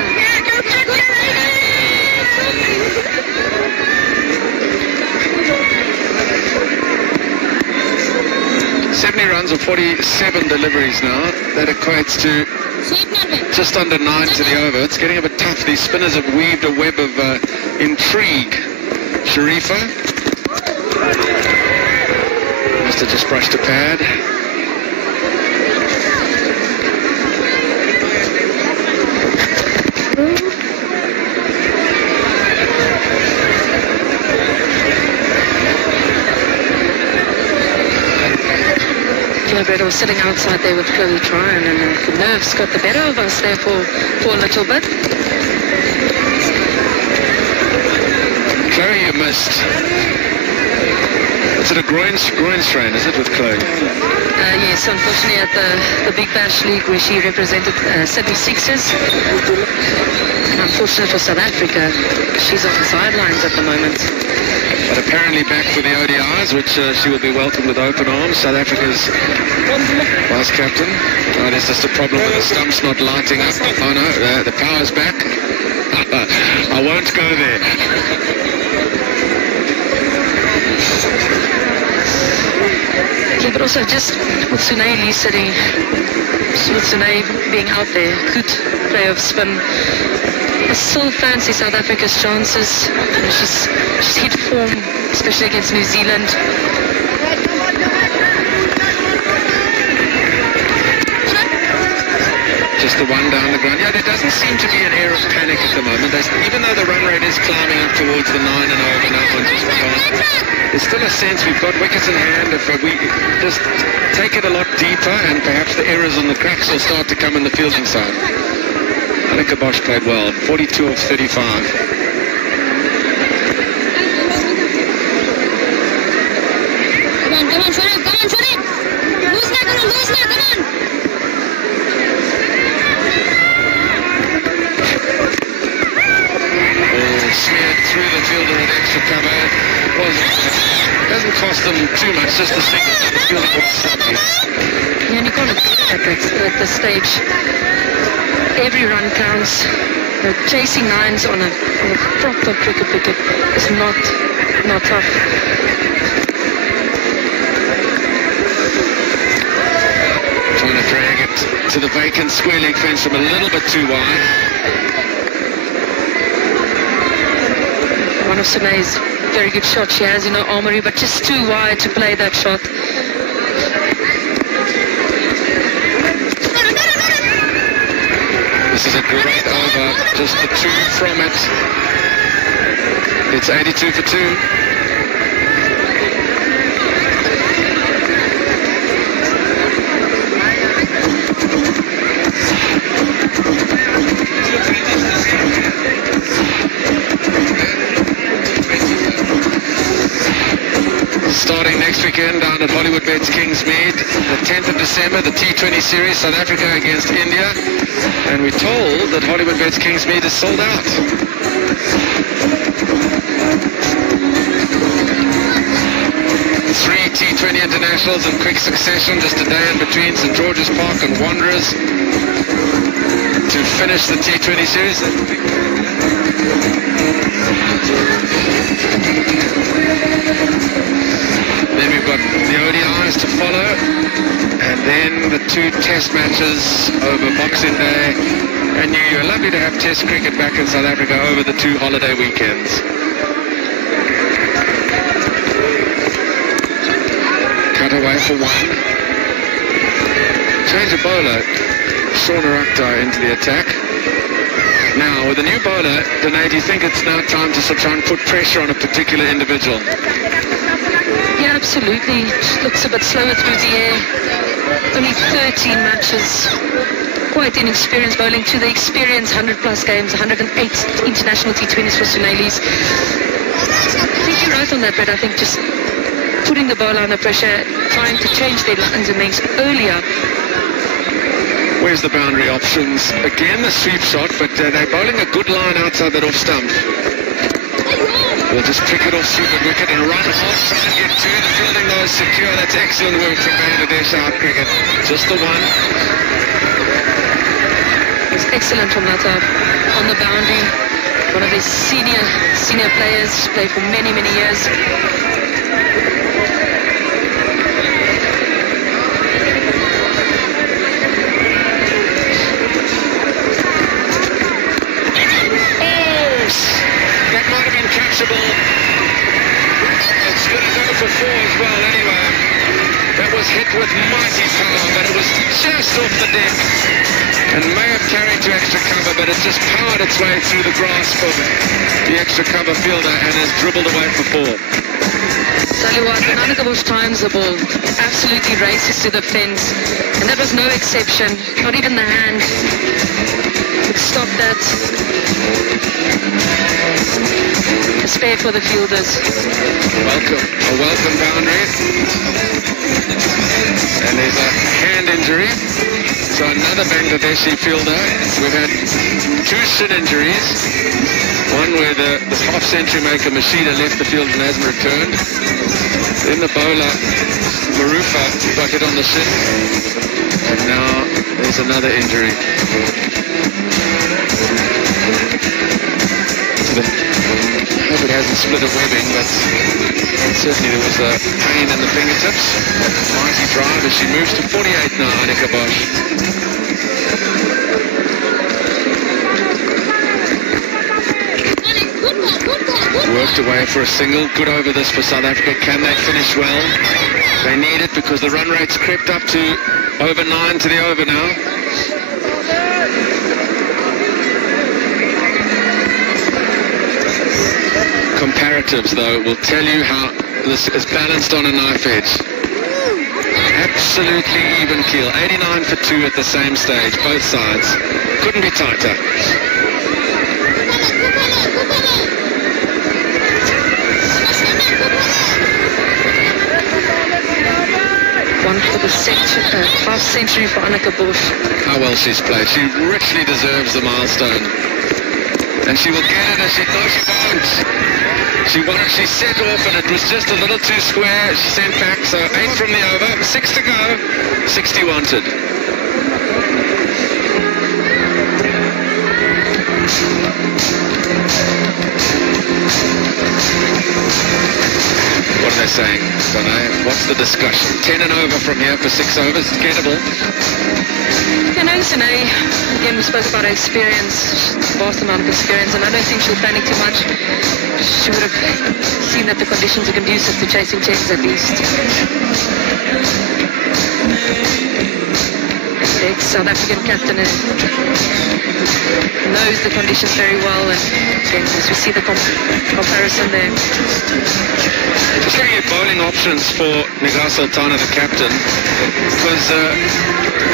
70 runs or 47 deliveries now. That equates to just under 9 to the over. It's getting a bit tough. These spinners have weaved a web of intrigue. Sharifa must have just brushed a pad. Breda was sitting outside there with Chloe Tryon, and the nerves got the better of us there for a little bit. Chloe, you missed. Is it a groin strain, is it, with Chloe? Yes, unfortunately at the Big Bash League where she represented Sydney Sixers. And unfortunately for South Africa, she's on the sidelines at the moment. But apparently back for the ODIs, which she will be welcomed with open arms. South Africa's vice captain. Oh, there's just a problem with the stumps not lighting up. Oh no, the power's back. I won't go there. Yeah, but also just with Sune Lee sitting, with Sune being out there, good play of spin. I still fancy South Africa's chances. She's hit form, especially against New Zealand. Just the one down the ground. Yeah, there doesn't seem to be an air of panic at the moment. Even though the run rate is climbing up towards the 9 and over now, there's still a sense we've got wickets in hand. If we just take it a lot deeper, and perhaps the errors on the cracks will start to come in the fielding side. Alika Bosch played well, 42 off 35. Come on, Shoaib, come on, Shoaib. Who's next? extra cover. Doesn't cost them too much, just a single. Yeah, and you can't at this stage. Every run counts. Chasing nines on a proper cricket wicket is not tough. Trying to drag it to the vacant square leg fence from a little bit too wide. One of Sune's very good shots she has in her armory, but just too wide to play that shot. This is a great over, just the two from it. It's 82 for 2. Starting next weekend down at Hollywood Bets Kingsmead, the 10th of December, the T20 series, South Africa against India. And we're told that Hollywood Bets Kingsmead is sold out. Three T20 internationals in quick succession, just a day in between St. George's Park and Wanderers to finish the T20 series. Then we've got the ODIs to follow, and then the two test matches over Boxing Day and New Year. Lovely to have test cricket back in South Africa over the two holiday weekends. Cut away for one. Change of bowler. Shauna Akhtar into the attack. Now, with a new bowler, Danae, do you think it's now time to try and put pressure on a particular individual? Yeah, absolutely. She looks a bit slower through the air. Only 13 matches. Quite inexperienced bowling to the experienced 100-plus games, 108 international T20s for Sunailis. I think you're right on that, Brett. I think just putting the bowler under pressure, trying to change their lines and lengths earlier. Where's the boundary options? Again, the sweep shot, but they're bowling a good line outside that off stump. We'll just pick it off stupid wicket and run hard, try and get to the fielding though is secure. That's excellent work from Bangladesh out cricket. Just the one. It's excellent from Mtach on the boundary. One of the senior players, played for many years. It's going to go for 4 as well anyway. That was hit with mighty power, but it was just off the deck and may have carried to extra cover, but it just powered its way through the grasp of the extra cover fielder and has dribbled away for 4. Tell you what, when Annika times the ball, absolutely races to the fence, and that was no exception. Not even the hand could stop that. A spare for the fielders. A welcome boundary. And there's a hand injury. So another Bangladeshi fielder. We've had 2 shin injuries. One where the half-century maker Mashida left the field and hasn't returned. Then the bowler Marufa got hit on the shin. And now there's another injury. I hope it hasn't split a webbing, but certainly there was a pain in the fingertips. Mighty drive as she moves to 48 now, Annika Bosch. Worked away for a single. Good over this for South Africa. Can they finish well? They need it because the run rate's crept up to over 9 to the over now. Comparatives, though, will tell you how this is balanced on a knife edge. Absolutely even keel. 89 for 2 at the same stage, both sides. Couldn't be tighter. One for the half century for Annika Bosch. How well she's played. She richly deserves the milestone. And she will get it as she knows she won't. She set off and it was just a little too square. She sent back, so 8 from the over, 6 to go, 60 wanted. What are they saying? Don't know. What's the discussion? 10 and over from here for 6 overs. It's gettable. You know, Sine, again, we spoke about her experience, vast amount of experience, and I don't think she'll panic too much. She would have seen that the conditions are conducive to chasing 10s at least. The South African captain knows the conditions very well, and again, as we see the comparison there. Just looking at bowling options for Nigar Sultana, the captain, because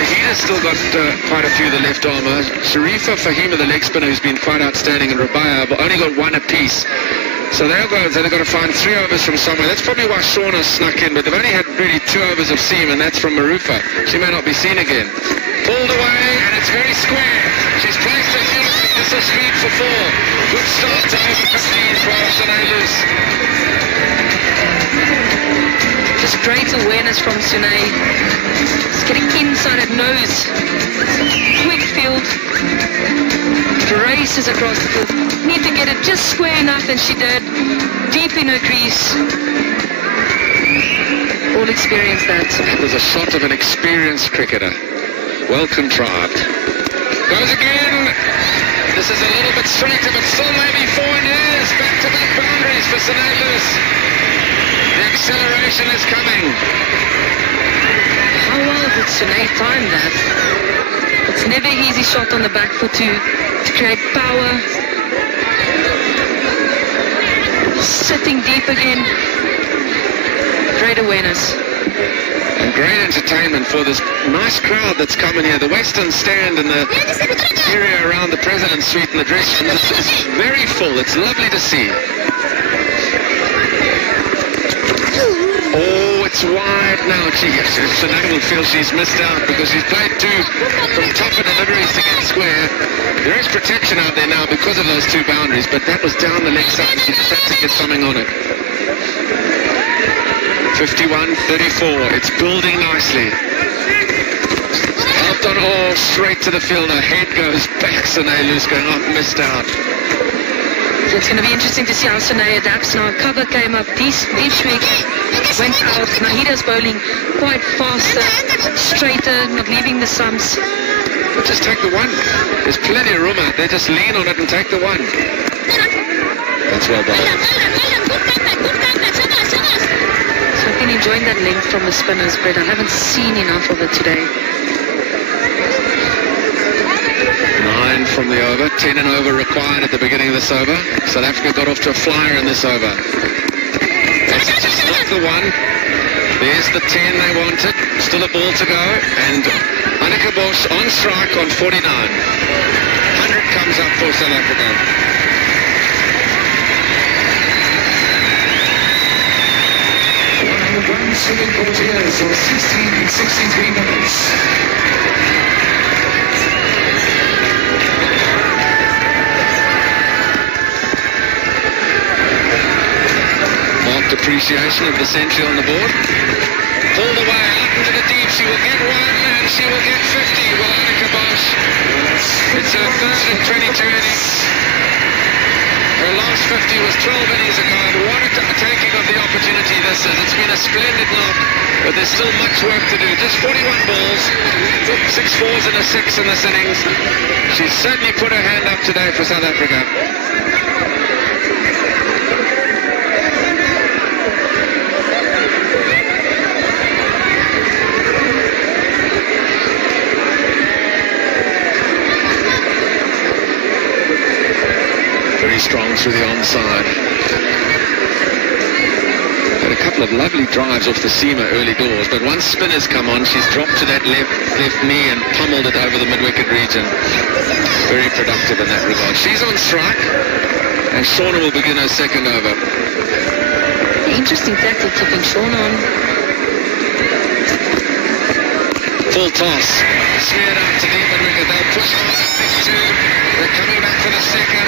he has still got quite a few of the left armour. Sharifa Fahima, the leg spinner, who's been quite outstanding, and Rabaya have only got 1 apiece. So they've got to find 3 overs from somewhere. That's probably why Shauna snuck in, but they've only had really 2 overs of seam, and that's from Marufa. She may not be seen again. Pulled away, and it's very square. She's placed it beautifully. This is speed for 4. Good start to over 15 for Sanailus. Just great awareness from Sune. It's getting inside her nose. Quick field. Races across the field. Need to get it just square enough, and she did. Deep in her crease. All experienced that. That was a shot of an experienced cricketer. Well contrived. Goes again. This is a little bit straighter, but still maybe 4 years. Back-to-back boundaries for Sanailus. The acceleration is coming. How well did Sune time that? It's never an easy shot on the back foot to create power. Sitting deep again. Great awareness. And great entertainment for this nice crowd that's coming here. The Western Stand and the area around the President's Suite and the dress room is very full. It's lovely to see. Oh, it's wide now. Gee, Shanae will feel she's missed out because she's played 2 from top of deliveries to get square. There is protection out there now because of those 2 boundaries, but that was down the leg side. She just had to get something on it. 51-34. It's building nicely. Helped on all straight to the fielder. Head goes back. Sanailus going up, missed out. So it's going to be interesting to see how Sune adapts now. Cover came up each week, went out. Nahida's bowling quite faster, straighter, not leaving the sumps. But just take the 1. There's plenty of room out there. Just lean on it and take the 1. That's well done. So I've been enjoying that length from the spinners, but I haven't seen enough of it today. 9 from the over, 10 and over required at the beginning of this over. South Africa got off to a flyer in this over. That's just not the 1. There's the 10 they wanted. Still a ball to go. And Annika Bosch on strike on 49. 100 comes up for South Africa. One swinging Portiers for 63 minutes. Appreciation of the century on the board. Pulled away out into the deep. She will get 1 and she will get 50. Well, Annika Bosch. It's her 3rd in 22 innings. Her last 50 was 12 innings ago. And what a taking of the opportunity this is. It's been a splendid knock, but there's still much work to do. Just 41 balls, 6 fours and a 6 in this innings. She's certainly put her hand up today for South Africa. Strong through the onside. Had a couple of lovely drives off the seamer early doors, but once spinner's come on, she's dropped to that left knee and pummeled it over the mid-wicket region. Very productive in that regard. She's on strike, and Shauna will begin her 2nd over. Interesting tactic, keeping Shauna on. Full toss. Smeared out to deep mid-wicket. They'll push on the next 2. They're coming back for the 2nd.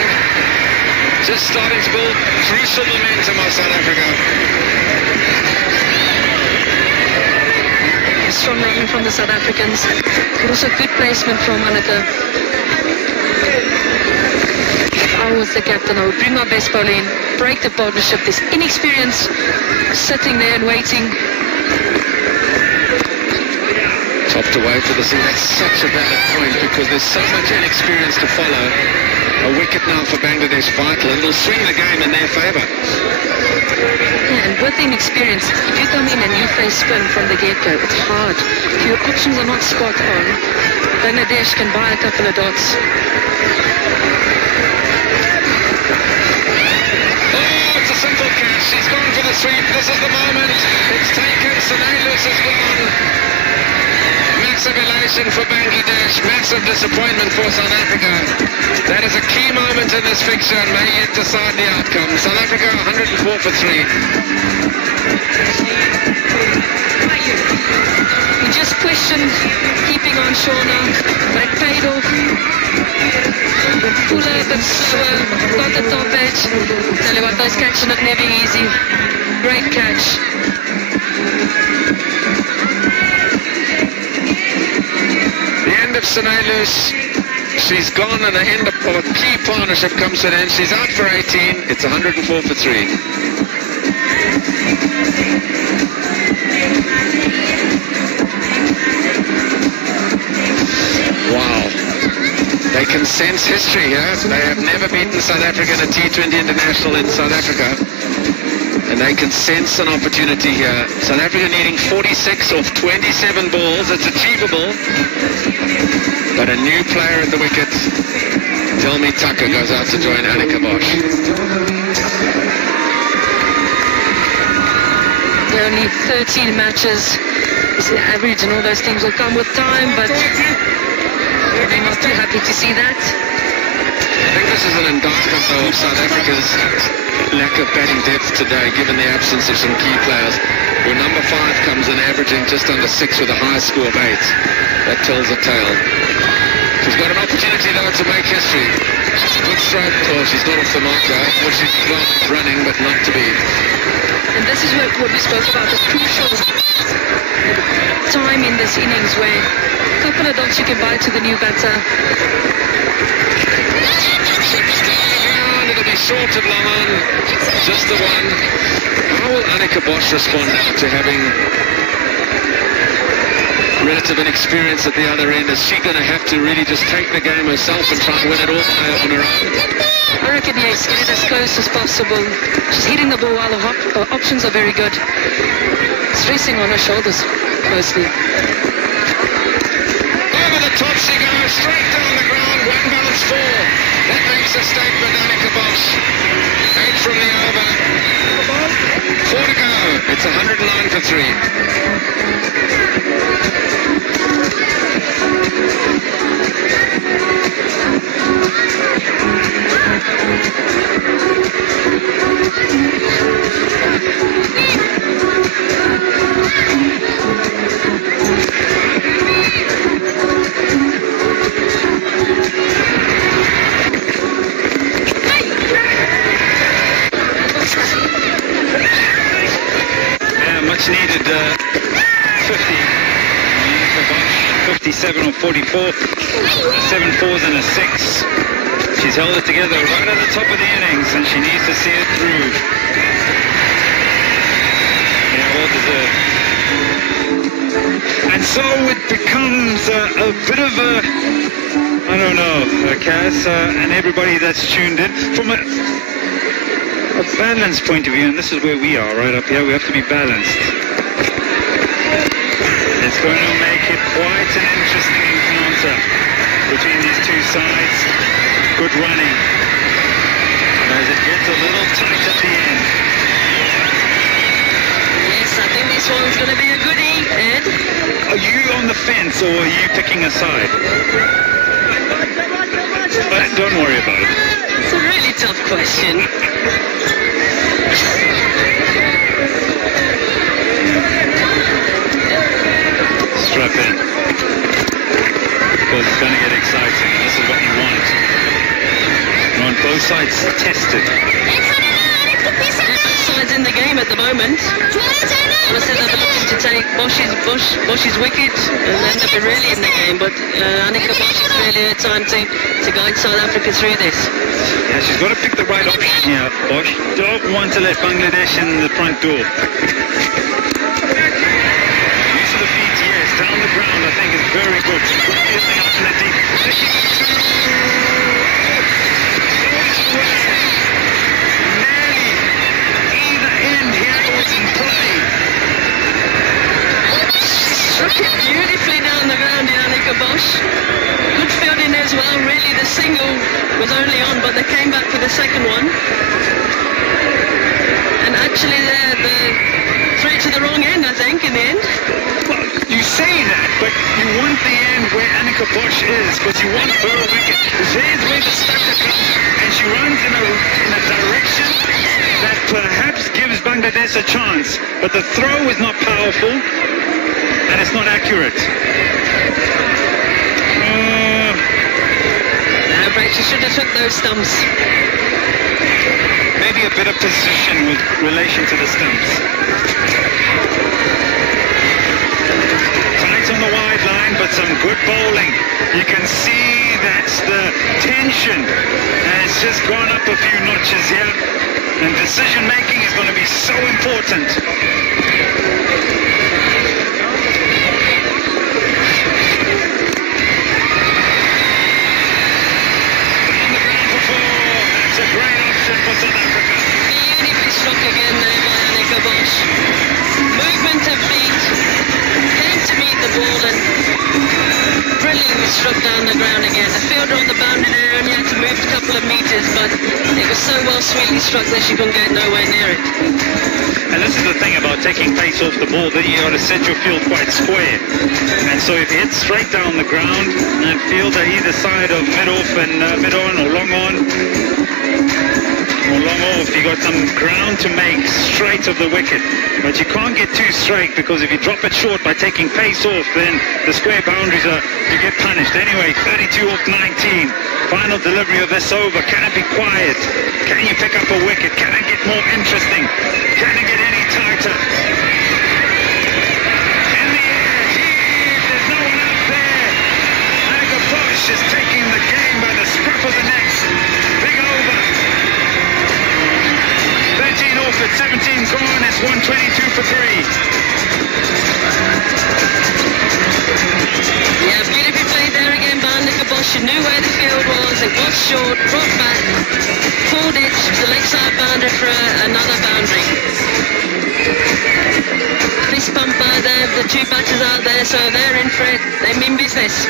just starting to build crucial momentum of South Africa. Strong running from the South Africans, but also good placement from Anneke. If I was the captain, I would bring my best bowler in, break the partnership. There's inexperience sitting there and waiting. Chopped away for the scene. That's such a valid point because there's so much inexperience to follow. A wicket now for Bangladesh, vital. It'll swing the game in their favour. Yeah, and with inexperience, if you come in and you face spin from the get-go, it's hard. If your options are not spot on, Bangladesh can buy a couple of dots. Oh, it's a simple catch. He's gone for the sweep. This is the moment. It's taken. Sonailus is gone. Massive elation for Bangladesh. Massive disappointment for South Africa. That is a key moment in this fixture and may yet decide the outcome. South Africa 104 for 3. We just questioned keeping on Shauna, but it paid off. Went fuller, but slower, got the top edge. Tell you what, those catches are never easy. Great catch. The end of Sonailus. She's gone and the end of a key partnership comes to an end. She's out for 18. It's 104 for 3. Wow. They can sense history here. They have never beaten South Africa in a T20 international in South Africa. And they can sense an opportunity here. South Africa needing 46 off 27 balls. It's achievable. But a new player at the wicket. Mtach goes out to join Anneke Bosch. Only 13 matches. The average and all those things will come with time, but I'm not too happy to see that. I think this is an indictment, though, of South Africa's lack of batting depth today, given the absence of some key players. Where number 5 comes in averaging just under 6 with a high score of 8. That tells a tale. She's got an opportunity, though, to make history. Good stroke, or she's not off the marker, or she's got running, but not to be. And this is what we spoke about, the crucial time in this innings where a couple of dots you can buy to the new batter. It'll be short of Laman, just the one. How will Anneke Bosch respond now to having relative inexperience at the other end? Is she going to have to really just take the game herself and try and win it all on her own? I reckon, yes, get it as close as possible. She's hitting the ball while her options are very good. It's resting on her shoulders mostly. Over the top she goes, straight down the ground, 1 bounce 4. That makes a statement, Anneke Bosch. 8 from the over. 4 to go. It's 109 for 3. Much needed 50. 57 or 44. 7 4s and a 6. She's held it together right at the top of the innings and she needs to see it through. Yeah, well deserved. And so it becomes a bit of a, I don't know, Kaz, and everybody that's tuned in, from a balanced point of view, and this is where we are, right up here, we have to be balanced. It's going to make it quite an interesting encounter between these two sides. Good running. As it gets a little tight at the end. Yes, I think this one's going to be a goodie, Ed. Are you on the fence or are you picking a side? Don't worry about it. It's a really tough question. Strap in. Because it's going to get exciting. This is what you want. You want both sides tested. Sides in the game at the moment. I said they were looking to take Bosch's wicket, and then they'll be really in the game. But Annika Bosch is really a time to guide South Africa through this. Yeah, she's got to pick the right option here, Bosch. Don't want to let Bangladesh in the front door. Use of the feet, yes. Down the ground, I think, is very good. She's got everything up in the deep. Beautifully down the ground in Annika Bosch. Good fielding as well. Really, the single was only on, but they came back for the second one. And actually, they threw it to the wrong end, I think, in the end. Well, you say that, but you want the end where Annika Bosch is, because you want her wicket. There's where the starter comes, and she runs in a direction that perhaps gives Bangladesh a chance. But the throw is not powerful. And it's not accurate. She should have took those stumps. Maybe a bit of position with relation to the stumps. Tight on the wide line, but some good bowling. You can see that the tension has just gone up a few notches here. And decision making is going to be so important. Beautifully struck again there by Annika Bosch. Movement of feet, came to meet the ball and brilliantly struck down the ground again. The fielder on the boundary there only had to move a couple of meters, but it was so well sweetly struck that she couldn't get nowhere near it. And this is the thing about taking pace off the ball, that you got to set your field quite square. And so if you hit straight down the ground and fielder either side of mid-off and mid-on or long-on, or long-off, you got some ground to make straight of the wicket. But you can't get too straight, because if you drop it short by taking pace off, then the square boundaries you get punished. Anyway, 32 off 19. Final delivery of this over. Can it be quiet? Can you pick up a wicket? Can it get more interesting? Can it get any tighter? In the air, there's no one out there. Annika Bosch is taking the game by the scruff of the neck. Big over. 13 off at 17 gone. It's 122 for 3. Yeah, beautifully played there again by Annika Bosch. She knew where the field was. It was short, brought back, pulled it to the leg side boundary for another boundary. Fist pump by there, the two batters out there, so they're in for it. They mean business.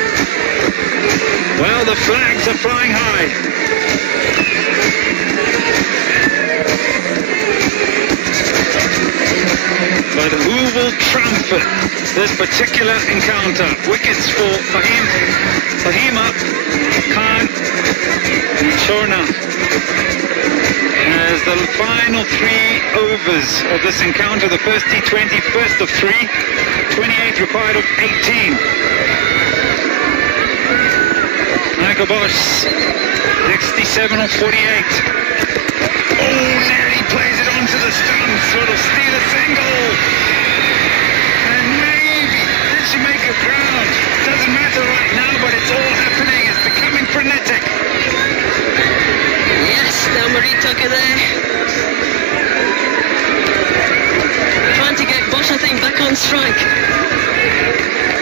Well, the flags are flying high. But who will trump this particular encounter? Wickets for Fahima, Khan, and Shorna. As the final 3 overs of this encounter, the first T20, first of 3, 28 required of 18. Annika Bosch, 67 of 48. Oh, Nelly plays it onto the stumps, so it'll steal a single. And maybe, did she make a ground? Doesn't matter right now, but it's all happening. It's becoming frenetic. Yes, now Marie Tucker there. Trying to get Bosch, I think, back on strike.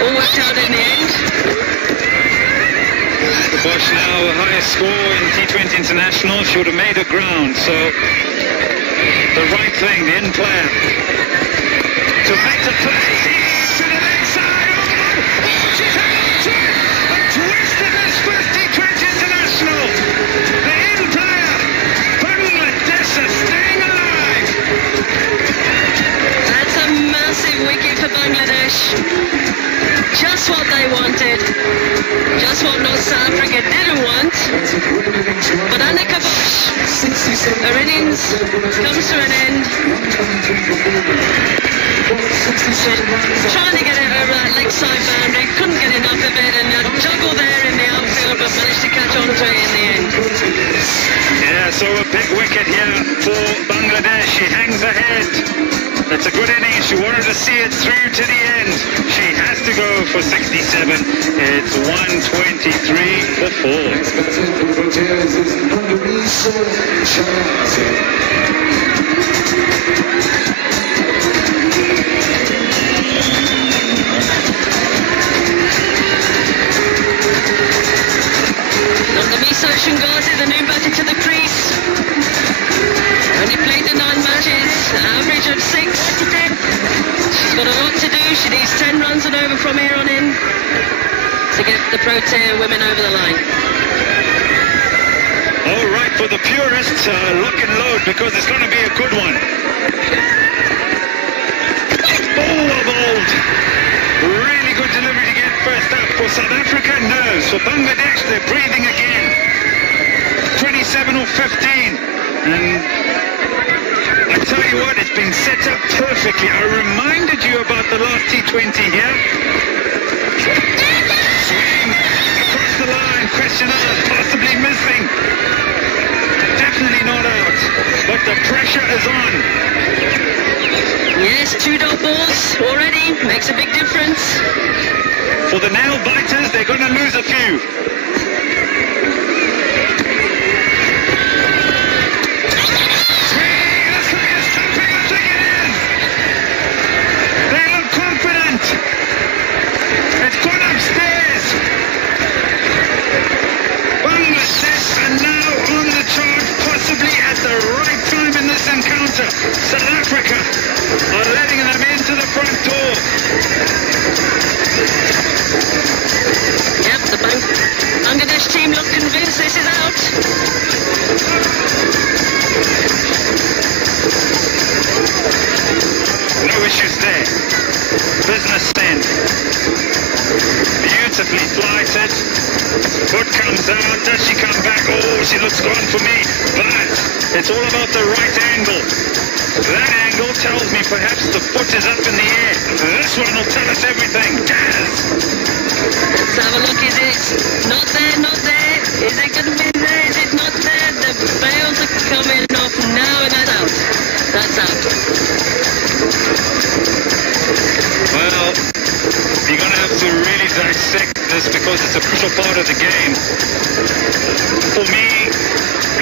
All worked out in the end. Bosch now the highest score in T20 International. She would have made a ground, so the right thing, the end player, to make the play. To the leg side. Oh, she's hanging to it. A twist of his first T20 International. The end player, Bangladesh, are staying alive. That's a massive wicket for Bangladesh. Just what they wanted. Just what North South Africa didn't want. But Annika Bosch, her innings comes to an end. Trying to get it over that leg side boundary, couldn't get enough of it, and juggle there in the outfield, but managed to catch on to it in the end. Yeah, wicket here for Bangladesh. She hangs ahead. That's a good innings. She wanted to see it through to the end. She has to go for 67. It's 123 for 4. Next batsman for the Proteas is Nandamiso Shanazi. Shangazi, the new batter to the crease. Only played in 9 matches, average of 6. She's got a lot to do. She needs 10 runs and over from here on in to get the Protea women over the line. All right, for the purists, lock and load because it's going to be a good one. Oh, bowled. Really good delivery to get first up. For South Africa, no. For Bangladesh, they're breathing again. 27 or 15, and I tell you what, it's been set up perfectly. I reminded you about the last T20 here. Swing across the line, question out, possibly missing. Definitely not out, but the pressure is on. Yes, 2 dot balls already, makes a big difference. For the nail biters, they're going to lose a few. South Africa are letting them into the front door. Yep, the Bangladesh team look convinced this is out. No issues there. Business then. Beautifully flighted. Foot comes out. Does she come back? Oh, she looks gone for me. But it's all about the right angle. That angle tells me perhaps the foot is up in the air. This one will tell us everything. Jazz! Let's have a look. Is it not there, not there? Is it going to be there? Is it not there? The bails are coming off now and that's out. That's out. Well, you're going to have to really dissect this because it's a crucial part of the game. For me,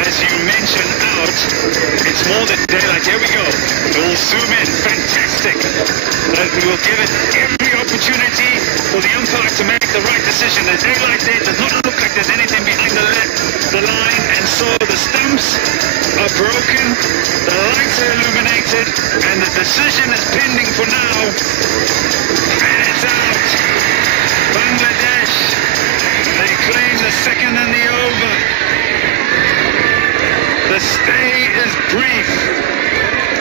as you mentioned out, it's more than daylight. Here we go. We'll zoom in. Fantastic. We will give it every opportunity for the umpire to make the right decision. There's daylight there. It does not look like there's anything behind the line. And so the stumps are broken. The lights are illuminated. And the decision is pending for now. And it's out. Bangladesh. They claim the second and the over. The stay is brief.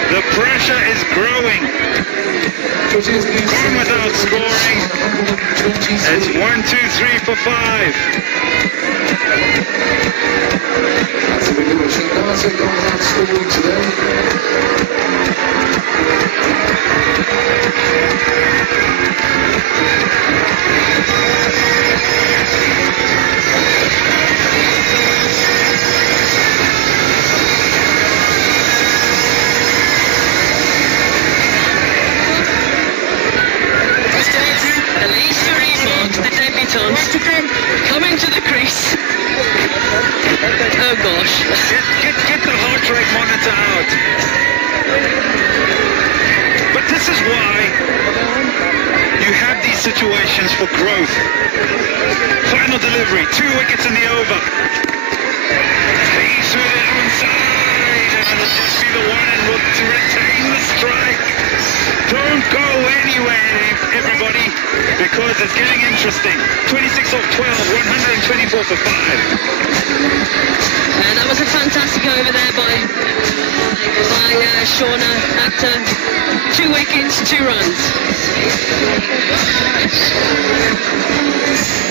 The pressure is growing. Gone without scoring. It's 1, 2, 3 for 5. That's a big deal. Shangazi gone without scoring today. Coming to the crease. Oh gosh. Get the heart rate monitor out. But this is why you have these situations for growth. Final delivery, 2 wickets in the over. He's through the onside, and it'll just be the one and will retain the strike. Don't go anywhere, everybody, because it's getting interesting. 26 off 12, 124 for 5. And that was a fantastic over there by Shauna Actor. 2 wickets, 2 runs.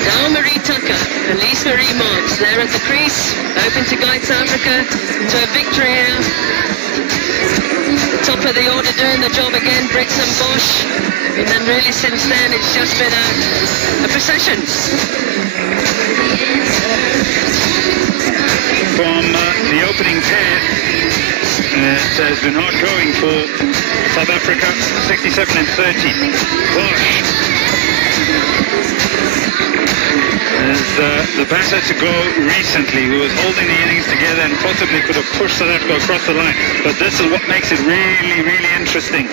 Now Marie Tucker and Lisa Marie Marks there at the crease, hoping to guide South Africa to a victory here. The top of the order doing the job again, Briggs and Bosch. And then really since then it's just been a procession. From the opening pair, It has been hard going for South Africa, 67 and 30. Bosch is the batter to go recently, who was holding the innings together and possibly could have pushed South Africa across the line. But this is what makes it really, really interesting.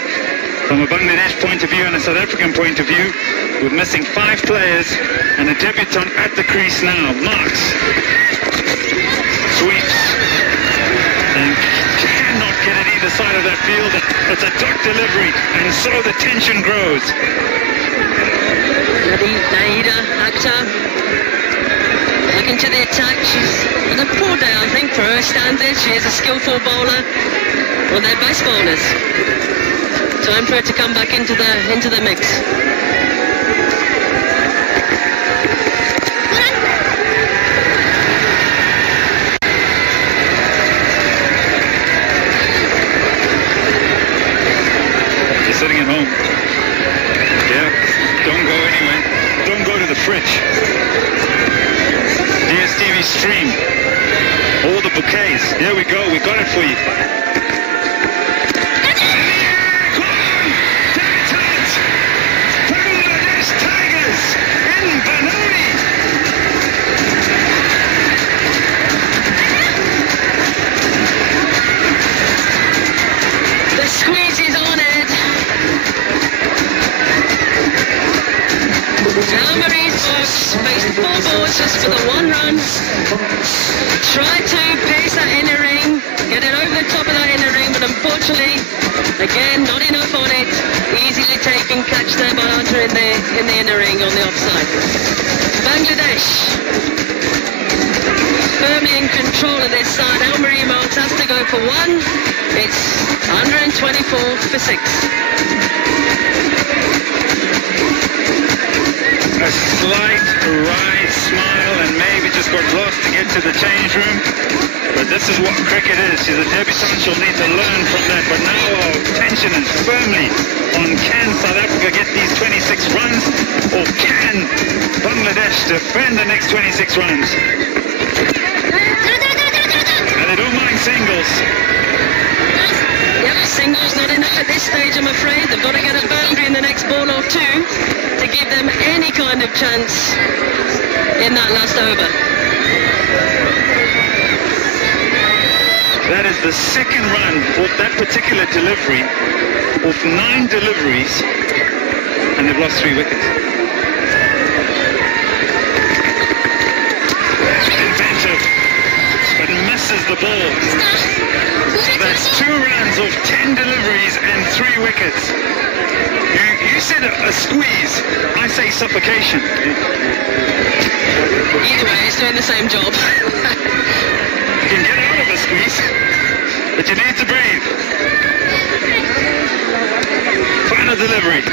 From a Bangladesh point of view and a South African point of view, we're missing 5 players and a debutant at the crease now. Marks sweeps and cannot get at either side of that field. It's a dot delivery, and so the tension grows. Naida Akhtar back into the attack. She's on a poor day, I think, for her standards. She is a skillful bowler. Well, they're base bowlers. Time for her to come back into the mix. You're sitting at home. Yeah, don't go anywhere. Don't go to the fridge. DSTV stream. All the bouquets. There we go. We got it for you. Faced 4 balls just for the 1 run. Tried to pace that inner ring, get it over the top of that inner ring, but unfortunately, again, not enough on it. Easily taken catch there by Hunter in the inner ring on the offside. Bangladesh firmly in control of this side. Al-Marie Marks has to go for 1. It's 124 for 6. A slight wry smile and maybe just got lost to get to the change room. But this is what cricket is. She's a debutant. She'll need to learn from that. But now our attention is firmly on, can South Africa get these 26 runs, or can Bangladesh defend the next 26 runs? And they don't mind singles. Yep, singles not enough at this stage, I'm afraid. They've got to get a boundary in the next ball or 2 to give them any kind of chance in that last over. That is the second run of that particular delivery of 9 deliveries, and they've lost 3 wickets. Inventive, but misses the ball. So that's 2 runs of 10 deliveries and 3 wickets. You said a squeeze, I say suffocation. Either way, it's doing the same job. You can get out of a squeeze, but you need to breathe. Final delivery.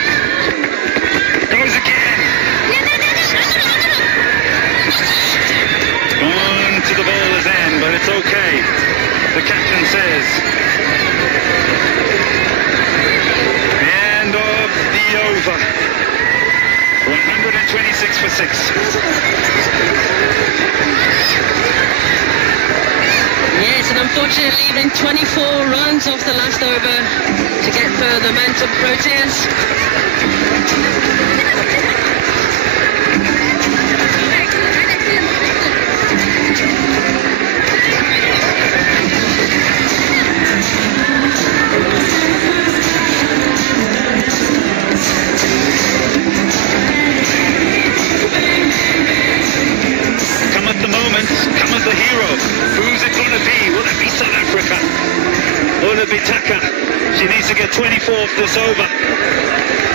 Goes again. On to the bowler's end, but it's okay. The captain says. The end of the over. 126 for 6. Yes, and unfortunately leaving 24 runs off the last over to get further momentum Proteas. Come at the moment, come at the hero. Who's it going to be? Will it be South Africa? Will it be Mtach? She needs to get 24 off this over.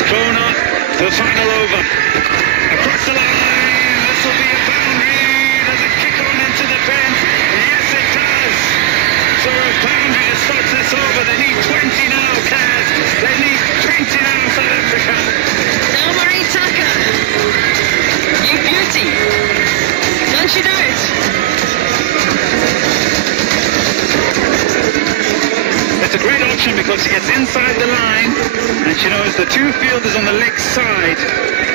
Thrown up, the final over. Across the line, this will be a boundary. Does it kick on into the fence? Yes, it does. So a boundary to start this over. They need 20 now, Kaz. They need 20 now, South Africa. Al-Marie Tucker, you beauty. Don't you do it? It's a great option because she gets in inside the line, and she knows the two fielders on the leg side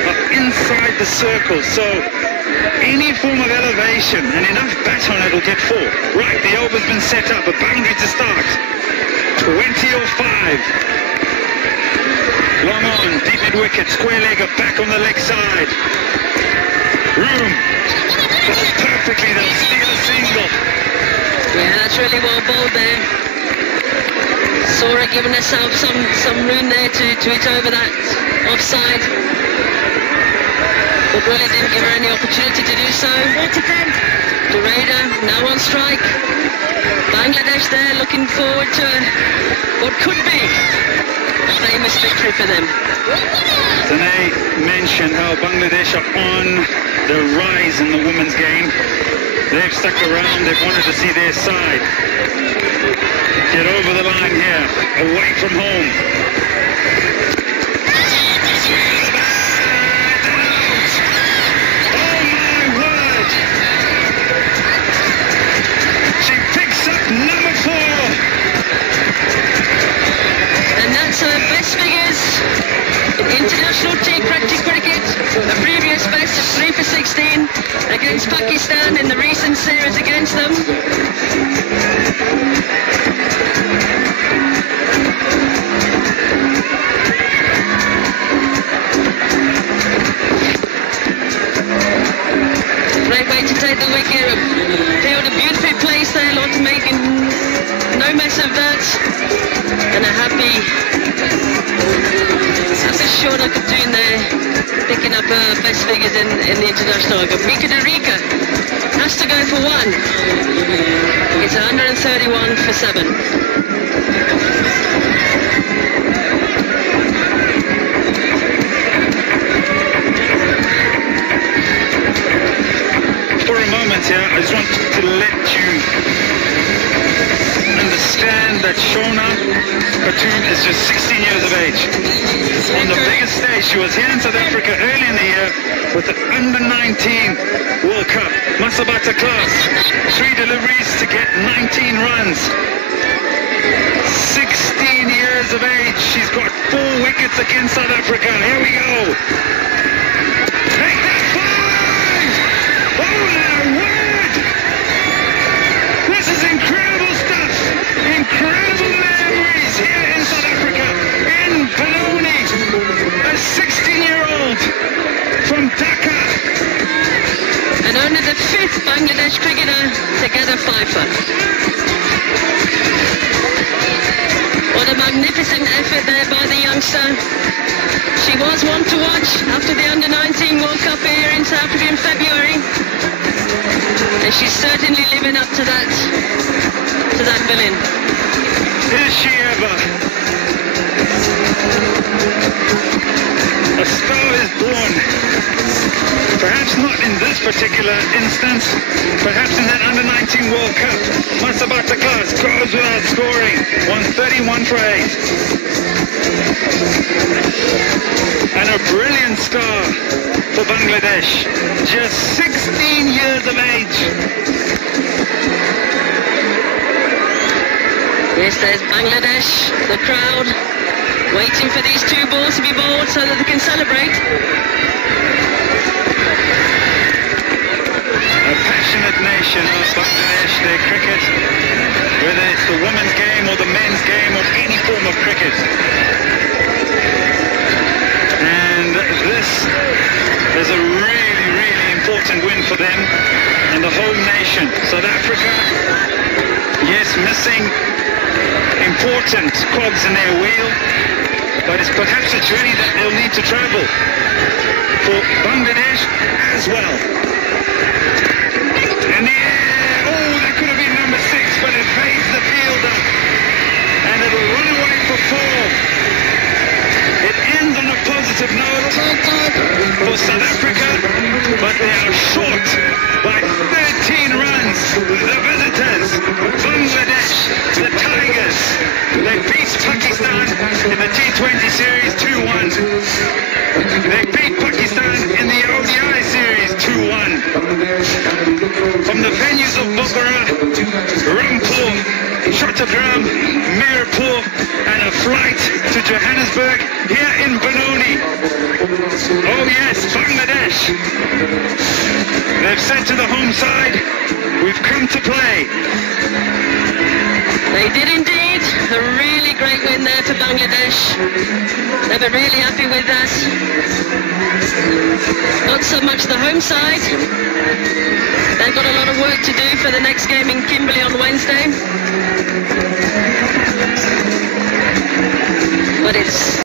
are inside the circle. So any form of elevation and enough bat on it will get 4. Right, the over's been set up, a boundary to start. 20 or 5. Long on, deep mid-wicket, square legger, back on the leg side. Room. Bowled perfectly, they'll steal a single. Yeah, that's really well bowled there. Sora giving herself some room there to hit over that offside. But really didn't give her any opportunity to do so. Dureda now on strike. Bangladesh there looking forward to what could be a famous victory for them. Danae mentioned how Bangladesh are on the rise in the women's game. They've stuck around, they've wanted to see their side get over the line here, away from home. Oh my word! She picks up number 4. And that's her best figures in international T20 cricket. A previous best of 3 for 16 against Pakistan in the recent series against them. Great way to take the wicket. Fielded beautifully placed there, Lord, making no mess of that. And a happy short I could do in there, picking up best figures in the international. But Mika Derika has to go for 1. It's 131 for 7. For a moment here, I just want to let you understand that Shona Khatun is just 16 years of age. On the biggest stage, she was here in South Africa early in the year with the Under-19 World Cup. Masabata class, 3 deliveries to get 19 runs. 16 years of age, she's got 4 wickets against South Africa. Here we go. Take that 5! Oh my word! This is incredible stuff. Incredible memories here in South Africa, in Benoni. A 16-year-old from Dhaka. And only the 5th Bangladesh cricketer to get a 5-er. What a magnificent effort there by the youngster. She was one to watch after the Under-19 World Cup here in South Africa in February. And she's certainly living up to that billing. Is she ever? A star is born. Perhaps not in this particular instance. Perhaps in that Under-19 World Cup. Masabata class goes without scoring. 131 for 8. And a brilliant star for Bangladesh. Just 16 years of age. Yes, there's Bangladesh, the crowd, waiting for these 2 balls to be bowled so that they can celebrate. A passionate nation of Bangladesh, their cricket, whether it's the women's game or the men's game or any form of cricket. And this is a really, really important win for them and the whole nation. South Africa, yes, missing important cogs in their wheel, but it's perhaps a journey that they'll need to travel for Bangladesh as well. In the air, oh, that could have been number 6, but it evades the fielder, and it'll run away for 4. It ends on a positive note for South Africa, but they are short by 13 runs. The visitors, Bangladesh, the Tigers, they beat Pakistan in the T20 series 2-1. They beat Pakistan in the ODI series 2-1. From the venues of Bogora, Rampur, Chattogram, Mirpur, and a flight to Johannesburg here in Benoni. Oh yes, Bangladesh. They've said to the home side, we've come to play. They did indeed. A really great win there for Bangladesh. They were really happy with that. Not so much the home side. They've got a lot of work to do for the next game in Kimberley on Wednesday. But it's